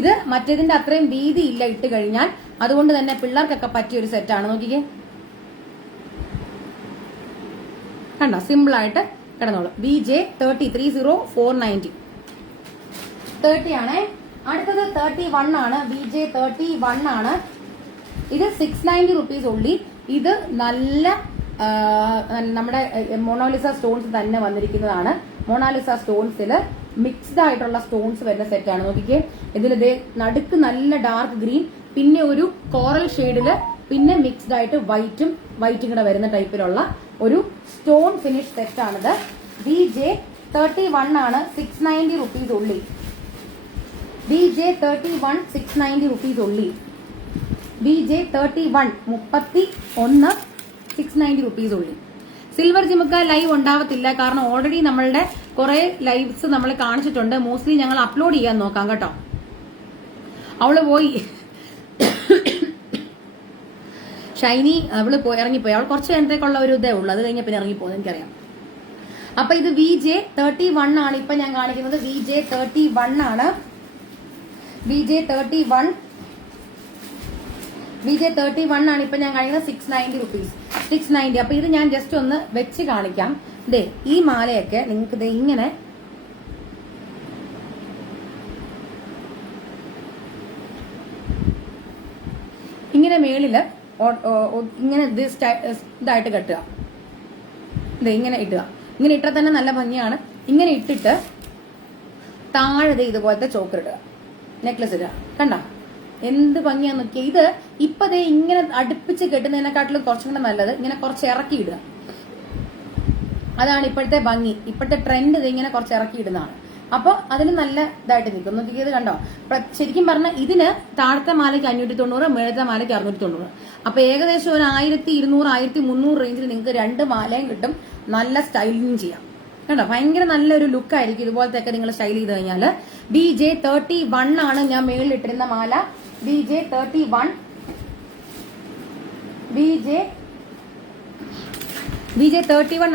ഇത് മറ്റേതിന്റെ അത്രയും വീതി ഇല്ല ഇട്ട് കഴിഞ്ഞാൽ, അതുകൊണ്ട് തന്നെ പിള്ളേർക്കൊക്കെ പറ്റിയ ഒരു സെറ്റാണ്. നോക്കിക്കേ, കണ്ടോ, സിമ്പിൾ ആയിട്ട് കിടന്നോളൂ. BJ30 490 30 ആണ്. അടുത്തത് 31 ആണ്. BJ31 ആണ്. ഇത് 690 റുപ്പീസ് ഉള്ളി. ഇത് നല്ല നമ്മുടെ മൊണാലിസ സ്റ്റോൺസ് തന്നെ വന്നിരിക്കുന്നതാണ്. മൊണാലിസ സ്റ്റോൺസിൽ മിക്സ്ഡ് ആയിട്ടുള്ള സ്റ്റോൺസ് വരുന്ന സെറ്റാണ്. നോക്കിക്കേ, ഇതിൽ നടുക്ക് നല്ല ഡാർക്ക് ഗ്രീൻ, പിന്നെ ഒരു കോറൽ ഷെയ്ഡില് പിന്നെ മിക്സ്ഡ് ആയിട്ട് വൈറ്റും കൂടെ വരുന്ന ടൈപ്പിലുള്ള ഒരു സ്റ്റോൺ ഫിനിഷ് സെറ്റ് ആണിത്. BJ31 ആണ്, 690 റുപ്പീസ് ഉള്ളി. BJ31 690 റുപ്പീസ് ഉള്ളി. BJ31 31 690 റുപ്പീസ് ഉള്ളി. സിൽവർ ജിമുക്ക ലൈവ് ഉണ്ടാവത്തില്ല, കാരണം ഓൾറെഡി നമ്മളുടെ കുറെ ലൈവ്സ് നമ്മൾ കാണിച്ചിട്ടുണ്ട്. മോസ്റ്റ്ലി ഞങ്ങൾ അപ്ലോഡ് ചെയ്യാൻ നോക്കാം കേട്ടോ. അവള് പോയി, ഷൈനി അവള് ഇറങ്ങിപ്പോയി. അവൾ കുറച്ച് നേരത്തേക്കുള്ള ഒരു ഇതേ ഉള്ളൂ, അത് കഴിഞ്ഞ പിന്നെ ഇറങ്ങിപ്പോകും, എനിക്കറിയാം. അപ്പൊ ഇത് VJ31 ആണ് ഇപ്പൊ ഞാൻ കാണിക്കുന്നത്. VJ31 ആണ്. BJ31 ആണ് ഇപ്പൊ ഞാൻ കാണിക്കുന്നത്. 690 റുപ്പീസ്, 690. അപ്പൊ ഇത് ഞാൻ ജസ്റ്റ് ഒന്ന് വെച്ച് കാണിക്കാം. ദേ ഈ മാലയൊക്കെ നിങ്ങൾക്ക് ദേ ഇങ്ങനെ മേളില് ഇങ്ങനെ ഇതായിട്ട് കെട്ടുക. ഇങ്ങനെ ഇട്ടുക. ഇങ്ങനെ ഇട്ടാൽ തന്നെ നല്ല ഭംഗിയാണ്. ഇങ്ങനെ ഇട്ടിട്ട് താഴെ ഇതുപോലത്തെ ചോക്കർ ഇടുക, നെക്ലസ് ഇടുക. കണ്ട എന്ത് ഭംഗിയാന്ന് നോക്കിയാൽ. ഇത് ഇപ്പൊ ദേ ഇങ്ങനെ അടുപ്പിച്ച് കെട്ടുന്നതിനെക്കാട്ടിലും കുറച്ചും കൂടെ നല്ലത് ഇങ്ങനെ കുറച്ച് ഇറക്കി ഇടുക. അതാണ് ഇപ്പോഴത്തെ ഭംഗി, ഇപ്പോഴത്തെ ട്രെൻഡ്. ഇത് ഇങ്ങനെ കുറച്ച് ഇറക്കി ഇടുന്നതാണ്. അപ്പൊ അതിന് നല്ല ഇതായിട്ട് നിൽക്കും. നോക്കിയത് കണ്ടോ. ശരിക്കും പറഞ്ഞാൽ ഇതിന് താഴത്തെ മാലയ്ക്ക് 590, മേളത്തെ മാലയ്ക്ക് 690. അപ്പൊ ഏകദേശം ഒരു 1200 1300 റേഞ്ചിൽ നിങ്ങൾക്ക് 2 മാലയും കിട്ടും. നല്ല സ്റ്റൈലിംഗ് ചെയ്യാം കേട്ടോ. ഭയങ്കര നല്ലൊരു ലുക്ക് ആയിരിക്കും ഇതുപോലത്തെ ഒക്കെ നിങ്ങൾ സ്റ്റൈൽ ചെയ്ത് കഴിഞ്ഞാല്. BJ31 ആണ് ഞാൻ മേളിൽ ഇട്ടിരുന്ന മാല. BJ31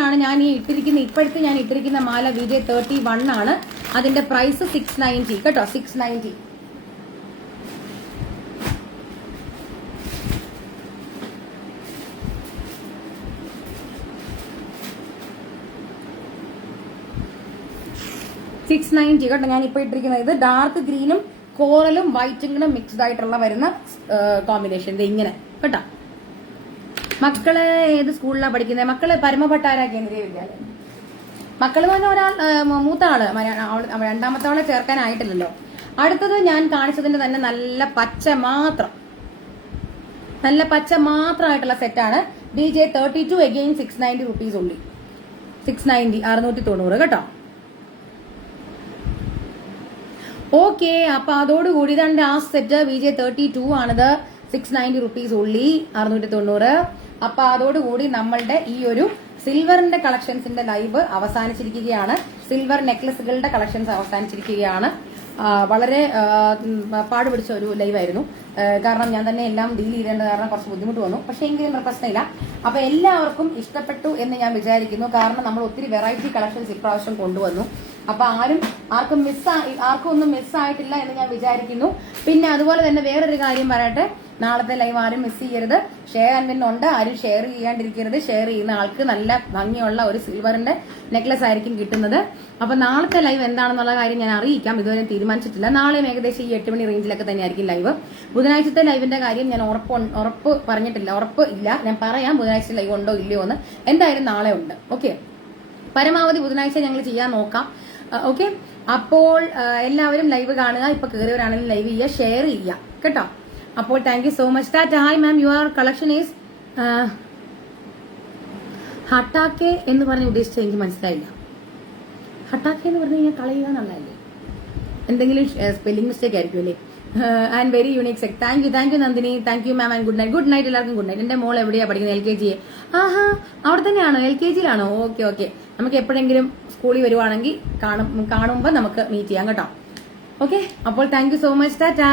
ആണ് ഞാൻ ഈ ഇപ്പോഴത്തെ ഞാൻ ഇട്ടിരിക്കുന്ന മാല. BJ31 ആണ്. അതിന്റെ പ്രൈസ് 690 കേട്ടോ, 690. കേട്ടോ ഞാൻ ഇപ്പൊ ഇട്ടിരിക്കുന്നത്. ഇത് ഡാർക്ക് ഗ്രീനും കോറലും വൈറ്റും കൂടെ മിക്സ്ഡ് ആയിട്ടുള്ള വരുന്ന കോമ്പിനേഷൻ. ഇത് ഇങ്ങനെ കേട്ടോ. മക്കള് ഏത് സ്കൂളിലാണ് പഠിക്കുന്നത്? മക്കള് പരമഭട്ടാര കേന്ദ്രീയ വിദ്യാലയം. മക്കള് പറഞ്ഞ ഒരാൾ മൂത്ത ആള്, രണ്ടാമത്തെ ആളെ ചേർക്കാനായിട്ടില്ലല്ലോ. അടുത്തത് ഞാൻ കാണിച്ചതിന്റെ തന്നെ നല്ല പച്ച മാത്രമായിട്ടുള്ള സെറ്റാണ്. BJ32 അഗെയിൻ 690 റുപ്പീസ് ഉള്ളി. 690 690 കേട്ടോ. ഓക്കെ, അപ്പൊ അതോടുകൂടി ഇതാണ് ലാസ്റ്റ് സെറ്റ്. BJ32 ആണിത്. 690 റുപ്പീസ് ഉള്ളി, 690. അപ്പൊ അതോടുകൂടി നമ്മളുടെ ഈ ഒരു സിൽവറിന്റെ കളക്ഷൻസിന്റെ ലൈവ് അവസാനിച്ചിരിക്കുകയാണ്. സിൽവർ നെക്ലസുകളുടെ കളക്ഷൻസ് അവസാനിച്ചിരിക്കുകയാണ്. വളരെ പാടുപിടിച്ച ഒരു ലൈവായിരുന്നു. കാരണം ഞാൻ തന്നെ എല്ലാം ഡീൽ ചെയ്തേണ്ട കാരണം കുറച്ച് ബുദ്ധിമുട്ട് വന്നു. പക്ഷെ എങ്കിലും പ്രശ്നമില്ല. അപ്പൊ എല്ലാവർക്കും ഇഷ്ടപ്പെട്ടു എന്ന് ഞാൻ വിചാരിക്കുന്നു. കാരണം നമ്മൾ ഒത്തിരി വെറൈറ്റി കളക്ഷൻസ് ഇപ്രാവശ്യം കൊണ്ടുവന്നു. അപ്പൊ ആർക്കും ഒന്നും മിസ്സായിട്ടില്ല എന്ന് ഞാൻ വിചാരിക്കുന്നു. പിന്നെ അതുപോലെ തന്നെ വേറൊരു കാര്യം പറയട്ടെ, നാളത്തെ ലൈവ് ആരും മിസ് ചെയ്യരുത്. ഷെയർ ആൻഡ് വിൻ ഉണ്ട്, ആരും ഷെയർ ചെയ്യാണ്ടിരിക്കരുത്. ഷെയർ ചെയ്യുന്ന ആൾക്ക് നല്ല ഭംഗിയുള്ള ഒരു സിൽവറിന്റെ നെക്ലസ് ആയിരിക്കും കിട്ടുന്നത്. അപ്പൊ നാളത്തെ ലൈവ് എന്താണെന്നുള്ള കാര്യം ഞാൻ അറിയിക്കാം. ഇതുവരെ തീരുമാനിച്ചിട്ടില്ല. നാളെയും ഏകദേശം ഈ 8 മണി റേഞ്ചിലൊക്കെ തന്നെയായിരിക്കും ലൈവ്. ബുധനാഴ്ചത്തെ ലൈവിന്റെ കാര്യം ഞാൻ ഉറപ്പ് പറഞ്ഞിട്ടില്ല, ഉറപ്പ് ഇല്ല. ഞാൻ പറയാം ബുധനാഴ്ച ലൈവ് ഉണ്ടോ ഇല്ലയോ എന്ന്. എന്തായാലും നാളെ ഉണ്ട്. ഓക്കെ, പരമാവധി ബുധനാഴ്ച ഞങ്ങൾ ചെയ്യാൻ നോക്കാം. ഓക്കെ, അപ്പോൾ എല്ലാവരും ലൈവ് കാണുക. ഇപ്പൊ കയറിയവരാണെങ്കിലും ലൈവ് ചെയ്യുക, ഷെയർ ചെയ്യുക കേട്ടോ. അപ്പോൾ thank you so much. Tata. Hi ma'am, your collection is ഹട്ടാക്കെ എന്ന് പറഞ്ഞ് ഉദ്ദേശിച്ചത് എനിക്ക് മനസ്സിലായില്ല. ഹട്ടാക്കെ എന്ന് പറഞ്ഞു കഴിഞ്ഞാൽ കളയുക എന്നുള്ളതല്ലേ? എന്തെങ്കിലും സ്പെല്ലിംഗ് മിസ്റ്റേക്ക് ആയിരിക്കും അല്ലേ? And very unique sect. Thank you Nandini. Thank you ma'am and good night. Good night എല്ലാവർക്കും. Good night. എന്റെ മോൾ എവിടെയാ പഠിക്കുന്നത്? LKG. ആഹാ, അവിടെ തന്നെയാണോ? LKGയിലാണോ? ഓക്കെ. നമുക്ക് എപ്പോഴെങ്കിലും സ്കൂളിൽ വരുവാണെങ്കിൽ കാണുമ്പോൾ നമുക്ക് മീറ്റ് ചെയ്യാം കേട്ടോ. ഓക്കെ, അപ്പോൾ thank you so much. Tata.